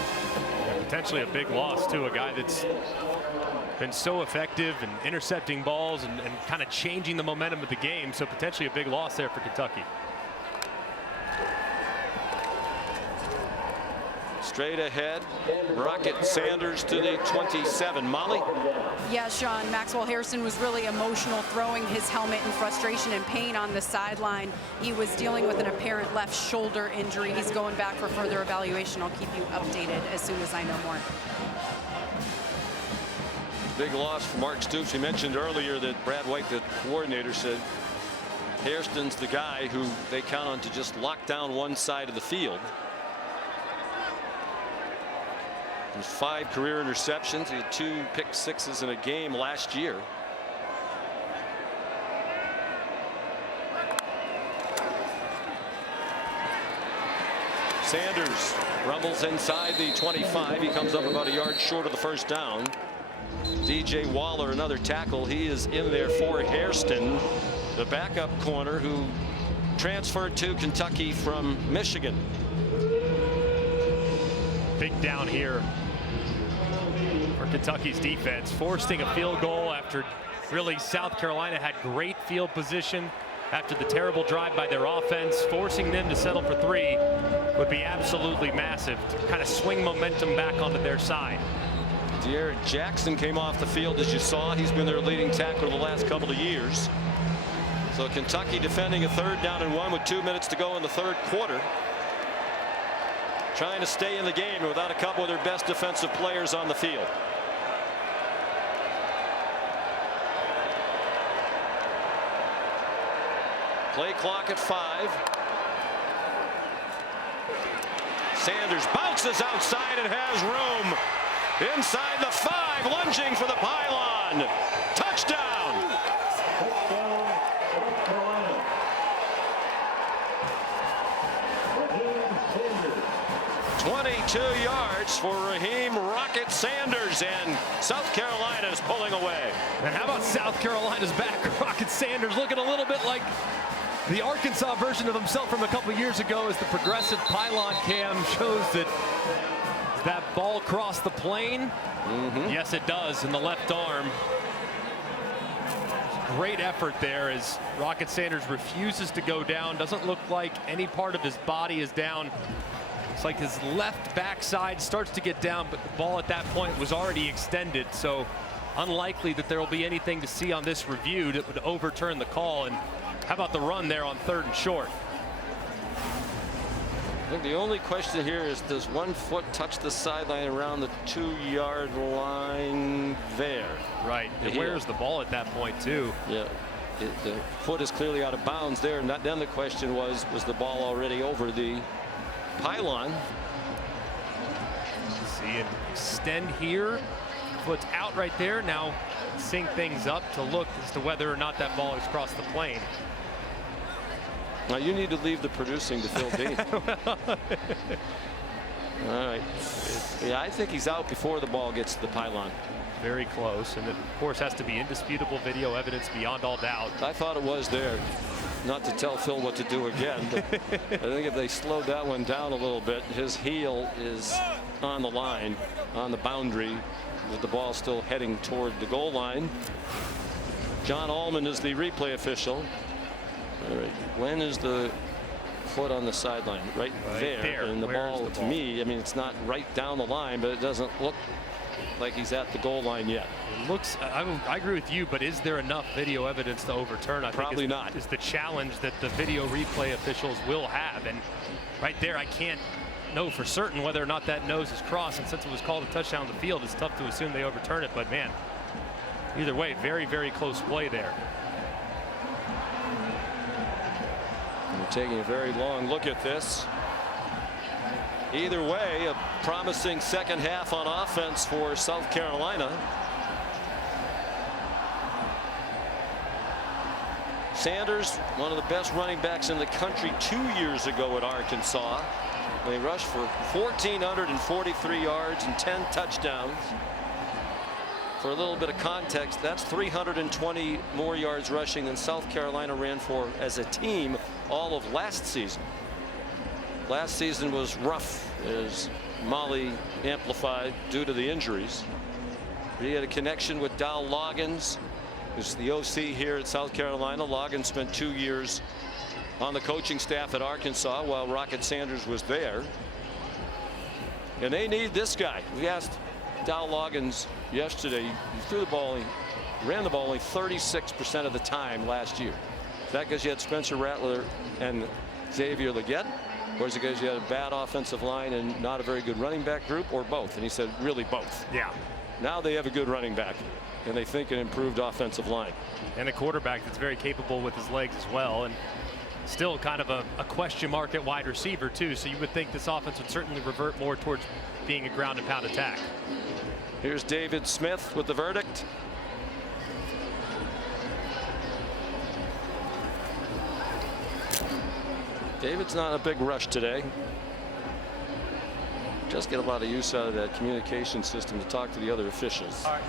Potentially a big loss to a guy that's been so effective in intercepting balls and kind of changing the momentum of the game. So potentially a big loss there for Kentucky. Straight ahead, Rocket Sanders to the 27. Molly? Yeah, Sean, Maxwell Hairston was really emotional, throwing his helmet in frustration and pain on the sideline. He was dealing with an apparent left shoulder injury. He's going back for further evaluation. I'll keep you updated as soon as I know more. Big loss for Mark Stoops. We mentioned earlier that Brad White, the coordinator, said Hairston's the guy who they count on to just lock down one side of the field. There's 5 career interceptions. He had 2 pick sixes in a game last year. Sanders rumbles inside the 25. He comes up about a yard short of the first down. DJ Waller, another tackle. He is in there for Hairston, the backup corner who transferred to Kentucky from Michigan. Big down here for Kentucky's defense, forcing a field goal after really South Carolina had great field position after the terrible drive by their offense. Forcing them to settle for 3 would be absolutely massive to kind of swing momentum back onto their side. De'Aaron Jackson came off the field, as you saw. He's been their leading tackler the last couple of years. So Kentucky defending a 3rd down and 1 with 2 minutes to go in the 3rd quarter. Trying to stay in the game without a couple of their best defensive players on the field. Play clock at 5. Sanders bounces outside and has room inside the 5, lunging for the pylon. Touchdown. 22 yards for Raheem Rocket Sanders, and South Carolina is pulling away. And how about South Carolina's back? Rocket Sanders looking a little bit like the Arkansas version of himself from a couple years ago, as the progressive pylon cam shows that ball crossed the plane. Yes, it does, in the left arm. Great effort there as Rocket Sanders refuses to go down. Doesn't look like any part of his body is down. It's like his left backside starts to get down, but the ball at that point was already extended. So unlikely that there will be anything to see on this review that would overturn the call. And how about the run there on 3rd and short? I think the only question here is, does 1 foot touch the sideline around the 2-yard line there? Right. And where's the ball at that point too? Yeah. The foot is clearly out of bounds there. And then the question was the ball already over the pylon? see, and extend here. Foot's out right there. Now sync things up to look as to whether or not that ball has crossed the plane. Now you need to leave the producing to Phil Dean. All right. Yeah, I think he's out before the ball gets to the pylon. Very close, and it, of course, has to be indisputable video evidence beyond all doubt. I thought it was there. Not to tell Phil what to do again, but I think if they slowed that one down a little bit, his heel is on the line, on the boundary, with the ball still heading toward the goal line. John Allman is the replay official. All right. When is the foot on the sideline? Right there. And the ball, to me, I mean, it's not right down the line, but it doesn't look like he's at the goal line yet. It looks, I agree with you, but is there enough video evidence to overturn? Probably not. Is the challenge that the video replay officials will have. And right there, I can't know for certain whether or not that nose is crossed. And since it was called a touchdown on the field, it's tough to assume they overturn it. But man, either way, very, very close play there. We're taking a very long look at this. Either way, a promising second half on offense for South Carolina. Sanders, one of the best running backs in the country 2 years ago at Arkansas. They rushed for 1,443 yards and 10 touchdowns. For a little bit of context, that's 320 more yards rushing than South Carolina ran for as a team all of last season. Last season was rough as Molly amplified due to the injuries. He had a connection with Dow Loggins, who's the OC here at South Carolina. Loggins spent 2 years on the coaching staff at Arkansas while Rocket Sanders was there. And they need this guy. We asked Dow Loggins yesterday. He threw the ball, he ran the ball only 36% of the time last year. Is that because you had Spencer Rattler and Xavier Legette? Or is it because you had a bad offensive line and not a very good running back group, or both? And he said, really both. Yeah. Now they have a good running back, and they think an improved offensive line. And a quarterback that's very capable with his legs as well. And still kind of a question mark at wide receiver, too. So you would think this offense would certainly revert more towards being a ground and pound attack. Here's David Smith with the verdict. David's not a big rush today. Just get a lot of use out of that communication system to talk to the other officials. All right.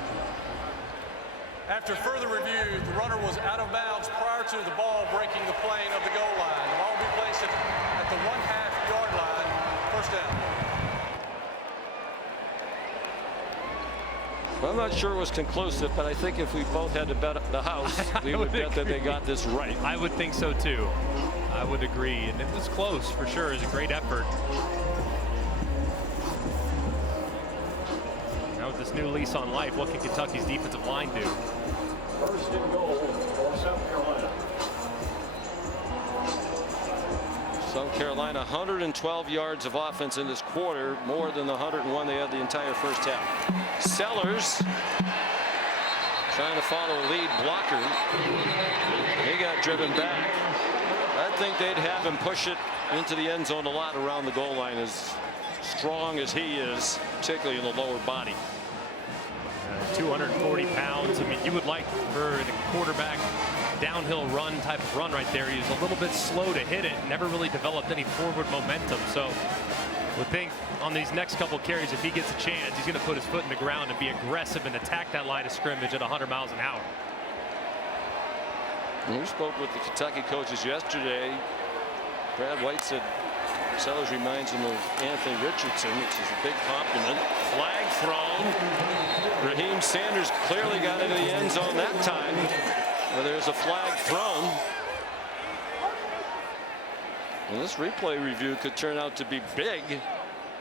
After further review, the runner was out of bounds prior to the ball breaking the plane of the goal line. The ball will be placed at the 1/2 yard line. First down. Well, I'm not sure it was conclusive, but I think if we both had to bet the house, we would bet that they got this right. I would think so, too. I would agree. And it was close for sure. It was a great effort. Now with this new lease on life, what can Kentucky's defensive line do? First and goal for South Carolina. South Carolina 112 yards of offense in this quarter, more than the 101 they had the entire first half. Sellers trying to follow a lead blocker. He got driven back. I think they'd have him push it into the end zone a lot around the goal line, as strong as he is, particularly in the lower body. 240 pounds. I mean, you would like for the quarterback downhill run type of run right there. He was a little bit slow to hit it, never really developed any forward momentum. So would think on these next couple carries, if he gets a chance, he's going to put his foot in the ground and be aggressive and attack that line of scrimmage at 100 miles an hour. We spoke with the Kentucky coaches yesterday. Brad White said Sellers reminds him of Anthony Richardson, which is a big compliment. Flag thrown. Raheem Sanders clearly got into the end zone that time. Well, there's a flag thrown. And this replay review could turn out to be big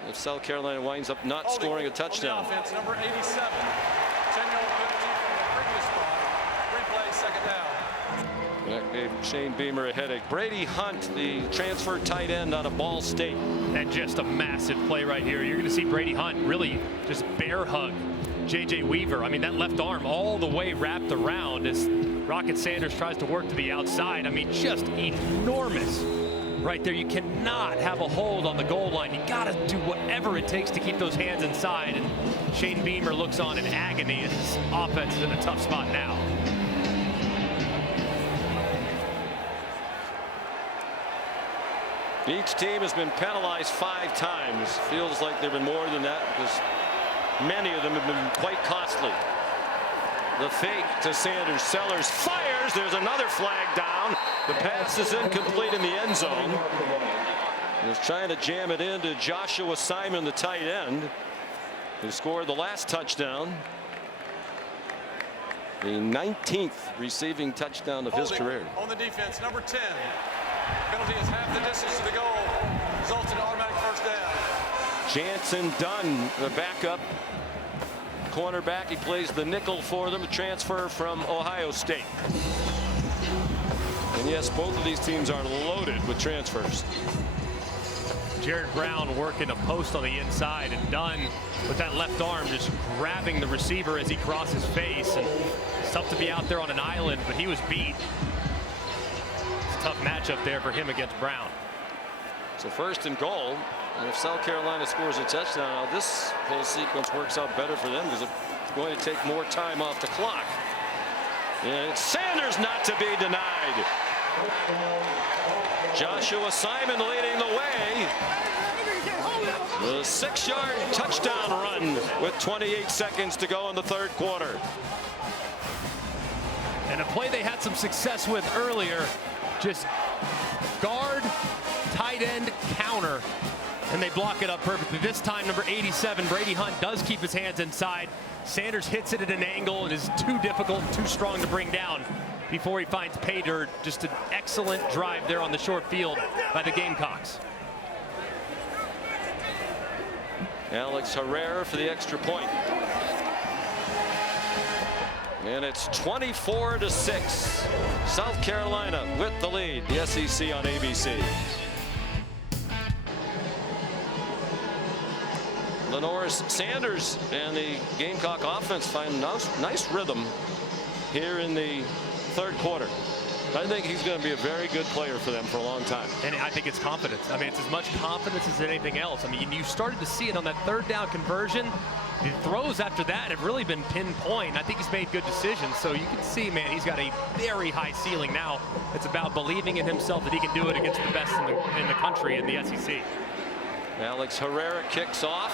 if South Carolina winds up not scoring a touchdown. On the offense, number 87. 10-yard penalty from the previous spot. Replay, second down. That gave Shane Beamer a headache. Brady Hunt, the transfer tight end out of Ball State. And just a massive play right here. You're going to see Brady Hunt really just bear hug J.J. Weaver. I mean, that left arm all the way wrapped around as Rocket Sanders tries to work to the outside. I mean, just enormous right there. You cannot have a hold on the goal line. You got to do whatever it takes to keep those hands inside. And Shane Beamer looks on in agony. His offense is in a tough spot now. Each team has been penalized 5 times. Feels like there have been more than that because many of them have been quite costly. The fake to Sanders. Sellers fires. There's another flag down. The pass is incomplete in the end zone. He was trying to jam it into Joshua Simon, the tight end, who scored the last touchdown. The 19th receiving touchdown of his career. On the defense, number 10. Penalty is half the distance to the goal. Results in automatic first down. Jansen Dunn, the backup cornerback. He plays the nickel for them, a transfer from Ohio State. And yes, both of these teams are loaded with transfers. Jared Brown working a post on the inside, and Dunn with that left arm just grabbing the receiver as he crosses face. And it's tough to be out there on an island, but he was beat. Tough matchup there for him against Brown. So first and goal, and if South Carolina scores a touchdown, this whole sequence works out better for them because it's going to take more time off the clock. And it's Sanders not to be denied. Joshua Simon leading the way. The 6-yard touchdown run with 28 seconds to go in the third quarter. And a play they had some success with earlier. Just guard, tight end, counter, and they block it up perfectly. This time, number 87, Brady Hunt, does keep his hands inside. Sanders hits it at an angle and is too difficult and too strong to bring down before he finds pay dirt. Just an excellent drive there on the short field by the Gamecocks. Alex Herrera for the extra point. And it's 24-6. South Carolina with the lead. The SEC on ABC. Lenoris Sanders and the Gamecock offense find nice rhythm here in the third quarter. I think he's going to be a very good player for them for a long time. And I think it's confidence. I mean, it's as much confidence as anything else. I mean, you started to see it on that third down conversion. The throws after that have really been pinpoint. I think he's made good decisions. So you can see, man, he's got a very high ceiling now. It's about believing in himself that he can do it against the best in the country in the SEC. Alex Herrera kicks off.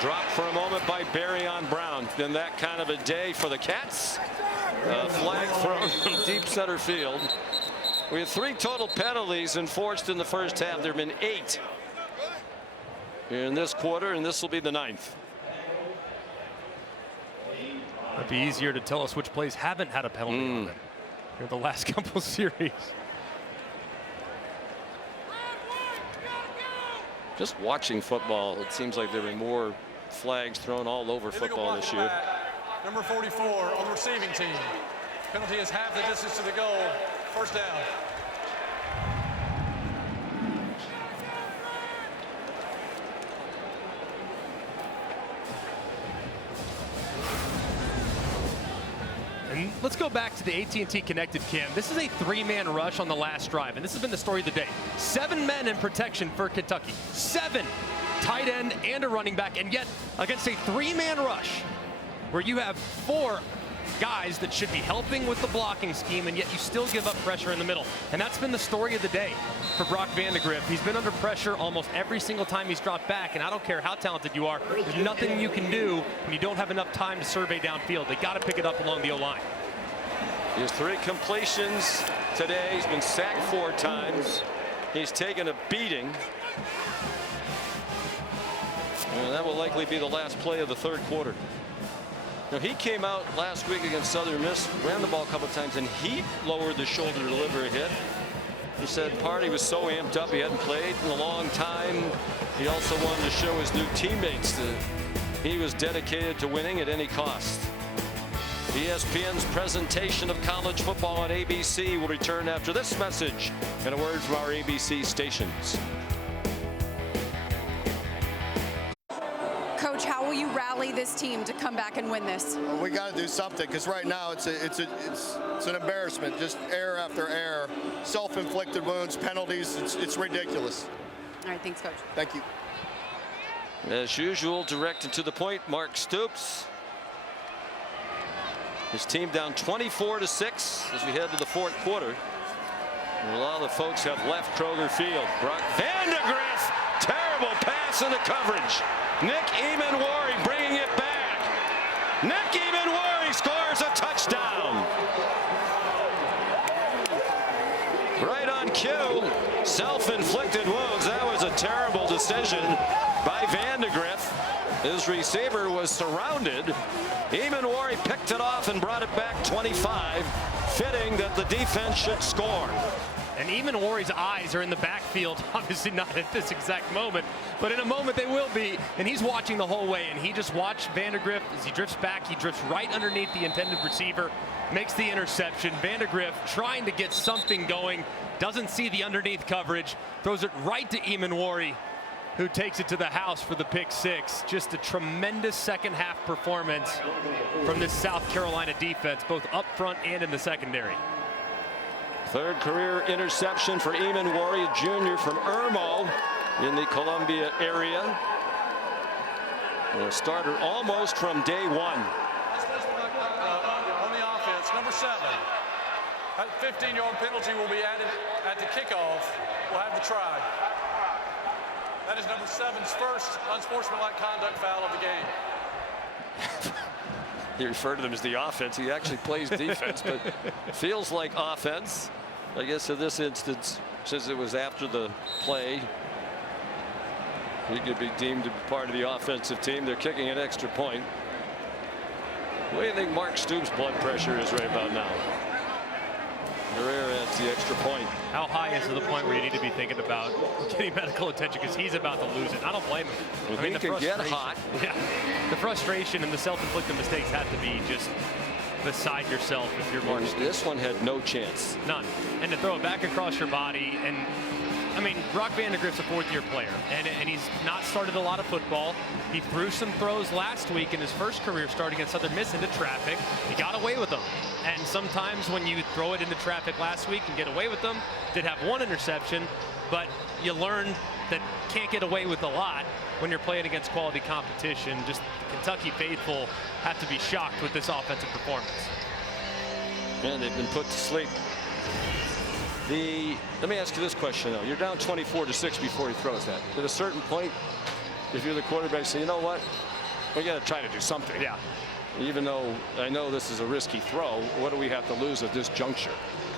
Dropped for a moment by Barryon Brown. Then that kind of a day for the Cats. Flag thrown from deep center field. We have 3 total penalties enforced in the first half. There have been 8 in this quarter, and this will be the 9th. It'd be easier to tell us which plays haven't had a penalty on them in the last couple series. Just watching football, it seems like there have been more flags thrown all over football this year. Number 44 on the receiving team. Penalty is half the distance to the goal. First down. And let's go back to the AT&T Connected Cam. This is a 3-man rush on the last drive, and this has been the story of the day. 7 men in protection for Kentucky. 7 tight end and a running back, and yet against a 3-man rush where you have 4 guys that should be helping with the blocking scheme, and yet you still give up pressure in the middle. And that's been the story of the day for Brock Vandegrift. He's been under pressure almost every single time he's dropped back, and I don't care how talented you are, there's nothing you can do when you don't have enough time to survey downfield. They got to pick it up along the O-line. He has 3 completions today. He's been sacked 4 times. He's taken a beating. And that will likely be the last play of the third quarter. Now, he came out last week against Southern Miss, ran the ball a couple of times, and he lowered the shoulder to deliver a hit. He said Party was so amped up, he hadn't played in a long time. He also wanted to show his new teammates that he was dedicated to winning at any cost. ESPN's presentation of college football on ABC will return after this message and a word from our ABC stations. Coach, how will you rally this team to come back and win this? Well, we got to do something because right now it's an embarrassment. Just error after error, self-inflicted wounds, penalties. It's ridiculous. All right, thanks, Coach. Thank you. As usual, directed to the point, Mark Stoops. His team down 24-6 as we head to the fourth quarter. And a lot of the folks have left Kroger Field. Brock Vandegrift, terrible pass into coverage. Nick Eamon-Wari bringing it back. Nick Eamon-Wari scores a touchdown. Right on cue, self-inflicted wounds. That was a terrible decision by Vandegrift. His receiver was surrounded. Eamon-Wari picked it off and brought it back 25. Fitting that the defense should score. And Eamon-Wari's eyes are in the backfield, obviously not at this exact moment, but in a moment they will be. And he's watching the whole way, and he just watched Vandegrift as he drifts back. He drifts right underneath the intended receiver, makes the interception. Vandegrift trying to get something going, doesn't see the underneath coverage, throws it right to Eamon-Wari, who takes it to the house for the pick six. Just a tremendous second half performance from this South Carolina defense, both up front and in the secondary. Third career interception for Eamon-Wari, a junior from Irmo in the Columbia area. And a starter almost from day one. On the offense, number 7. That 15-yard penalty will be added at the kickoff. We'll have the try. That is number 7's first unsportsmanlike conduct foul of the game. You refer to them as the offense. He actually plays defense, but feels like offense. I guess in this instance, since it was after the play, he could be deemed to be part of the offensive team. They're kicking an extra point. What do you think Mark Stoops' blood pressure is right about now? Guerrero adds the extra point. How high is to the point where you need to be thinking about getting medical attention because he's about to lose it? I don't blame him. Well, he can get hot. Yeah, the frustration and the self-inflicted mistakes have to be just beside yourself if you're Mark Stoops. This one had no chance. None. And to throw it back across your body, and I mean, Brock Vandegrift's a fourth-year player, and he's not started a lot of football. He threw some throws last week in his first career start against Southern Miss into traffic. He got away with them. And sometimes when you throw it into traffic last week and get away with them, did have one interception, but you learn that can't get away with a lot when you're playing against quality competition. Just the Kentucky faithful have to be shocked with this offensive performance. And they've been put to sleep. Let me ask you this question though. You're down 24-6 before he throws that. At a certain point, if you're the quarterback, say, you know what? We got to try to do something. Yeah. Even though I know this is a risky throw, what do we have to lose at this juncture?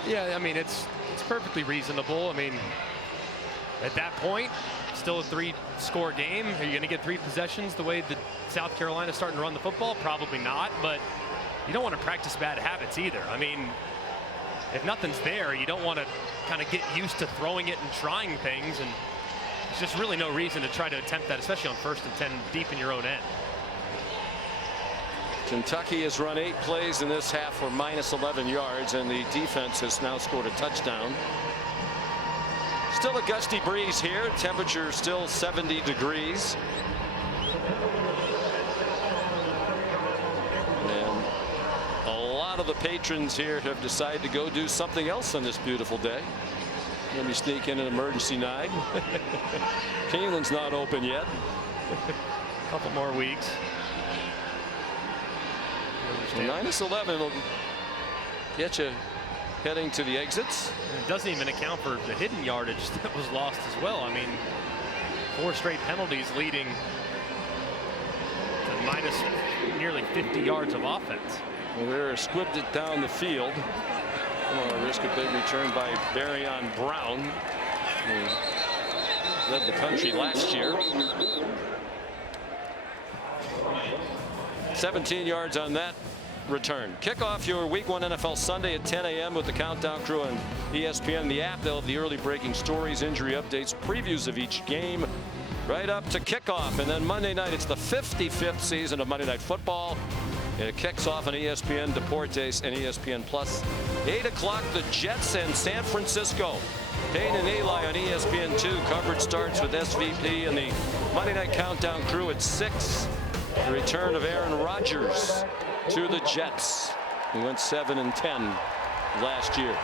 Yeah, I mean, it's perfectly reasonable. I mean, at that point, still a 3-score game. Are you going to get 3 possessions the way that South Carolina's starting to run the football? Probably not, but you don't want to practice bad habits either. I mean, if nothing's there, you don't want to kind of get used to throwing it and trying things, and there's just really no reason to try to attempt that, especially on 1st and 10 deep in your own end. Kentucky has run 8 plays in this half for minus 11 yards, and the defense has now scored a touchdown. Still a gusty breeze here. Temperature still 70 degrees. And a lot of the patrons here have decided to go do something else on this beautiful day. Maybe sneak in an emergency night. Keeneland's not open yet. A couple more weeks. Minus 11 will get you heading to the exits. And it doesn't even account for the hidden yardage that was lost as well. I mean, 4 straight penalties leading to minus nearly 50 yards of offense. Rivera squibbed it down the field. Risk a big return by Barryon Brown, who led the country last year. 17 yards on that return. Kick off your Week 1 NFL Sunday at 10 a.m. with the Countdown Crew on ESPN. The app, they'll have the early breaking stories, injury updates, previews of each game right up to kickoff. And then Monday night, it's the 55th season of Monday Night Football. And it kicks off on ESPN Deportes and ESPN Plus. 8 o'clock, the Jets and San Francisco. Payne and Eli on ESPN2. Coverage starts with SVP and the Monday Night Countdown Crew at 6. The return of Aaron Rodgers to the Jets. He went 7-10 last year.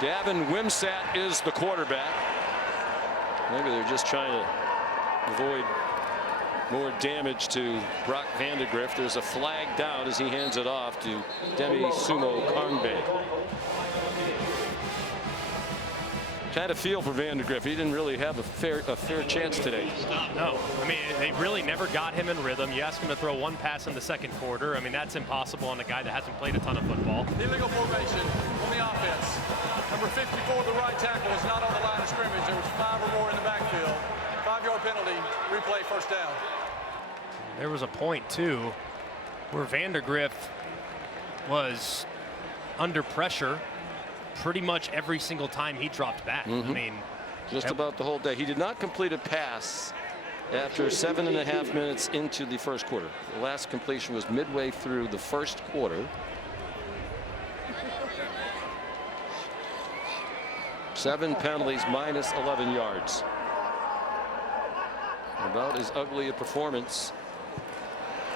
Gavin Wimsatt is the quarterback. Maybe they're just trying to avoid more damage to Brock Vandegrift. There's a flag down as he hands it off to Demi Sumo Kongbe. Kind of feel for Vandegrift. He didn't really have a fair chance today. No, I mean, they really never got him in rhythm. You ask him to throw one pass in the second quarter. I mean, that's impossible on a guy that hasn't played a ton of football. Illegal formation on the offense. Number 54, the right tackle, is not on the line of scrimmage. There was 5 or more in the backfield. 5-yard penalty, replay, first down. There was a point, too, where Vandegrift was under pressure pretty much every single time he dropped back. I mean, just about the whole day. He did not complete a pass after 7.5 minutes into the first quarter. The last completion was midway through the first quarter. 7 penalties, minus 11 yards. About as ugly a performance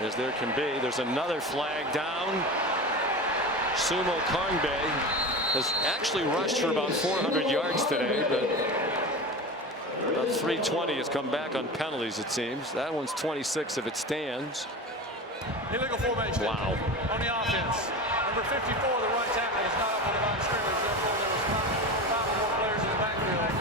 as there can be. There's another flag down. Sumo Kongbe has actually rushed for about 400 yards today, but about 320 has come back on penalties, it seems. That one's 26 if it stands. Illegal formation. Wow. On the offense. Number 54, the right tackle, is not up on the line of scrimmage. Therefore, there was 5 or more players in the backfield.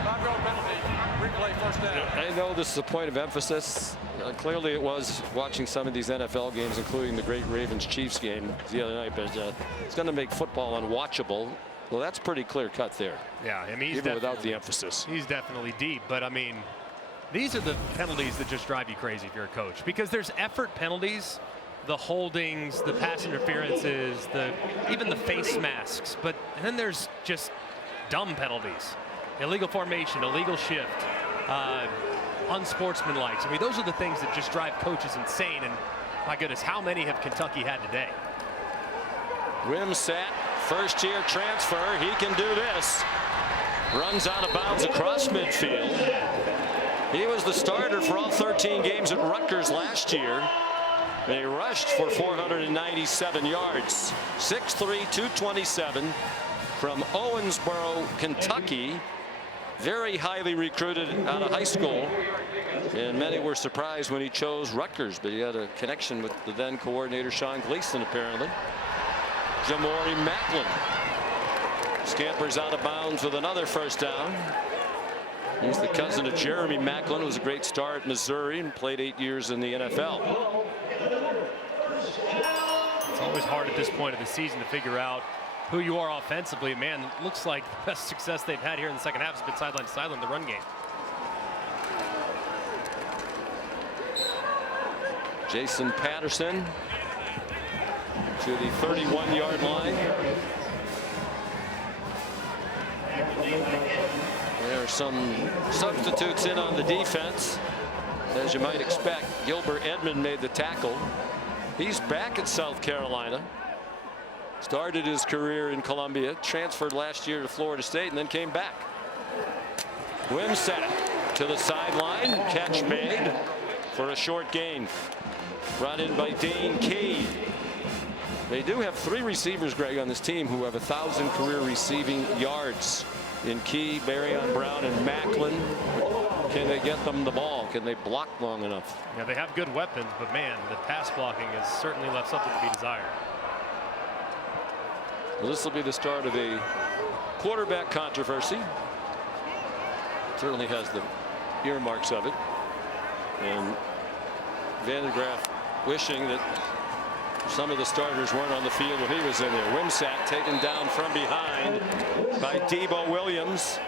5-yard penalty, replay, first down. I know this is a point of emphasis. Clearly it was watching some of these NFL games, including the great Ravens-Chiefs game the other night, but it's going to make football unwatchable. Well, that's pretty clear cut there. Yeah, I mean, even without the emphasis. He's definitely deep, but I mean, these are the penalties that just drive you crazy if you're a coach, because there's effort penalties, the holdings, the pass interferences, even the face masks, but then there's just dumb penalties. Illegal formation, illegal shift, unsportsmanlike. I mean, those are the things that just drive coaches insane. And my goodness, how many have Kentucky had today? Wimsatt, first-year transfer. He can do this. Runs out of bounds across midfield. He was the starter for all 13 games at Rutgers last year. And he rushed for 497 yards. 6'3", 227 from Owensboro, Kentucky. Very highly recruited out of high school, and many were surprised when he chose Rutgers, but he had a connection with the then coordinator Sean Gleason, apparently. Jamori Macklin scampers out of bounds with another first down. He's the cousin of Jeremy Macklin, who was a great star at Missouri and played 8 years in the NFL. It's always hard at this point of the season to figure out who you are offensively. Man, it looks like the best success they've had here in the second half has been sideline to sideline, the run game. Jason Patterson to the 31-yard line. There are some substitutes in on the defense, as you might expect. Gilbert Edmond made the tackle. He's back at South Carolina. Started his career in Columbia, transferred last year to Florida State, and then came back. Wimsatt to the sideline. Catch made for a short gain. Brought in by Dane Key. They do have 3 receivers, Greg, on this team who have 1,000 career receiving yards in Key, Barryon Brown, and Macklin. Can they get them the ball? Can they block long enough? Yeah, they have good weapons, but man, the pass blocking has certainly left something to be desired. Well, this will be the start of a quarterback controversy. Certainly has the earmarks of it. And Vandegrift wishing that some of the starters weren't on the field when he was in there. Wimsatt taken down from behind by Debo Williams.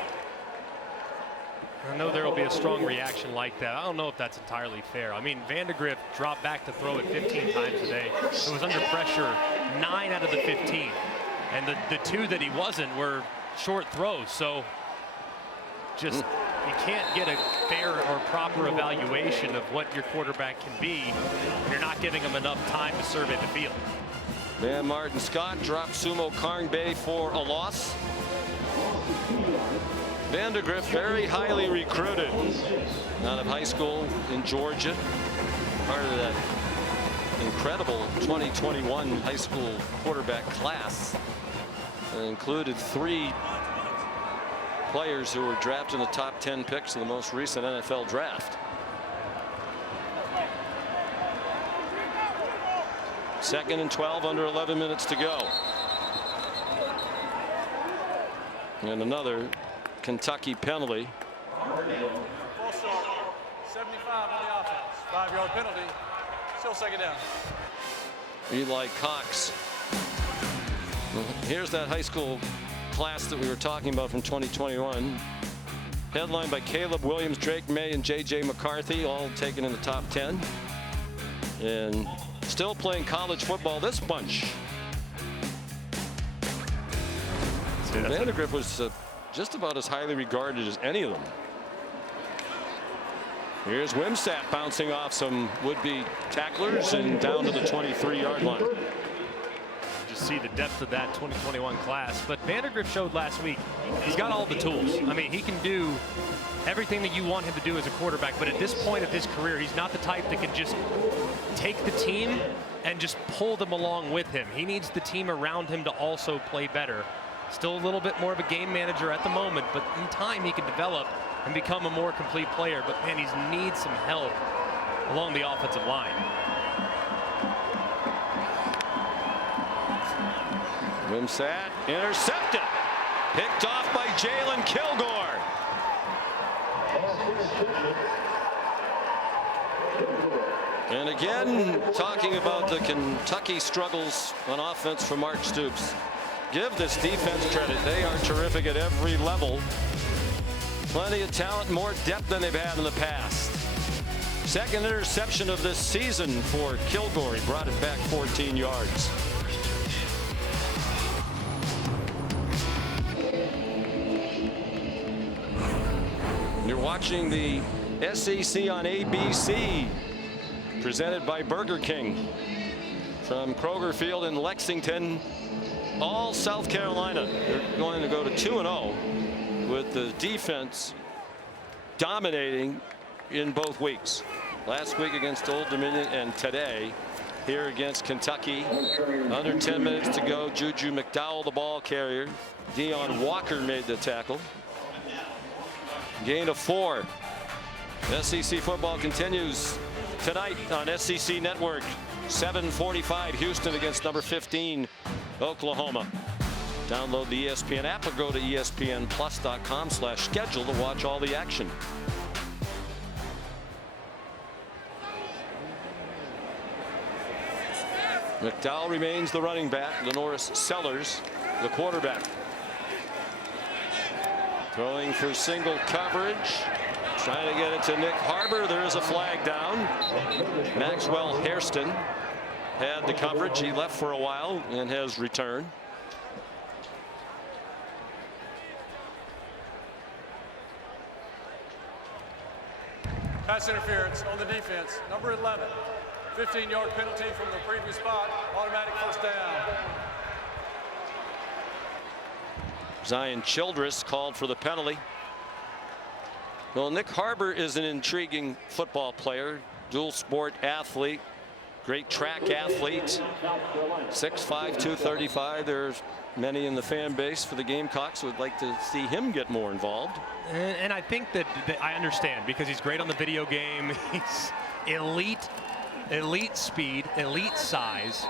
I know there will be a strong reaction like that. I don't know if that's entirely fair. I mean, Vandegrift dropped back to throw it 15 times today. It was under pressure 9 out of the 15. And the 2 that he wasn't were short throws. So just you can't get a fair or proper evaluation of what your quarterback can be when you're not giving him enough time to survey the field. Van Martin Scott dropped Sumo Kongbe for a loss. Vandegrift, very highly recruited out of high school in Georgia. part of that incredible 2021 high school quarterback class. It included 3 players who were drafted in the top 10 picks of the most recent NFL draft. Second and 12, under 11 minutes to go. And another Kentucky penalty. Ball short. 75 on the offense. 5-yard penalty. Still second down. Eli Cox. Here's that high school class that we were talking about from 2021. Headlined by Caleb Williams, Drake May, and J.J. McCarthy, all taken in the top 10. And still playing college football, this bunch. Vandegrift was just about as highly regarded as any of them. Here's Wimsatt bouncing off some would-be tacklers and down to the 23-yard line. Just see the depth of that 2021 class. But Vandegrift showed last week he's got all the tools. I mean, he can do everything that you want him to do as a quarterback. But at this point of his career, he's not the type that can just take the team and just pull them along with him. He needs the team around him to also play better. Still a little bit more of a game manager at the moment, but in time he can develop and become a more complete player. But man, he needs some help along the offensive line. Wimsatt intercepted. Picked off by Jalen Kilgore. And again, talking about the Kentucky struggles on offense for Mark Stoops. Give this defense credit. They are terrific at every level. Plenty of talent, more depth than they've had in the past. Second interception of this season for Kilgore. He brought it back 14 yards. You're watching the SEC on ABC, presented by Burger King from Kroger Field in Lexington, all South Carolina. They're going to go to 2-0 with the defense dominating in both weeks. Last week against Old Dominion and today here against Kentucky. Under 10 minutes to go. Juju McDowell, the ball carrier. Deion Walker made the tackle. Gain of 4. SEC football continues tonight on SEC Network. 7:45 Houston against number 15 Oklahoma. Download the ESPN app or go to ESPNplus.com/schedule to watch all the action. McDowell remains the running back. Lenoris Sellers the quarterback. Throwing for single coverage. Trying to get it to Nick Harbor. There is a flag down. Maxwell Hairston had the coverage. He left for a while and has returned. Pass interference on the defense. Number 11. 15-yard penalty from the previous spot. Automatic first down. Zion Childress called for the penalty. Well, Nick Harbor is an intriguing football player, dual sport athlete, great track athlete, 6'5", 235. There's many in the fan base for the Gamecocks who would like to see him get more involved. And I think that I understand, because he's great on the video game. He's elite speed, elite size,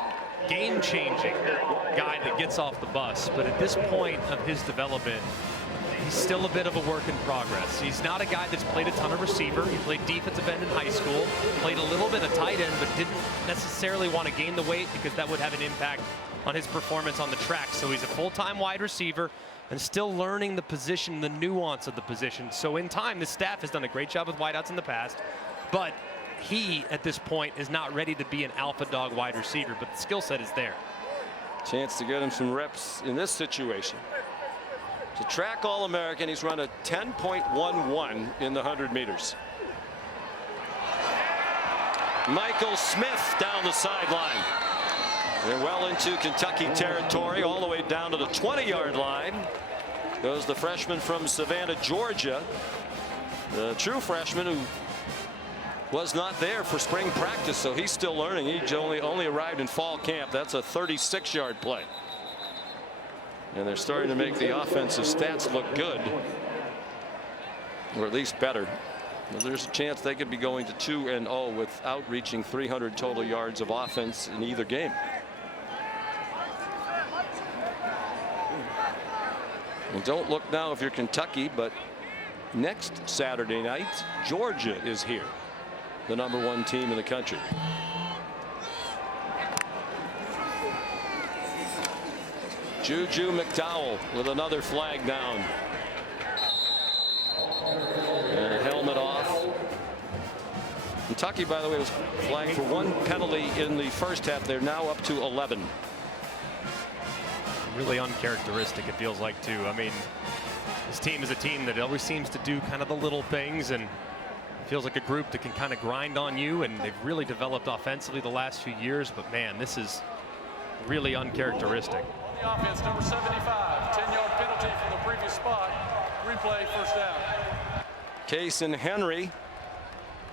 game-changing guy that gets off the bus. But at this point of his development, he's still a bit of a work in progress. He's not a guy that's played a ton of receiver. He played defensive end in high school, played a little bit of tight end, but didn't necessarily want to gain the weight because that would have an impact on his performance on the track. So he's a full-time wide receiver and still learning the position, the nuance of the position. So in time, the staff has done a great job with wideouts in the past, but he, at this point, is not ready to be an alpha dog wide receiver, but the skill set is there. Chance to get him some reps in this situation. To track All-American, he's run a 10.11 in the 100 meters. Michael Smith down the sideline. They're well into Kentucky territory, all the way down to the 20-yard line. Goes the freshman from Savannah, Georgia. The true freshman who was not there for spring practice, so he's still learning. He only arrived in fall camp. That's a 36-yard play. And they're starting to make the offensive stats look good, or at least better. Well, there's a chance they could be going to 2-0 without reaching 300 total yards of offense in either game. And don't look now if you're Kentucky, but next Saturday night, Georgia is here, the #1 team in the country. Juju McDowell with another flag down. And a helmet off. Kentucky, by the way, was flagged for 1 penalty in the first half. They're now up to 11. Really uncharacteristic, it feels like, too. I mean, this team is a team that always seems to do kind of the little things, and feels like a group that can kind of grind on you, and they've really developed offensively the last few years. But man, this is really uncharacteristic. The offense, number 75, 10-yard penalty from the previous spot. Replay, first down. Case and Henry,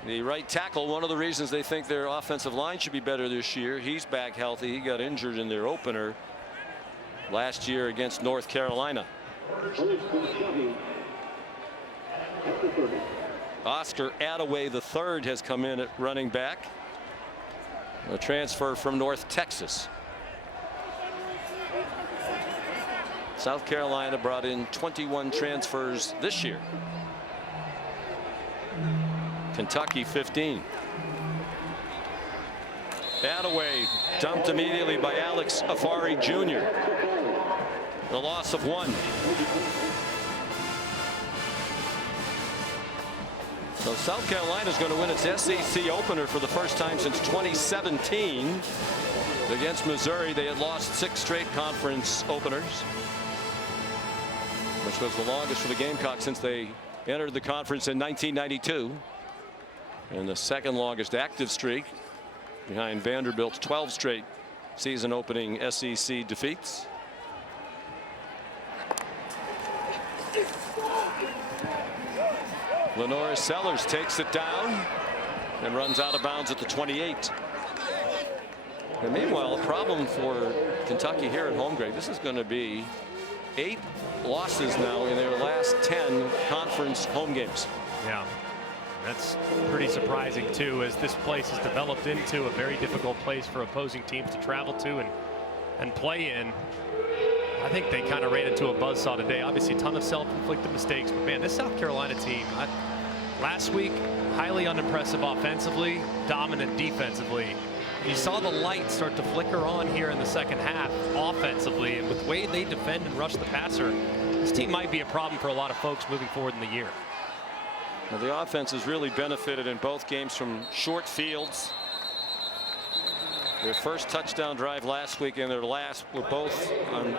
the right tackle, one of the reasons they think their offensive line should be better this year. He's back healthy. He got injured in their opener last year against North Carolina. Oscar Attaway III has come in at running back, a transfer from North Texas. South Carolina brought in 21 transfers this year. Kentucky 15. Attaway dumped immediately by Alex Afari Jr. The loss of 1. So South Carolina is going to win its SEC opener for the first time since 2017 against Missouri. They had lost 6 straight conference openers, which was the longest for the Gamecocks since they entered the conference in 1992, and the second longest active streak behind Vanderbilt's 12 straight season opening SEC defeats. Lenora Sellers takes it down and runs out of bounds at the 28. And meanwhile, a problem for Kentucky here at home, Greg. This is going to be 8 losses now in their last 10 conference home games. Yeah, that's pretty surprising, too, as this place has developed into a very difficult place for opposing teams to travel to and play in. I think they kind of ran into a buzzsaw today. Obviously, a ton of self-inflicted mistakes. But, man, this South Carolina team, last week, highly unimpressive offensively, dominant defensively. You saw the light start to flicker on here in the second half offensively. And with the way they defend and rush the passer, this team might be a problem for a lot of folks moving forward in the year. Well, the offense has really benefited in both games from short fields. Their first touchdown drive last week and their last were both on.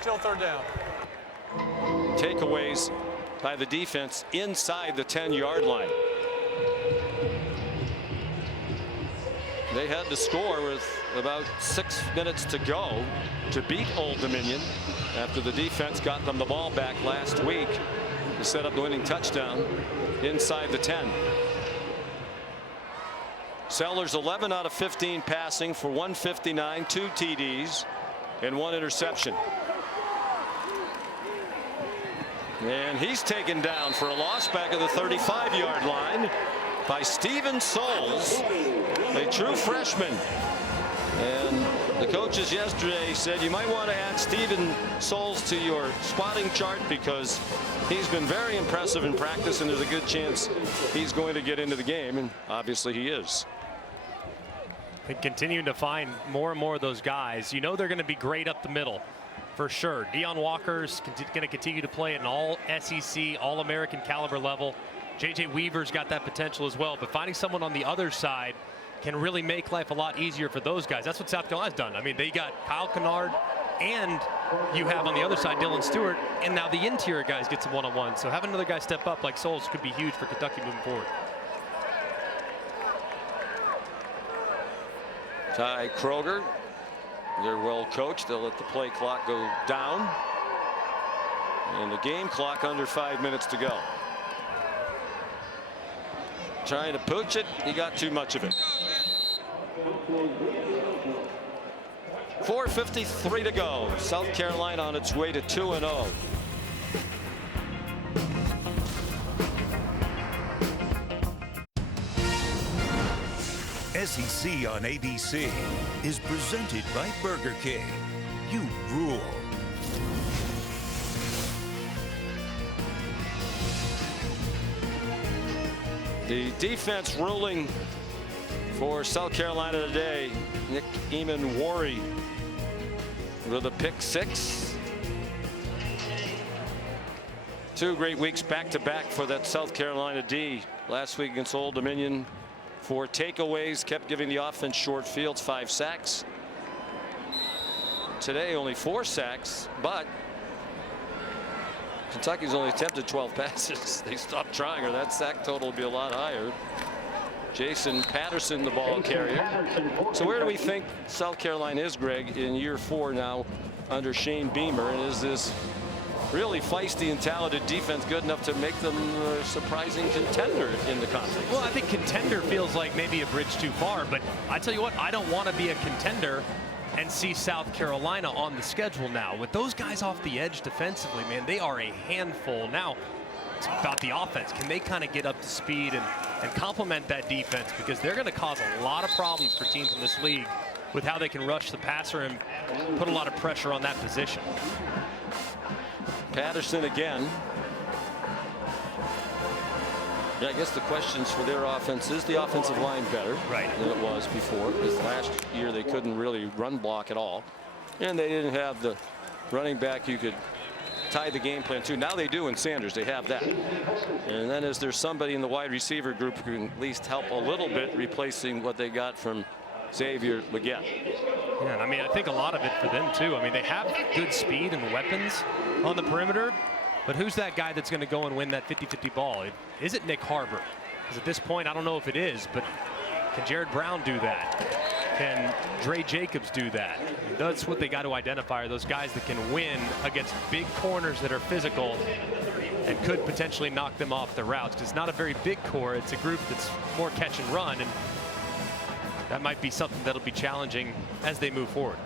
Still third down. Takeaways by the defense inside the 10-yard line. They had to score with about 6 minutes to go to beat Old Dominion after the defense got them the ball back last week to set up the winning touchdown inside the 10. Sellers 11 out of 15 passing for 159, 2 TDs, and 1 interception. And he's taken down for a loss back at the 35-yard line by Steven Souls, a true freshman. And the coaches yesterday said you might want to add Steven Souls to your spotting chart because he's been very impressive in practice, and there's a good chance he's going to get into the game, and obviously he is. And continuing to find more and more of those guys. You know they're going to be great up the middle for sure. Deion Walker's going to continue to play at an all SEC, all American caliber level. JJ Weaver's got that potential as well, but finding someone on the other side can really make life a lot easier for those guys. That's what South Carolina's done. I mean, they got Kyle Kennard, and you have on the other side Dylan Stewart, and now the interior guys get some one-on-one. So having another guy step up like Souls could be huge for Kentucky moving forward. Ty Kroger, they're well coached. They'll let the play clock go down, and the game clock under 5 minutes to go. trying to pooch it. He got too much of it. 4:53 to go. South Carolina on its way to 2-0. SEC on ABC is presented by Burger King. You rule. The defense ruling for South Carolina today. Nick Eamon-Warry with a pick 6. 2 great weeks back-to-back for that South Carolina D. Last week against Old Dominion, 4 takeaways, kept giving the offense short fields, 5 sacks. Today only 4 sacks, but Kentucky's only attempted 12 passes. They stopped trying, or that sack total will be a lot higher. Jason Patterson, the ball carrier. So where do we think South Carolina is, Greg, in year 4 now under Shane Beamer? And is this really feisty and talented defense good enough to make them a surprising contender in the conference? Well, I think contender feels like maybe a bridge too far, but I tell you what, I don't want to be a contender and see South Carolina on the schedule now. With those guys off the edge defensively, man, they are a handful. Now, it's about the offense. Can they kind of get up to speed and complement that defense? Because they're going to cause a lot of problems for teams in this league with how they can rush the passer and put a lot of pressure on that position. Patterson again. Yeah, I guess the questions for their offense is the offensive line better than it was before, because last year they couldn't really run block at all, and they didn't have the running back you could tie the game plan to. Now they do in Sanders. They have that. And then is there somebody in the wide receiver group who can at least help a little bit, replacing what they got from Xavier Legette? Yeah, and I mean, I think a lot of it for them too. I mean, they have good speed and weapons on the perimeter, but who's that guy that's going to go and win that 50-50 ball? Is it Nick Harbor? Because at this point, I don't know if it is, but can Jared Brown do that? Can Dre Jacobs do that? That's what they got to identify, are those guys that can win against big corners that are physical and could potentially knock them off their routes. Because it's not a very big core. It's a group that's more catch and run, and that might be something that'll be challenging as they move forward.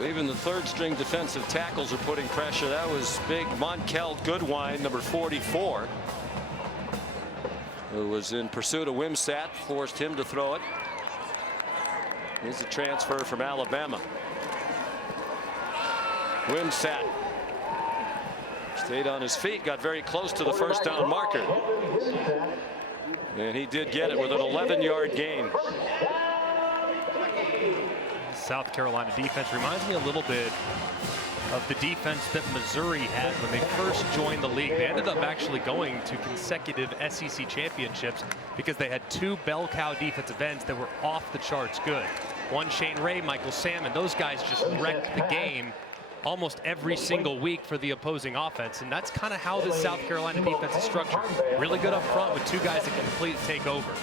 Even the 3rd-string defensive tackles are putting pressure. That was big Monkel Goodwine, number 44, who was in pursuit of Wimsatt, forced him to throw it. He's a transfer from Alabama. Wimsatt stayed on his feet, got very close to the 1st down marker, and he did get it with an 11-yard gain. South Carolina defense reminds me a little bit of the defense that Missouri had when they first joined the league. They ended up actually going to consecutive SEC championships because they had 2 bell cow defensive ends that were off the charts good. One Shane Ray, Michael Salmon. Those guys just wrecked the game almost every single week for the opposing offense, and that's kind of how the South Carolina defense is structured. Really good up front with 2 guys that can completely take over.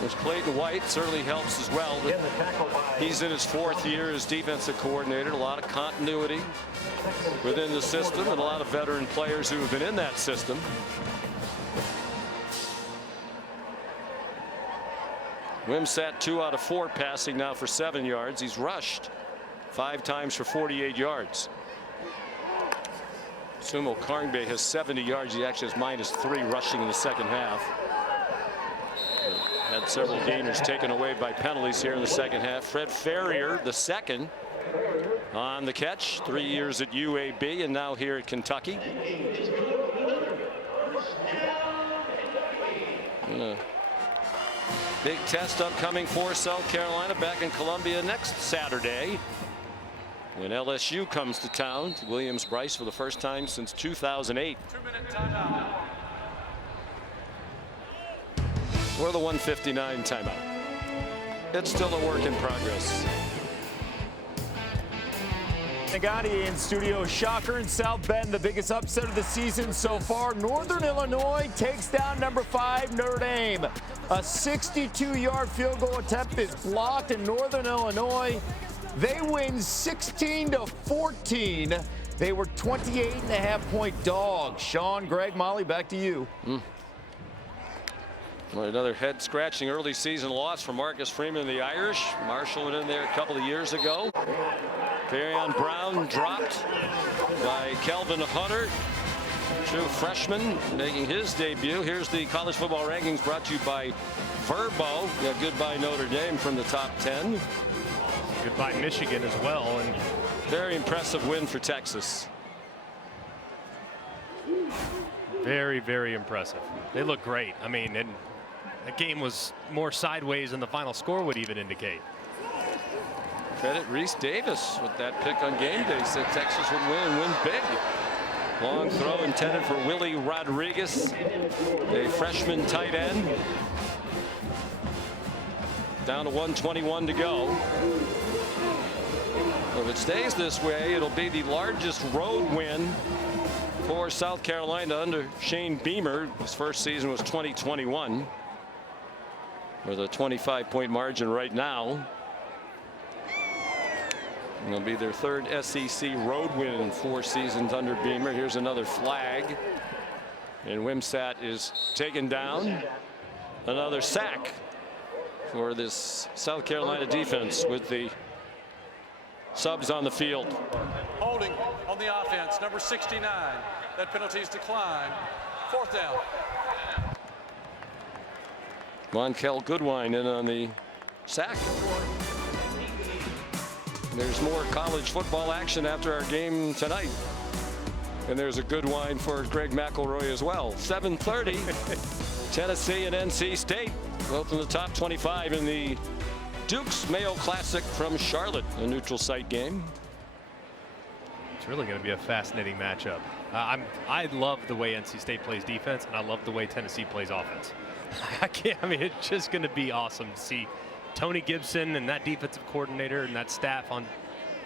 There's Clayton White, certainly helps as well. He's in his 4th year as defensive coordinator. A lot of continuity within the system and a lot of veteran players who have been in that system. Wimsatt 2 out of 4 passing now for 7 yards. He's rushed 5 times for 48 yards. Sumo Karngbe has 70 yards. He actually has -3 rushing in the 2nd half. Had several gainers taken away by penalties here in the 2nd half. Fred Ferrier, the 2nd on the catch. 3 years at UAB and now here at Kentucky. Big test upcoming for South Carolina back in Columbia next Saturday when LSU comes to town to Williams-Brice for the first time since 2008. 2-minute timeout. Or the 1:59 timeout. It's still a work in progress. Nagati in studio. Shocker in South Bend, the biggest upset of the season so far. Northern Illinois takes down number 5 Notre Dame. A 62-yard field goal attempt is blocked in Northern Illinois. They win 16-14. They were 28.5-point dogs. Sean, Greg, Molly, back to you. Well, another head-scratching early season loss for Marcus Freeman and the Irish. Marshall went in there a couple of years ago. Kerryon Brown dropped by Kelvin Hunter. True freshman making his debut. Here's the college football rankings brought to you by Verbo. Yeah, goodbye Notre Dame from the top 10. Goodbye Michigan as well. And very impressive win for Texas. Very, very impressive. They look great. I mean, and the game was more sideways than the final score would even indicate. Credit Reese Davis with that pick on game day. Said Texas would win and win big. Long throw intended for Willie Rodriguez, a freshman tight end. Down to 1:21 to go. If it stays this way, it'll be the largest road win for South Carolina under Shane Beamer. His first season was 2021 with a 25-point margin right now. It'll be their third SEC road win in 4 seasons under Beamer. Here's another flag, and Wimsatt is taken down. Another sack for this South Carolina defense with the subs on the field. Holding on the offense, number 69. That penalty is declined. 4th down. Monkel Goodwine in on the sack. There's more college football action after our game tonight. And there's a good wine for Greg McElroy as well. 7:30. Tennessee and NC State both in the top 25 in the Duke's Mayo Classic from Charlotte, a neutral site game. It's really going to be a fascinating matchup. I love the way NC State plays defense, and I love the way Tennessee plays offense. I mean, it's just going to be awesome to see Tony Gibson and that defensive coordinator and that staff on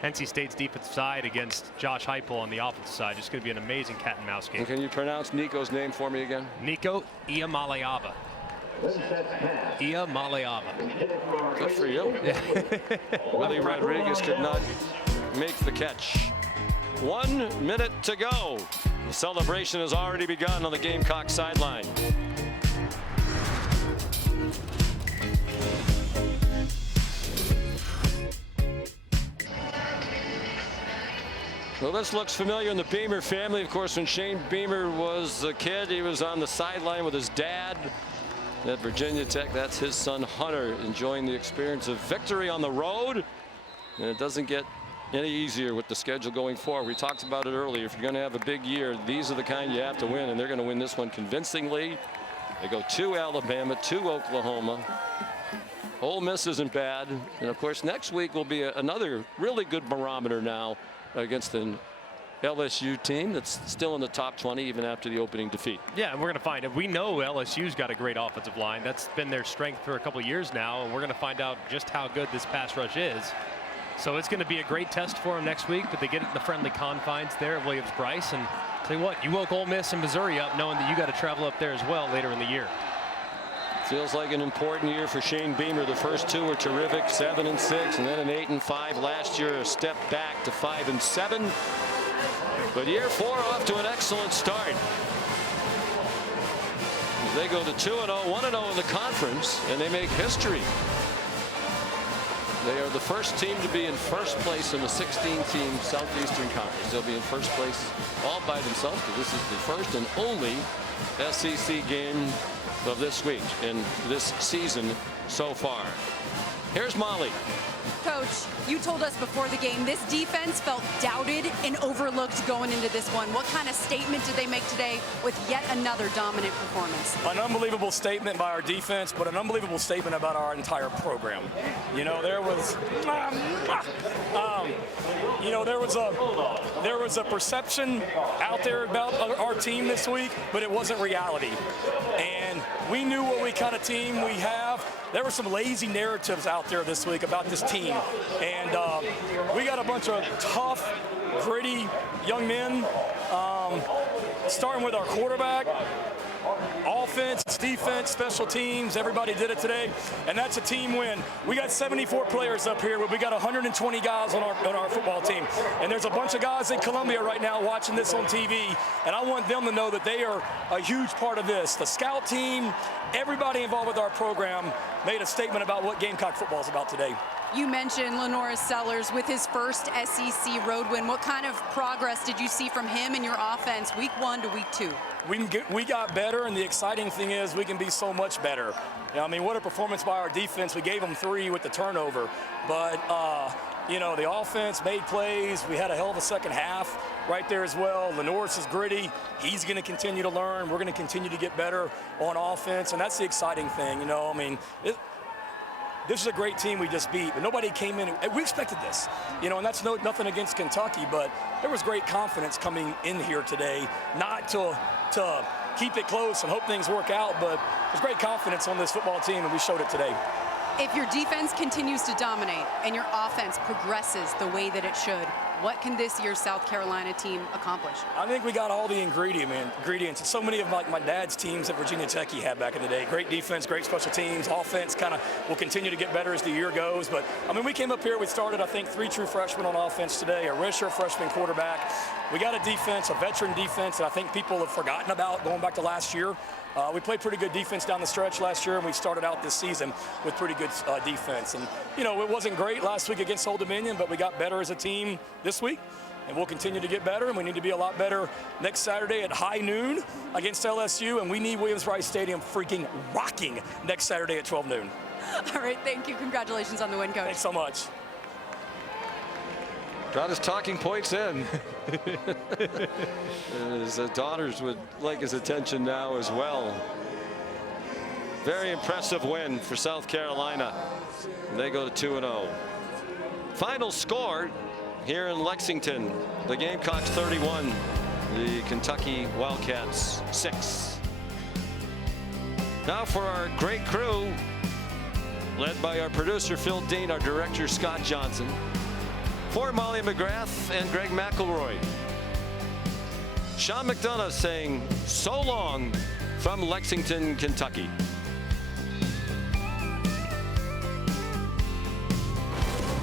NC State's defensive side against Josh Heupel on the offensive side. Just going to be an amazing cat and mouse game. And can you pronounce Nico's name for me again? Nico Iamaleava. Iamaleava. Good for you. Yeah. Willie Rodriguez could not make the catch. 1 minute to go. The celebration has already begun on the Gamecock sideline. Well, this looks familiar in the Beamer family. Of course, when Shane Beamer was a kid, he was on the sideline with his dad at Virginia Tech. That's his son Hunter enjoying the experience of victory on the road. And it doesn't get any easier with the schedule going forward. We talked about it earlier. If you're going to have a big year, these are the kind you have to win, and they're going to win this one convincingly. They go to Alabama, to Oklahoma. Ole Miss isn't bad. And of course, next week will be another really good barometer now against an LSU team that's still in the top 20 even after the opening defeat. Yeah, and we're going to find it. We know LSU's got a great offensive line. That's been their strength for a couple of years now, and we're going to find out just how good this pass rush is. So it's going to be a great test for them next week, but they get it in the friendly confines there at Williams-Brice. And tell you what, you woke Ole Miss and Missouri up knowing that you got to travel up there as well later in the year. Feels like an important year for Shane Beamer. The first 2 were terrific, 7-6, and then an 8-5 last year, a step back to 5-7. But year 4 off to an excellent start. They go to 2-0, 1-0 in the conference, and they make history. They are the first team to be in first place in the 16-team Southeastern Conference. They'll be in first place all by themselves, because this is the first and only SEC game of this week in this season so far. Here's Molly. Coach, you told us before the game this defense felt doubted and overlooked going into this one. What kind of statement did they make today with yet another dominant performance? An unbelievable statement by our defense, but an unbelievable statement about our entire program. You know, there was a perception out there about our team this week, but it wasn't reality. And we knew what we kind of team we have. There were some lazy narratives out there this week about this team. And we got a bunch of tough, gritty young men, starting with our quarterback. Offense, defense, special teams, everybody did it today, and that's a team win. We got 74 players up here, but we got 120 guys on our football team. And there's a bunch of guys in Columbia right now watching this on TV, and I want them to know that they are a huge part of this. The scout team, everybody involved with our program made a statement about what Gamecock football is about today. You mentioned Lenora Sellers with his first SEC road win. What kind of progress did you see from him and your offense week 1 to week 2? We got better, and the exciting thing is we can be so much better. You know, I mean, what a performance by our defense. We gave them 3 with the turnover, but you know, the offense made plays. We had a hell of a second half right there as well. Lenoris is gritty. He's going to continue to learn. We're going to continue to get better on offense, and that's the exciting thing. You know, I mean, this is a great team we just beat, but nobody came in. We expected this, you know, and that's nothing against Kentucky, but there was great confidence coming in here today, not to keep it close and hope things work out, but there's great confidence on this football team, and we showed it today. If your defense continues to dominate and your offense progresses the way that it should, what can this year's South Carolina team accomplish? I think we got all the ingredients. So many of my dad's teams at Virginia Tech he had back in the day. Great defense, great special teams. Offense kind of will continue to get better as the year goes. But, I mean, we came up here, we started, I think, 3 true freshmen on offense today, a redshirt freshman quarterback. We got a defense, a veteran defense that I think people have forgotten about going back to last year. We played pretty good defense down the stretch last year, and we started out this season with pretty good defense. And, you know, it wasn't great last week against Old Dominion, but we got better as a team this week, and we'll continue to get better, and we need to be a lot better next Saturday at high noon against LSU, and we need Williams-Brice Stadium freaking rocking next Saturday at 12 noon. All right, thank you. Congratulations on the win, Coach. Thanks so much. Got his talking points in. His daughters would like his attention now as well. Very impressive win for South Carolina. They go to 2-0. Final score here in Lexington. The Gamecocks 31, the Kentucky Wildcats 6. Now for our great crew, led by our producer Phil Dean, our director Scott Johnson. For Molly McGrath and Greg McElroy, Sean McDonough saying so long from Lexington, Kentucky.